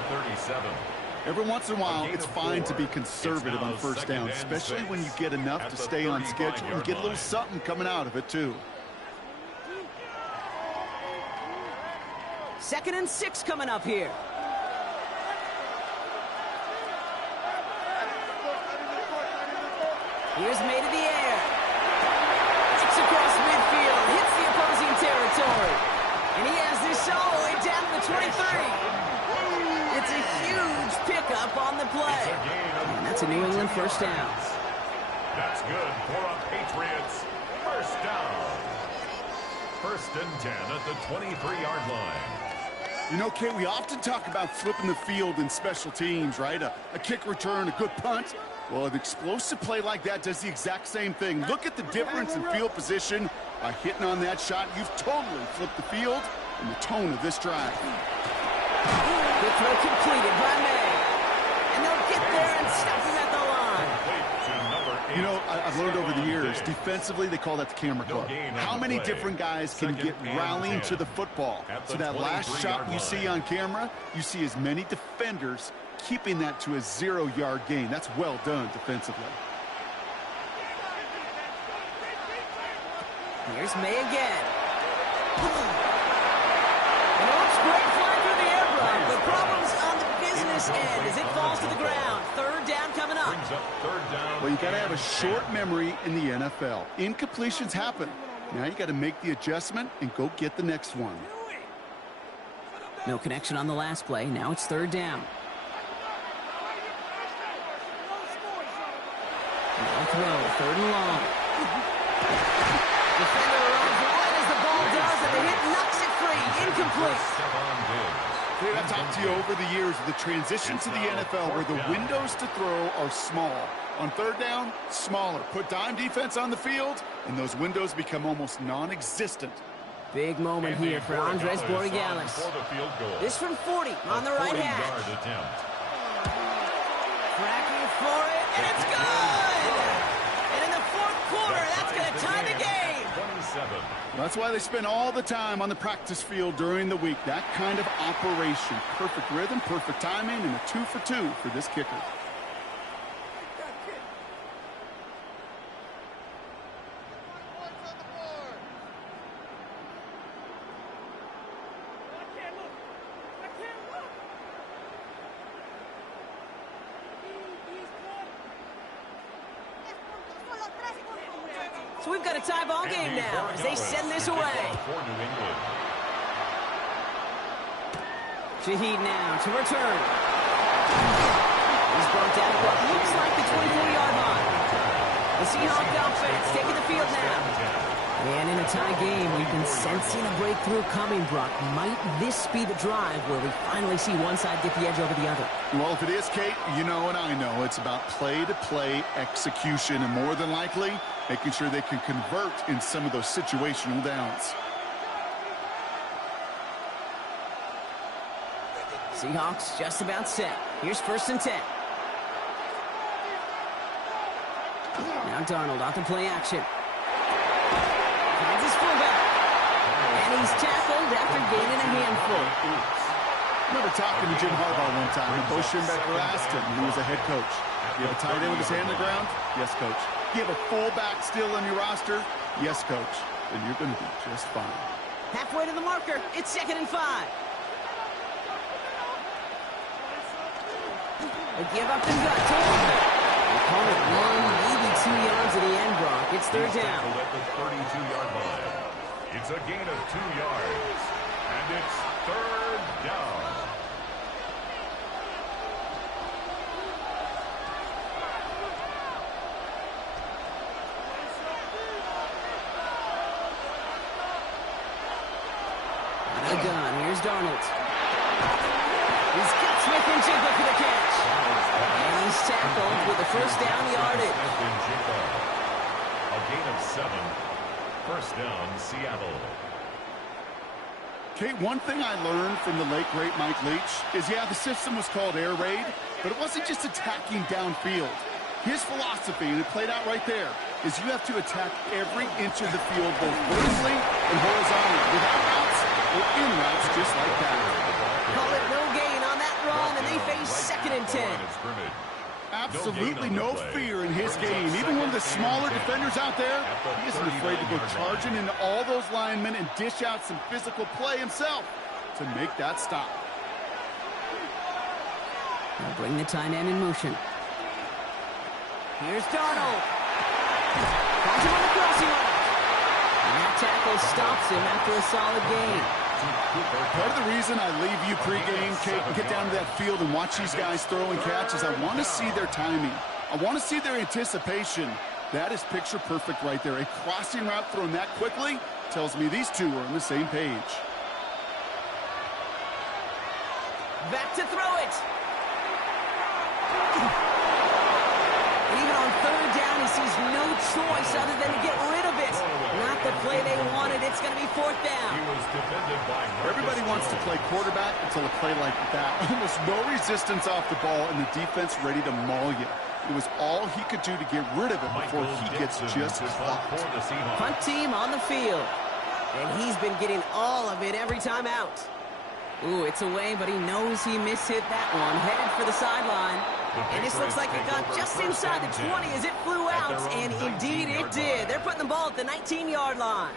Every once in a while, it's fine to be conservative on 1st down, especially when you get enough to stay on schedule and get a little something coming out of it, too. 2nd and 6 coming up here. Here's May to the air. Kicks across midfield, hits the opposing territory. And he has this all the way down to the 23. It's a huge pickup on the play. And that's a New England 1st down. That's good for a Patriots 1st down. 1st and 10 at the 23-yard line. You know, Kate, we often talk about flipping the field in special teams, right? A kick return, a good punt. Well, an explosive play like that does the exact same thing. Look at the difference in field position by hitting on that shot. You've totally flipped the field and the tone of this drive. Good throw completed by May. And they'll get there and stop him at the line. You know, I've learned over the years, defensively, they call that the camera club. How many different guys can get rallying to the football? So that last shot you see on camera, you see as many defenders keeping that to a 0-yard gain. That's well done defensively. Here's May again. And it looks great flying through the air, Brock, but problems on the business end as it falls to the ground. 3rd down coming up. Well, you got to have a short memory in the NFL. Incompletions happen. Now you got to make the adjustment and go get the next one. No connection on the last play. Now it's 3rd down. Now throw, 3rd and long. Defender runs right as the ball does, and the hit knocks it free. Incomplete. I've talked to you over the years of the transition to the NFL where the windows to throw are small. On 3rd down, smaller. Put dime defense on the field, and those windows become almost non-existent. Big moment here for Andres Borregales. This from 40 on the right hash. Cracking for it, and it's good! And in the 4th quarter, that's going to tie the game. That's why they spend all the time on the practice field during the week. That kind of operation. Perfect rhythm, perfect timing, and a 2 for 2 for this kicker. So we've got a tie ball game now as they send this away. Shaheed now to return. He's brought down at what looks like the 24-yard line. The Seahawks offense taking the field now. And in a tie game, we've been sensing a breakthrough coming, Brock. Might this be the drive where we finally see one side get the edge over the other? Well, if it is, Kate, you know and I know it's about play-to-play execution, and more than likely, making sure they can convert in some of those situational downs. Seahawks just about set. Here's 1st and 10. Now Darnold off the play action. Finds his fullback. And he's tackled after gaining a handful. I remember talking to Jim Harbaugh one time, and Bo Schembechler asked him when he was a head coach, "You have a tight end with his hand on the ground?" "Yes, coach." "You have a fullback still on your roster?" "Yes, coach." "Then you're going to be just fine." Halfway to the marker. It's 2nd and 5. A give up and gut to Walker. They call it 1, maybe 2 yards at the end, Brock. It's 3rd down. At the 32-yard line. It's a gain of 2 yards. And it's 3rd down. Out of the gun. Here's Darnold. He's got Smith and Jigba for the catch. And he's tackled with the 1st down yardage. A gain of 7. 1st down, Seattle. Kate, one thing I learned from the late, great Mike Leach is, yeah, the system was called air raid, but it wasn't just attacking downfield. His philosophy, and it played out right there, is you have to attack every inch of the field, both vertically and horizontally, without routes or in routes, just like that. Call it no gain on that run, and they face 2nd and 10. Absolutely no fear in his game. Even one of the smaller defenders out there, he isn't afraid to go charging into all those linemen and dish out some physical play himself to make that stop. They'll bring the tight end in motion. Here's Darnold. Finds him on the crossing route. And that tackle stops him after a solid gain. Part of the reason I leave you pregame, Kate, and get down to that field and watch these guys throw and catch is I want to see their timing. I want to see their anticipation. That is picture perfect right there. A crossing route thrown that quickly tells me these two are on the same page. Back to throw it. And even on 3rd down, he sees no choice other than to get rid of it. Not the play they wanted. It's going to be 4th down. Everybody wants to play quarterback until a play like that. Almost no resistance off the ball and the defense ready to maul you. It was all he could do to get rid of it before he gets just caught. Punt team on the field. And he's been getting all of it every time out. Ooh, it's away, but he knows he mishit that one. Headed for the sideline. And this looks like it got just inside the 20 as it flew out, and indeed it did. They're putting the ball at the 19-yard line.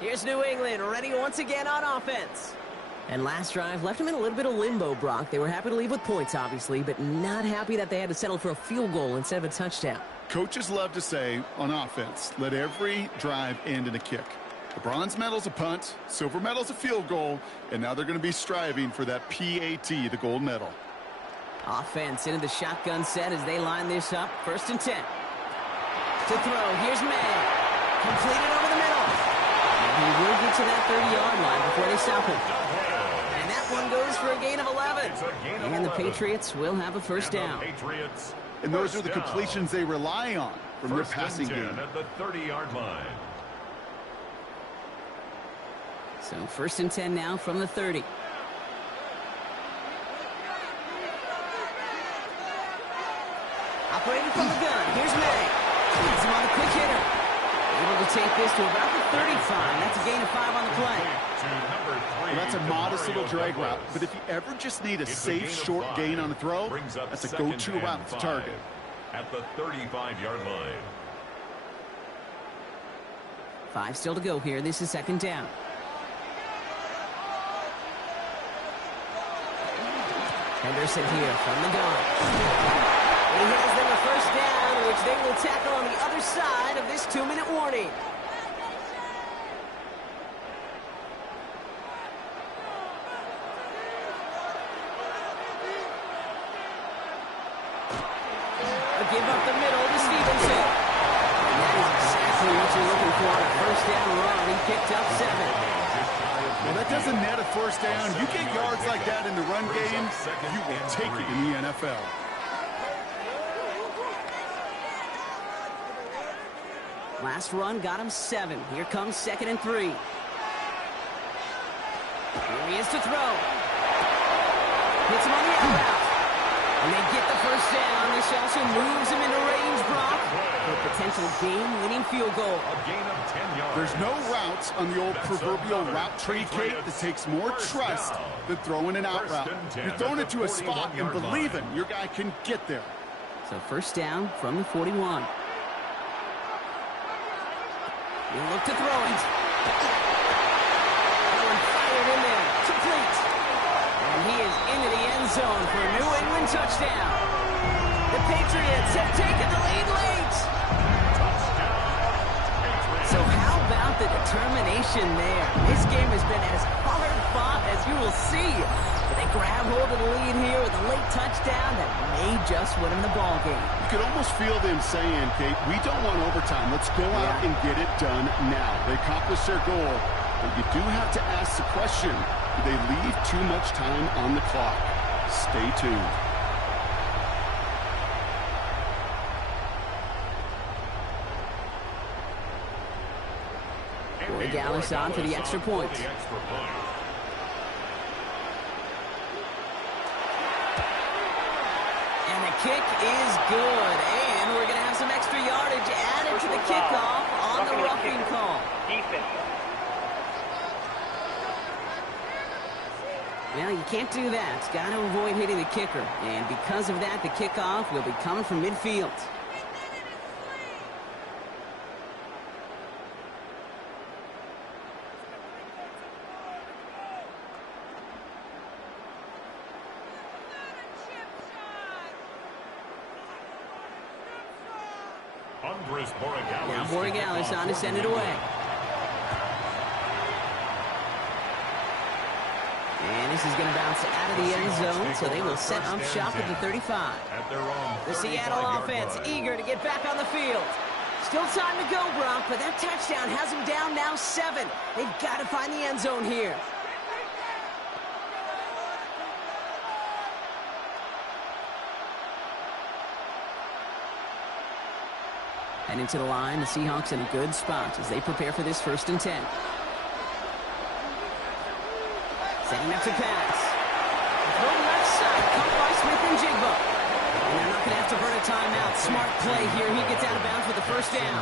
Here's New England, ready once again on offense. And last drive left them in a little bit of limbo, Brock. They were happy to leave with points, obviously, but not happy that they had to settle for a field goal instead of a touchdown. Coaches love to say, on offense, let every drive end in a kick. The bronze medal's a punt, silver medal's a field goal, and now they're going to be striving for that PAT, the gold medal. Offense into the shotgun set as they line this up. 1st and 10. To throw, here's May. Completed over the middle. And he will get to that 30-yard line before they stop him. And that one goes for a gain of 11. And the Patriots will have a 1st down. And those are the completions they rely on from their passing game. At the 30-yard line. So 1st and 10 now from the 30. Operating from the gun. Here's May. He's him on a quick hitter. Able to take this to about the 35. That's a gain of 5 on the play. Well, that's a modest little drag route. But if you ever just need a safe, short gain on a throw, that's a go-to route to target. At the 35-yard line. 5 still to go here. This is 2nd down. Henderson here from the gun. He has them a 1st down, which they will tackle on the other side of this 2-minute warning. A give up the middle to Stevenson. And that is exactly what you're looking for on a 1st picked up 7. Well, that doesn't net a first down. You get yards like that in the run game, you will take it in the NFL. Last run got him 7. Here comes 2nd and 3. Here he is to throw. Hits him on the out route. And they get the first down. This also moves him into range, Brock, for a potential game-winning field goal. A gain of 10 yards. There's no routes on the old proverbial route tree, Kate, that takes more trust than throwing an out route. You're throwing it to a spot and believing your guy can get there. So first down from the 41. He'll look to throw it. And fired in there. Complete. And he is into the end zone for a New England touchdown. The Patriots have taken the lead late. So how about the determination there? This game has been as hard fought as you will see. But they grab hold of the lead here with a late touchdown that may just win them the ball game. You could almost feel them saying, Kate, we don't want overtime. Let's go out and get it done now. They accomplished their goal, but you do have to ask the question, do they leave too much time on the clock? Stay tuned. Corey Gallis on for the extra point. And the kick is good. And we're going to have some extra yardage added to the kickoff on the roughing call. Well, you can't do that. Got to avoid hitting the kicker. And because of that, the kickoff will be coming from midfield. Now Borregales on to send it away. And this is going to bounce out of the end zone, so they will set up shop at the 35. The Seattle offense eager to get back on the field. Still time to go, Brock, but that touchdown has them down now 7. They've got to find the end zone here. And into the line, the Seahawks in a good spot as they prepare for this 1st and 10. Setting up to pass. Throw left side, caught by Smith and Jigba. And they're not going to have to burn a timeout. Smart play here. He gets out of bounds with the first down.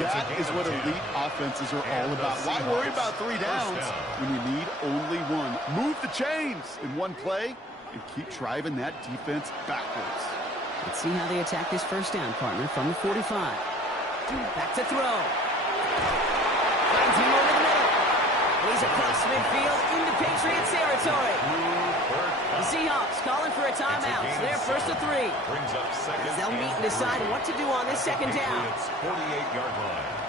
That is what elite offenses are all about. Why worry about 3 downs when you need only 1? Move the chains in one play and keep driving that defense backwards. Let's see how they attack this first down, partner, from the 45. Back to throw. Finds him over the middle. He's across midfield into Patriots territory. The Seahawks calling for a timeout. They're 1st and 3. As they'll meet and decide what to do on this 2nd down. 48-yard line.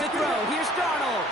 To throw, here's Darnold.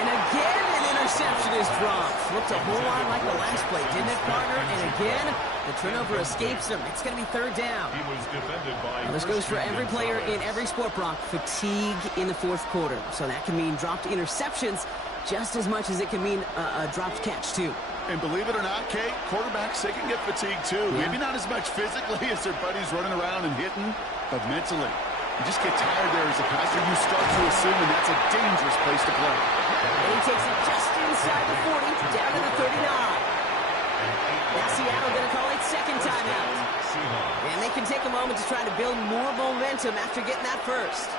And again, an interception is dropped. Looked a whole lot like the last play, didn't it, partner? And again, the turnover escapes him. It's going to be 3rd down. He was defended by Now, this goes for every player in every sport, Brock. Fatigue in the 4th quarter. So that can mean dropped interceptions just as much as it can mean a dropped catch, too. And believe it or not, Kate, quarterbacks, they can get fatigued, too. Yeah. Maybe not as much physically as their buddies running around and hitting, but mentally. You just get tired there as a passer. You start to assume, and that's a dangerous place to play. And he takes it just inside the 40, down to the 39. Now Seattle going to call it 2nd timeout. And they can take a moment to try to build more momentum after getting that first.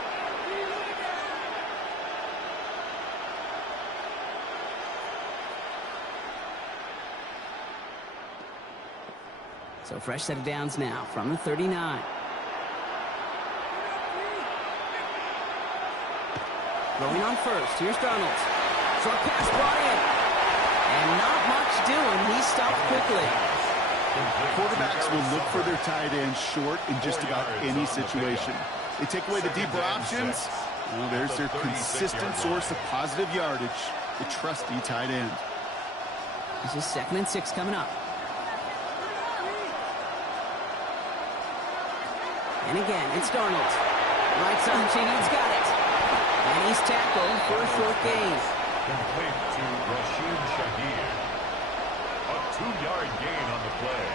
So fresh set of downs now from the 39. Going on first. Here's Darnold. Short pass brought in. And not much doing. He stopped quickly. Quarterbacks will look for their tight end short in just about any situation. They take away the deeper options. Well, there's their consistent source of positive yardage, the trusty tight end. This is 2nd and 6 coming up. And again, it's Darnold. Right side, Cheaty's got it. And he's tackled for a short gain. Complete to Rashid Shaheed. A 2-yard gain on the play.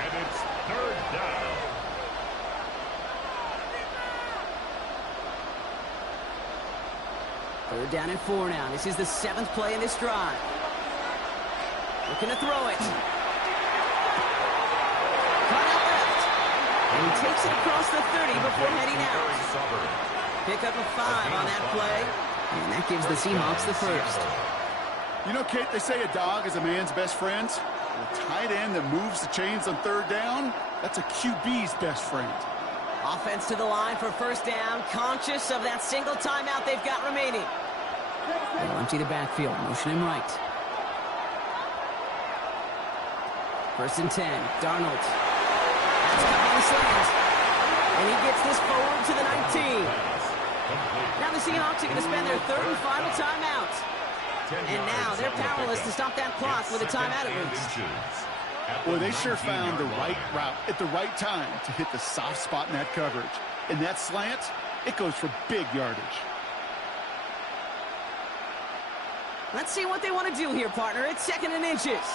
And it's 3rd down. Third down and 4 now. This is the 7th play in this drive. Looking to throw it. Cut out left. And he takes it across the 30 before heading out. Pick up a 5 on that play. And that gives the Seahawks the first. You know, Kate, they say a dog is a man's best friend. A tight end that moves the chains on 3rd down, that's a QB's best friend. Offense to the line for 1st down, conscious of that single timeout they've got remaining. They'll empty the backfield, motion him right. 1st and 10, Darnold. That's coming in slant. And he gets this forward to the 19. Now the Seahawks are going to spend their 3rd and final timeout. And now they're powerless to stop that clock with a timeout at least. Boy, they sure found the right route at the right time to hit the soft spot in that coverage. And that slant, it goes for big yardage. Let's see what they want to do here, partner. It's 2nd and inches.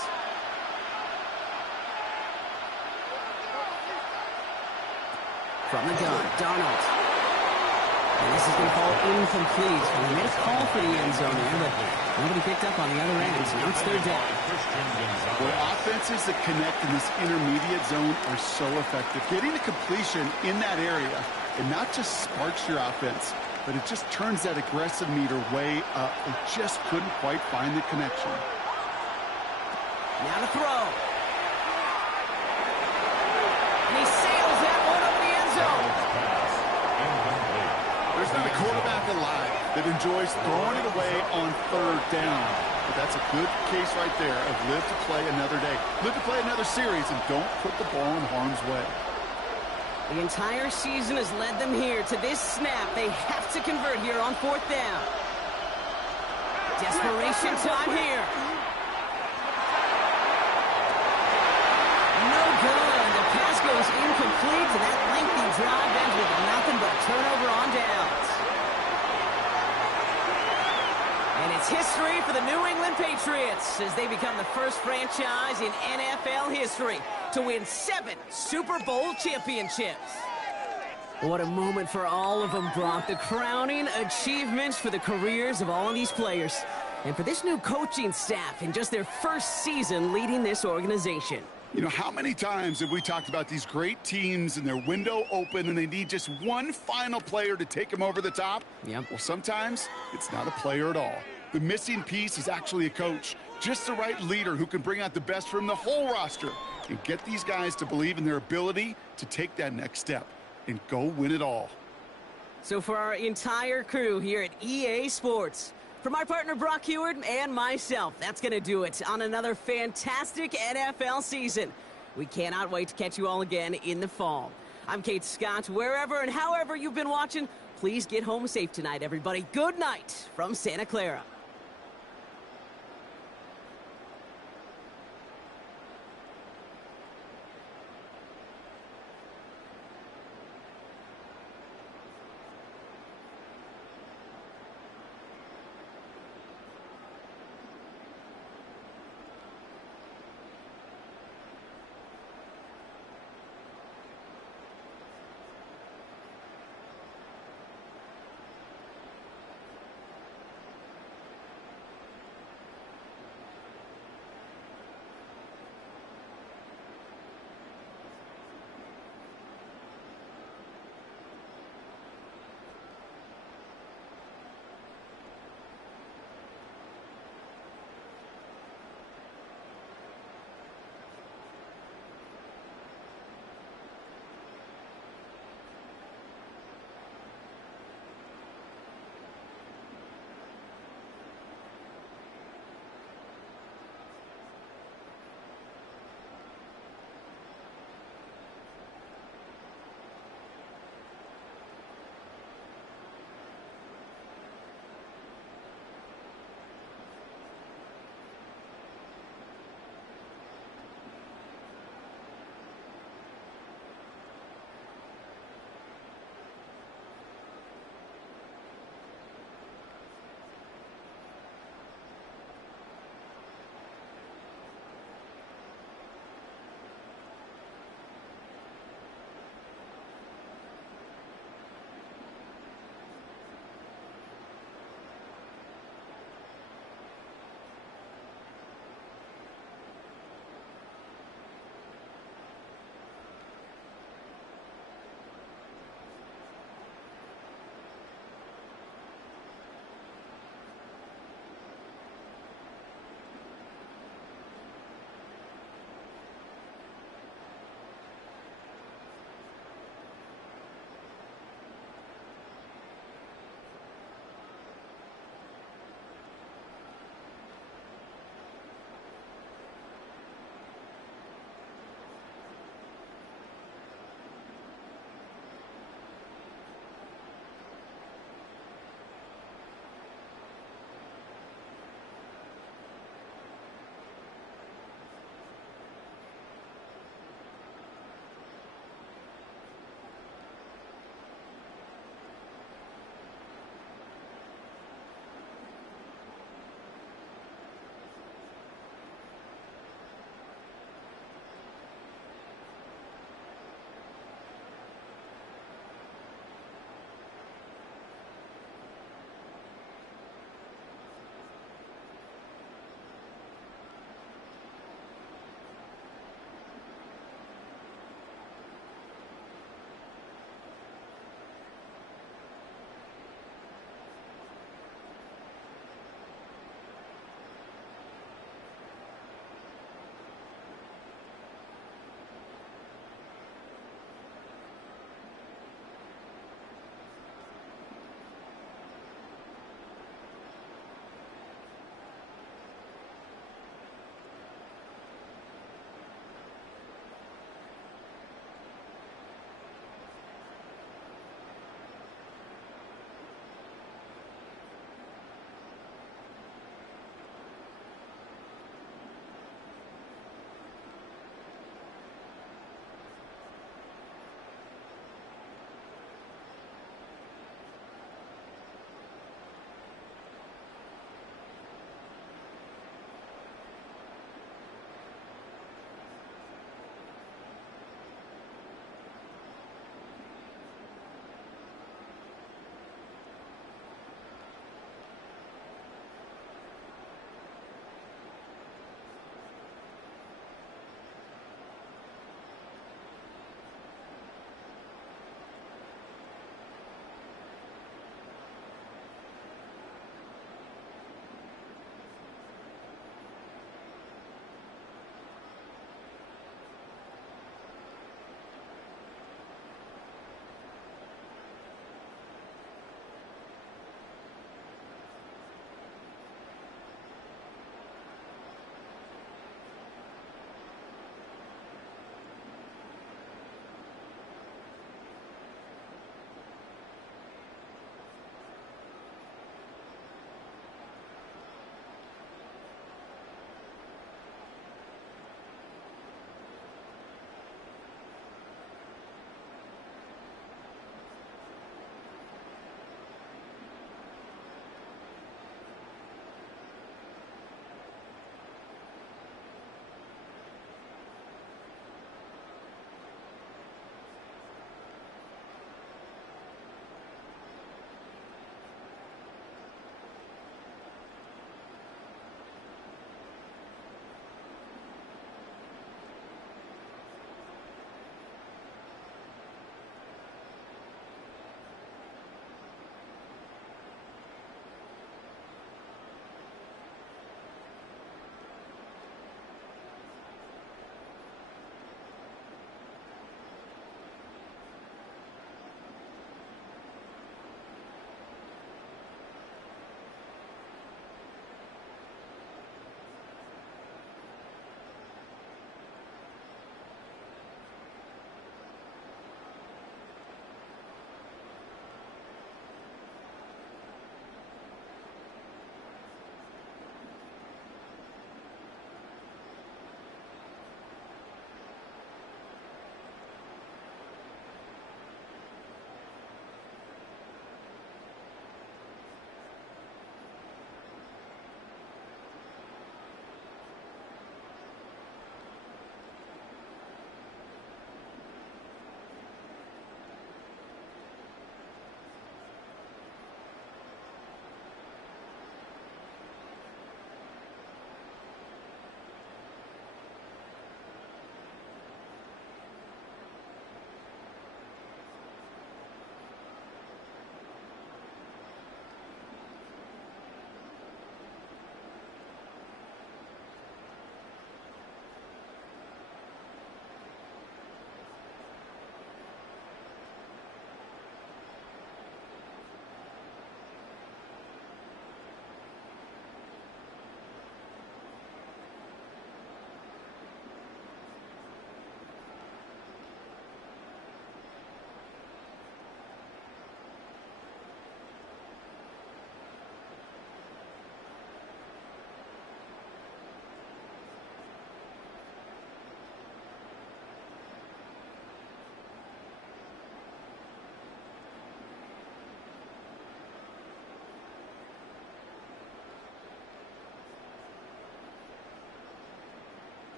From the gun, Darnold. And this is going to fall incomplete. And they made a call for the end zone there, but nobody picked up on the other end, so now it's 3rd down. Boy, offenses that connect in this intermediate zone are so effective. Getting a completion in that area, it not just sparks your offense, but it just turns that aggressive meter way up. They just couldn't quite find the connection. Now to throw. And he sails that one over the end zone. There's not a quarterback alive that enjoys throwing it away on 3rd down. But that's a good case right there of live to play another day. Live to play another series and don't put the ball in harm's way. The entire season has led them here to this snap. They have to convert here on 4th down. Desperation time here. No good. The pass goes incomplete, and that lengthy drive ends with nothing but turnover on downs. And it's history for the New England Patriots as they become the first franchise in NFL history to win 7 Super Bowl championships. What a moment for all of them, Brock. The crowning achievements for the careers of all of these players. And for this new coaching staff in just their first season leading this organization. You know, how many times have we talked about these great teams and their window open and they need just one final player to take them over the top? Yep. Well, sometimes it's not a player at all. The missing piece is actually a coach. Just the right leader who can bring out the best from the whole roster and get these guys to believe in their ability to take that next step and go win it all. So for our entire crew here at EA Sports, for my partner Brock Heward and myself, that's going to do it on another fantastic NFL season. We cannot wait to catch you all again in the fall. I'm Kate Scott. Wherever and however you've been watching, please get home safe tonight, everybody. Good night from Santa Clara.